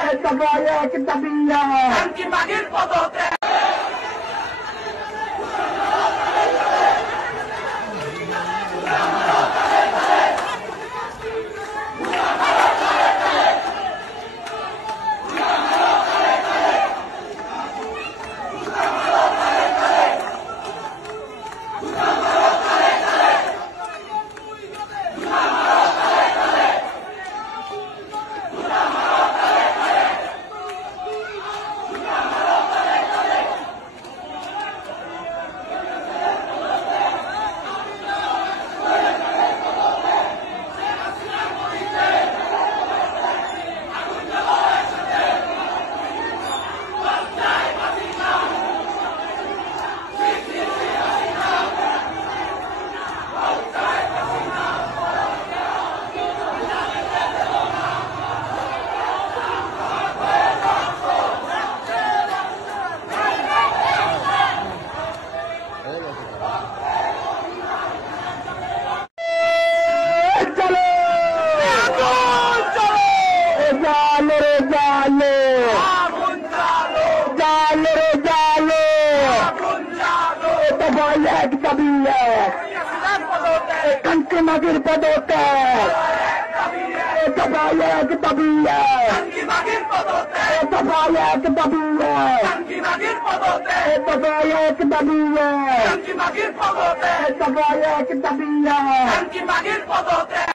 दफाए एक दाबी है टंकीबाजीर पदोत्तर टंकीबाजीर पदोत्तर दफाए एक दाबी है टंकीबाजीर पदोत्तर दफाए एक दाबी है टंकीबाजीर पदोत्तर दफाए एक दाबी है टंकीबाजीर पदोत्तर दफाए एक दाबी है टंकीबाजीर पदोत्तर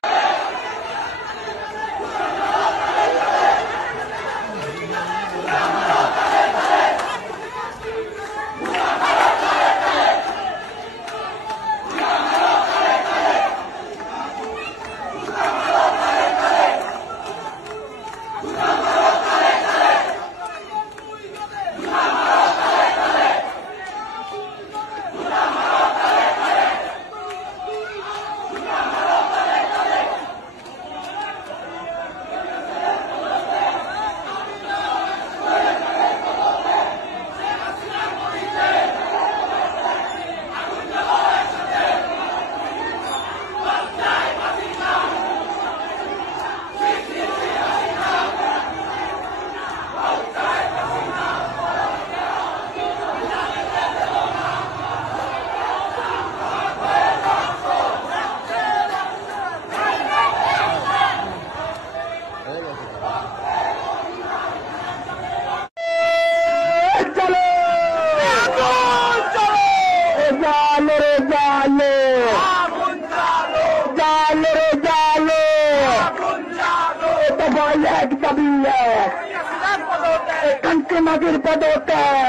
टंकीबाजीर पदोत्तर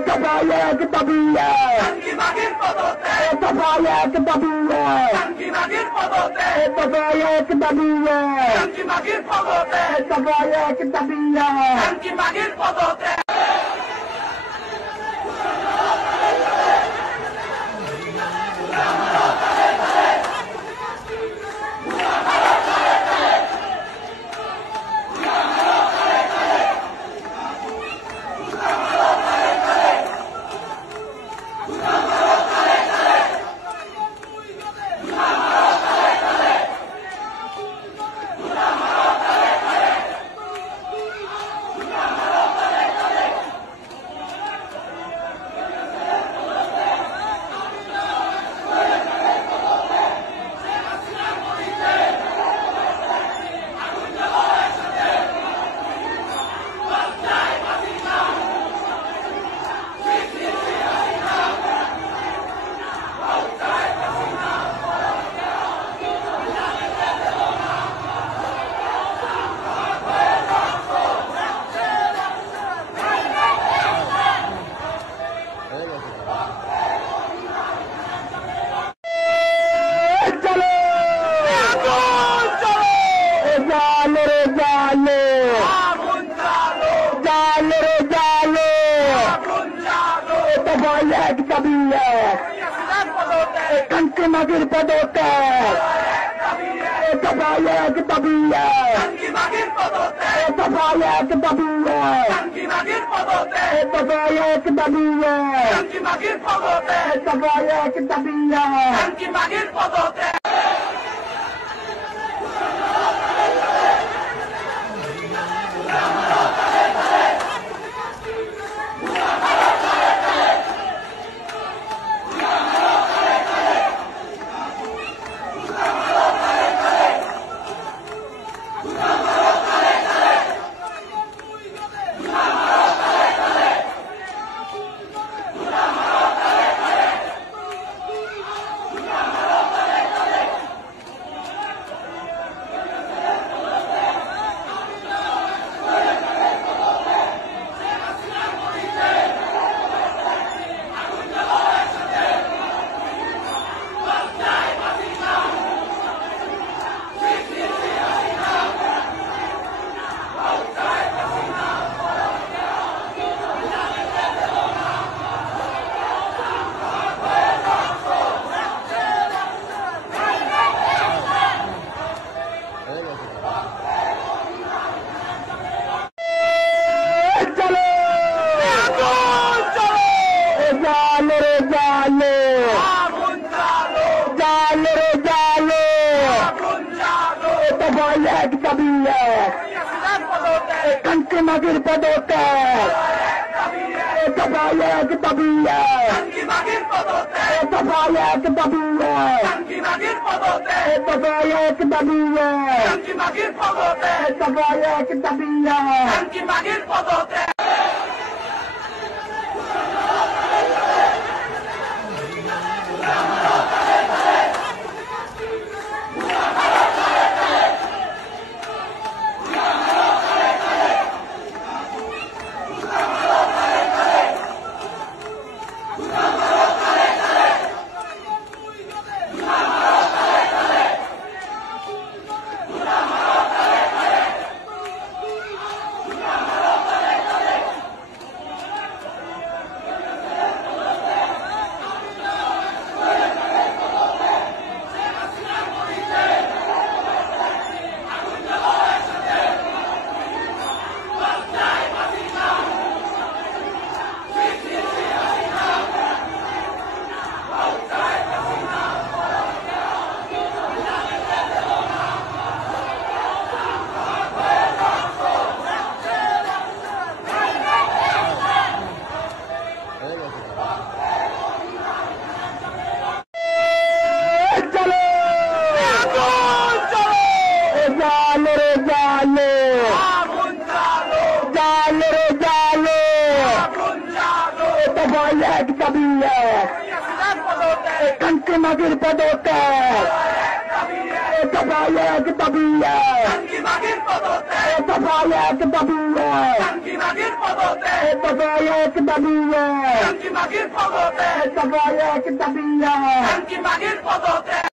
Tafayek tabiye. Tanki bagir padote. Tafayek tabiye. Tanki bagir padote. Tafayek tabiye. Tanki bagir padote. Tafayek tabiye. Tanki bagir padote. Tanki bagir padote. Tafayek tabiye. Tanki bagir padote. Tafayek tabiye. Tanki bagir padote. Tafayek tabiye. Tanki bagir padote. Tafayek tabiye. Tanki bagir padote. Tafayek tabiye. Tanki bagir padote. Tafayek tabiye. Tanki bagir padote. Tafayek tabiye. Tanki bagir padote. Tafayek tabiye. Tanki bagir padote. Tafayek tabiye. Tanki bagir padote. Tafayek tabiye. Tanki bagir padote. Tafayek tabiye. বাগের পদত্যাগ দফায় এক দাবি টঙ্কি বাগের পদত্যাগ দফায় এক দাবি টঙ্কি বাগের পদত্যাগ দফায় এক দাবি টঙ্কি বাগের পদত্যাগ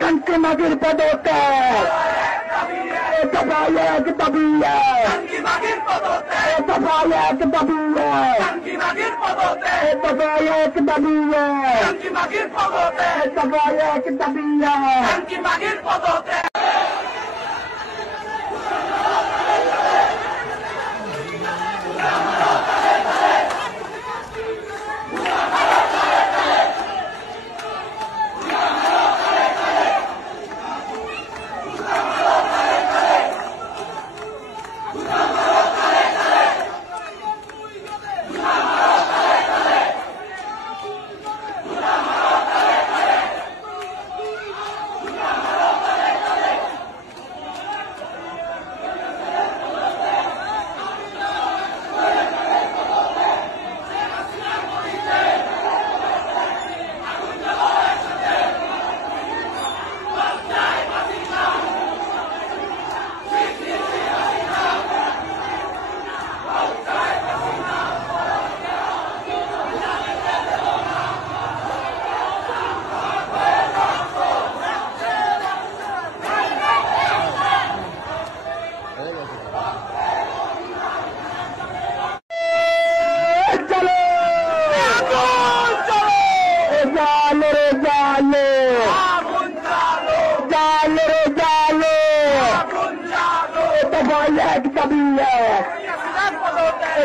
টঙ্কি বাগের পদত্যাগ দফায় এক দাবি টঙ্কি বাগের পদত্যাগ দফায় এক দাবি টঙ্কি বাগের পদত্যাগ দফায় এক দাবি টঙ্কি বাগের পদত্যাগ দফায় এক দাবি টঙ্কি বাগের পদত্যাগ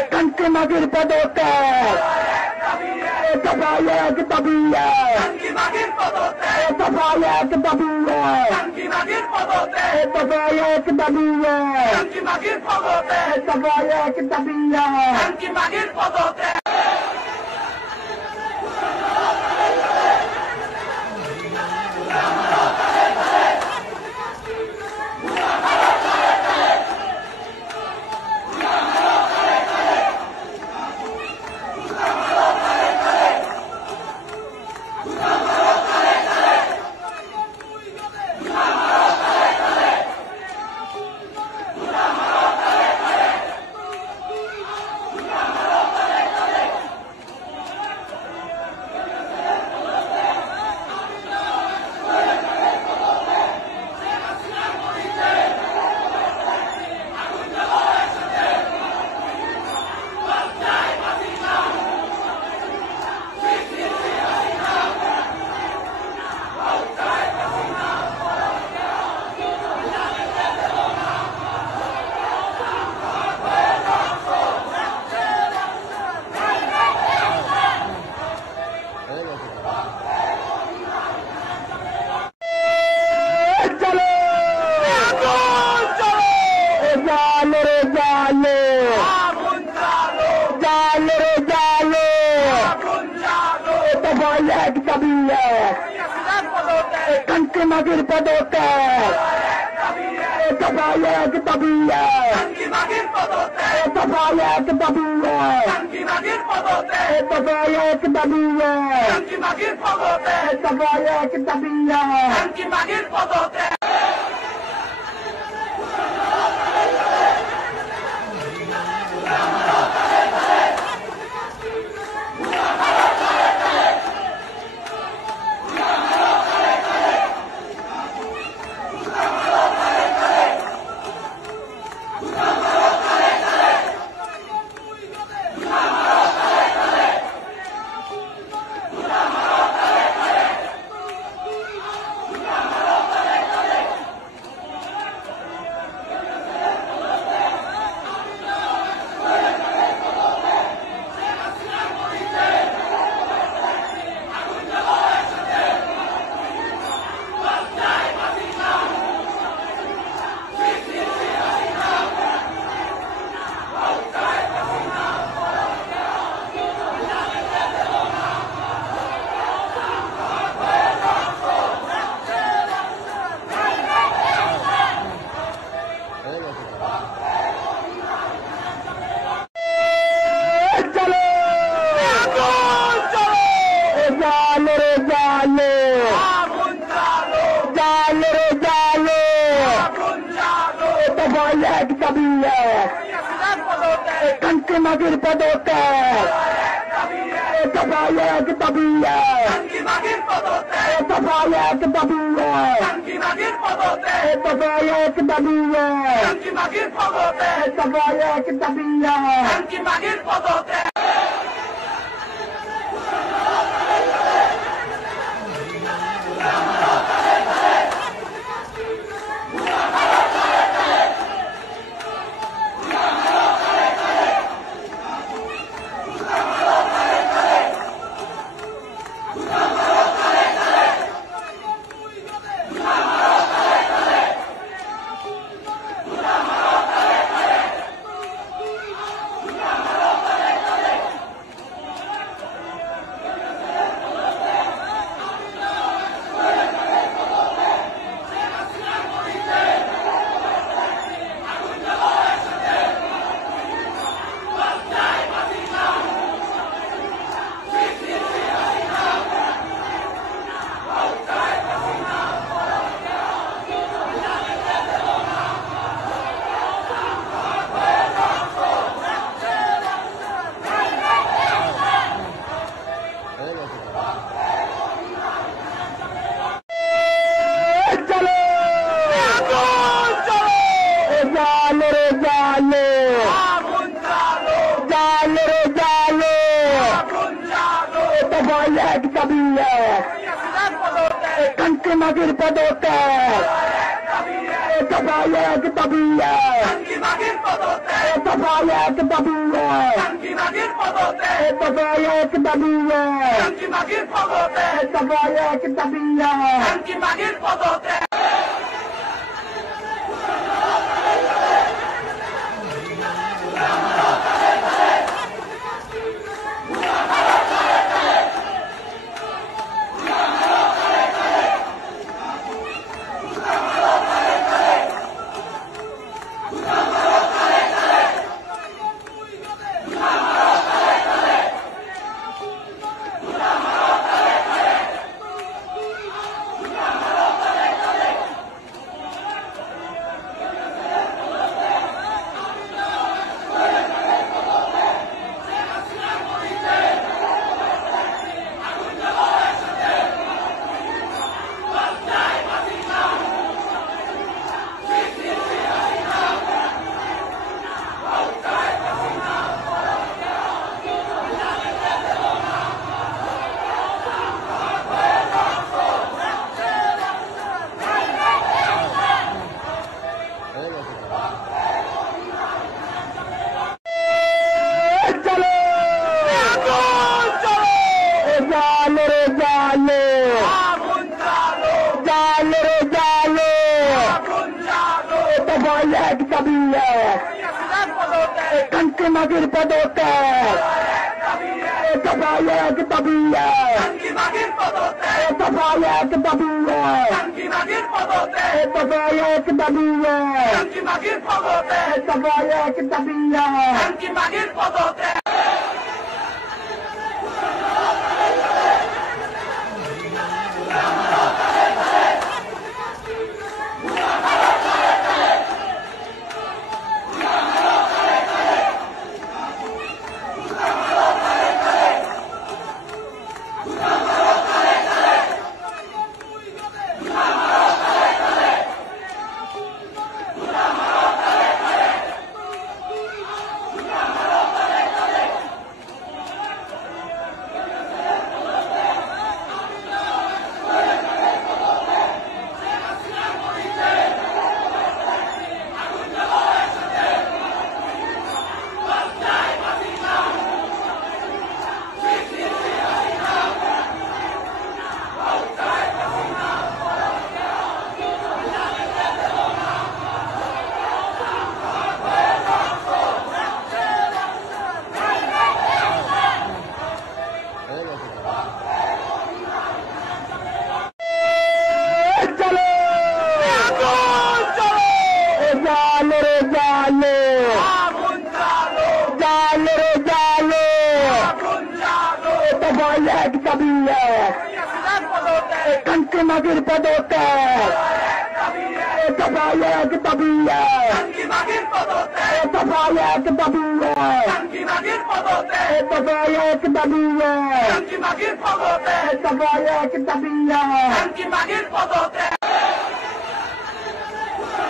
টঙ্কি বাগের পদত্যাগ দফায় এক দাবি টঙ্কি বাগের পদত্যাগ দফায় এক দাবি টঙ্কি বাগের পদত্যাগ দফায় এক দাবি টঙ্কি বাগের পদত্যাগ দফায় এক দাবি টঙ্কি বাগের পদত্যাগ এক দাবি টঙ্কি বাগের পদত্যাগ दफा एक दाबी है टंकी मागिर पदोत्तर दफा एक दाबी है टंकी मागिर पदोत्तर दफा एक दाबी है टंकी मागिर पदोत्तर दफा एक दाबी है टंकी मागिर पदोत्तर टंकी मागिर पदोत्तर दफा एक दाबी है टंकी मागिर पदोत्तर दफा एक दाबी है टंकी मागिर पदोत्तर दफा एक दाबी है टंकी मागिर पदोत्तर दफा एक दाबी है टंकी मागिर पदोत्तर टंकी मागिर पदोत्तर दफा एक दाबी है टंकी मागिर पदोत्तर दफा एक दाबी है टंकी मागिर पदोत्तर दफा एक दाबी है टंकी मागिर पदोत्तर दफा एक दाबी है टंकी मागिर पदोत्तर टंकी मागिर पदोत्तर Tafayek tabiye. Tanki magir podote. Tafayek tabiye. Tanki magir podote. Tafayek tabiye. Tanki magir podote. Tafayek tabiye. Tanki magir podote. Tafayek tabiye. Tanki magir podote. Tafayek tabiye. Tanki magir podote. Tafayek tabiye. Tanki magir podote. Tafayek tabiye. Tanki magir podote. Tafayek tabiye. Tanki magir podote. Tafayek tabiye. Tanki magir podote.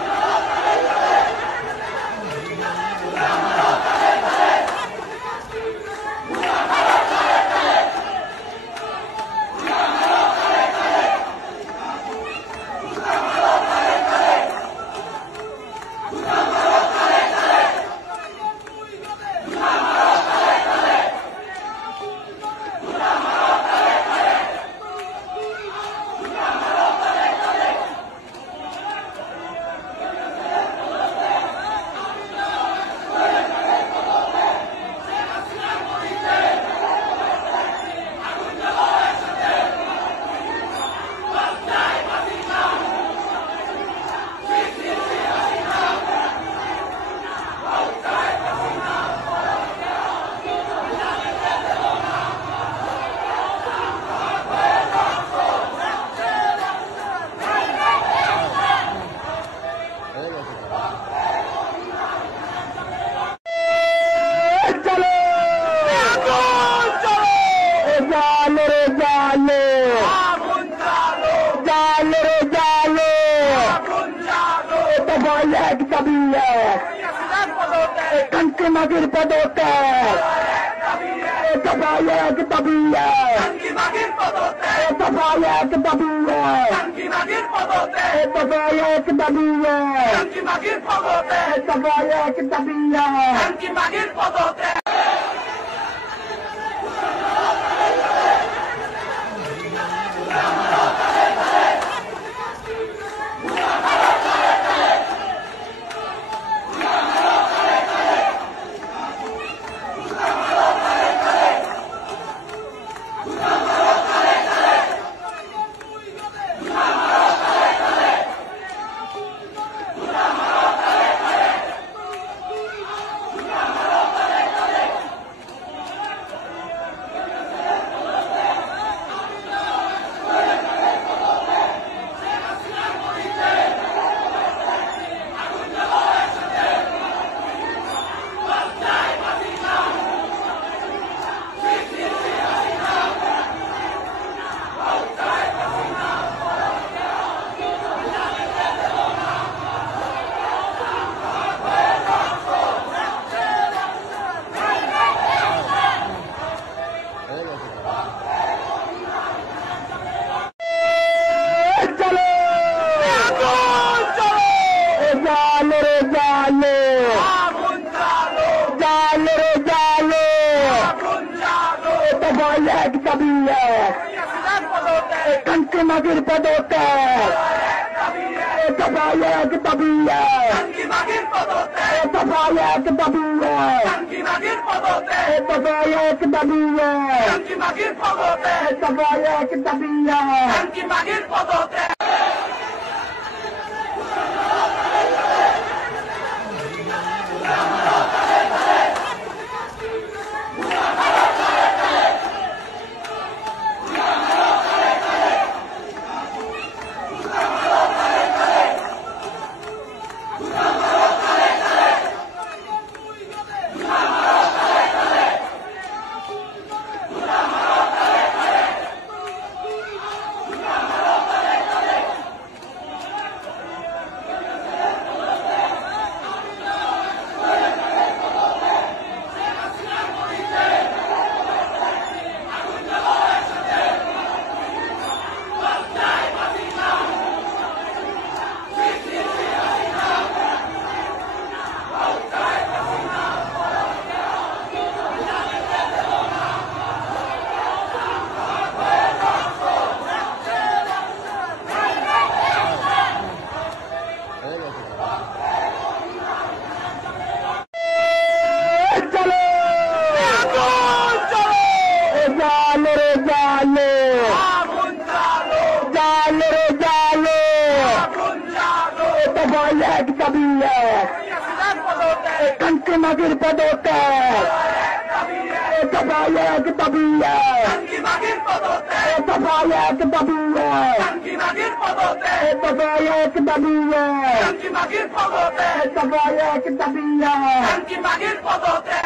Tafayek tabiye. Tanki magir podote. Tafayek tabiye. Tanki magir podote. Tafayek tabiye. Tanki magir podote. Tafayek tabiye. Tanki magir podote. Tafayek tabiye. Tanki magir podote. Tafayek tabiye. Tanki magir podote. Tafayek tabiye. Tanki magir podote. Tafayek tabiye. Tanki magir podote. Tafayek tabiye. Tanki magir podote. Tafayek tabiye. Tanki magir podote. Tafayek tabiye. Tanki magir podote. Tafayek tabiye. Tanki magir podote. Tafayek tabiye. Tanki magir podote. Tafayek tabiye. Tanki magir podote.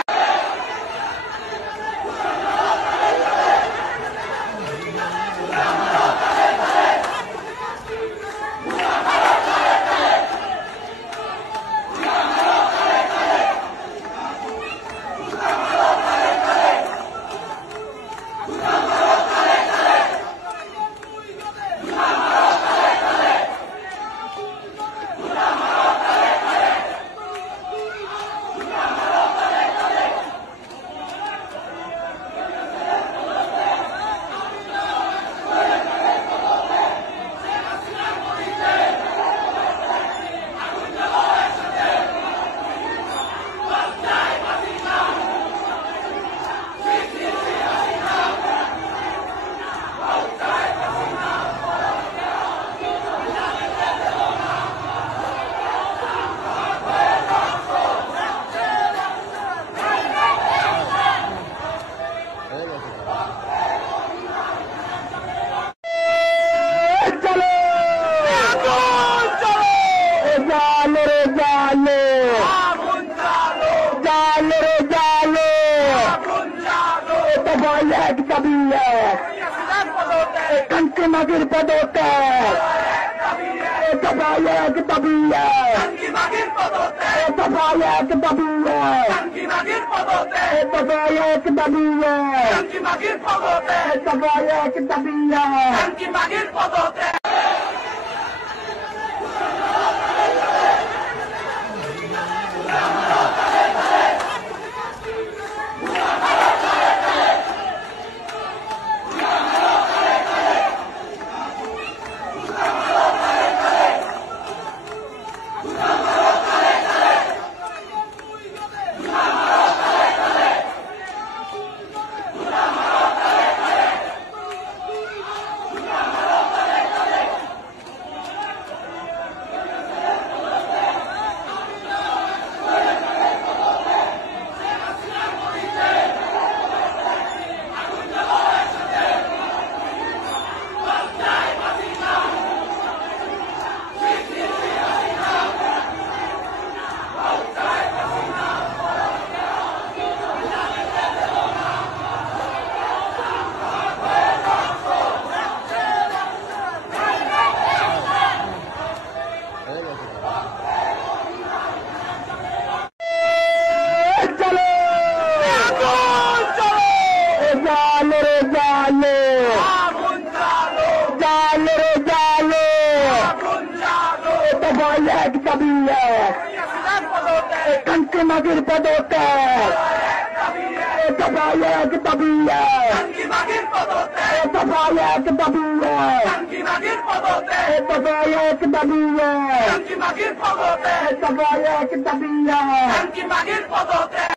Tafayek tabiye. Tanki magir podote. Tafayek tabiye. Tanki magir podote. Tafayek tabiye. Tanki magir podote. Tafayek tabiye. Tanki magir podote. Tafayek tabiye. Tanki magir podote. Tafayek tabiye. Tanki magir podote. दफा एक दाबी জঙ্গি বাগের পদত্যাগ दफा एक दाबी জঙ্গি বাগের পদত্যাগ दफा एक दाबी জঙ্গি বাগের পদত্যাগ दफा एक दाबी জঙ্গি বাগের পদত্যাগ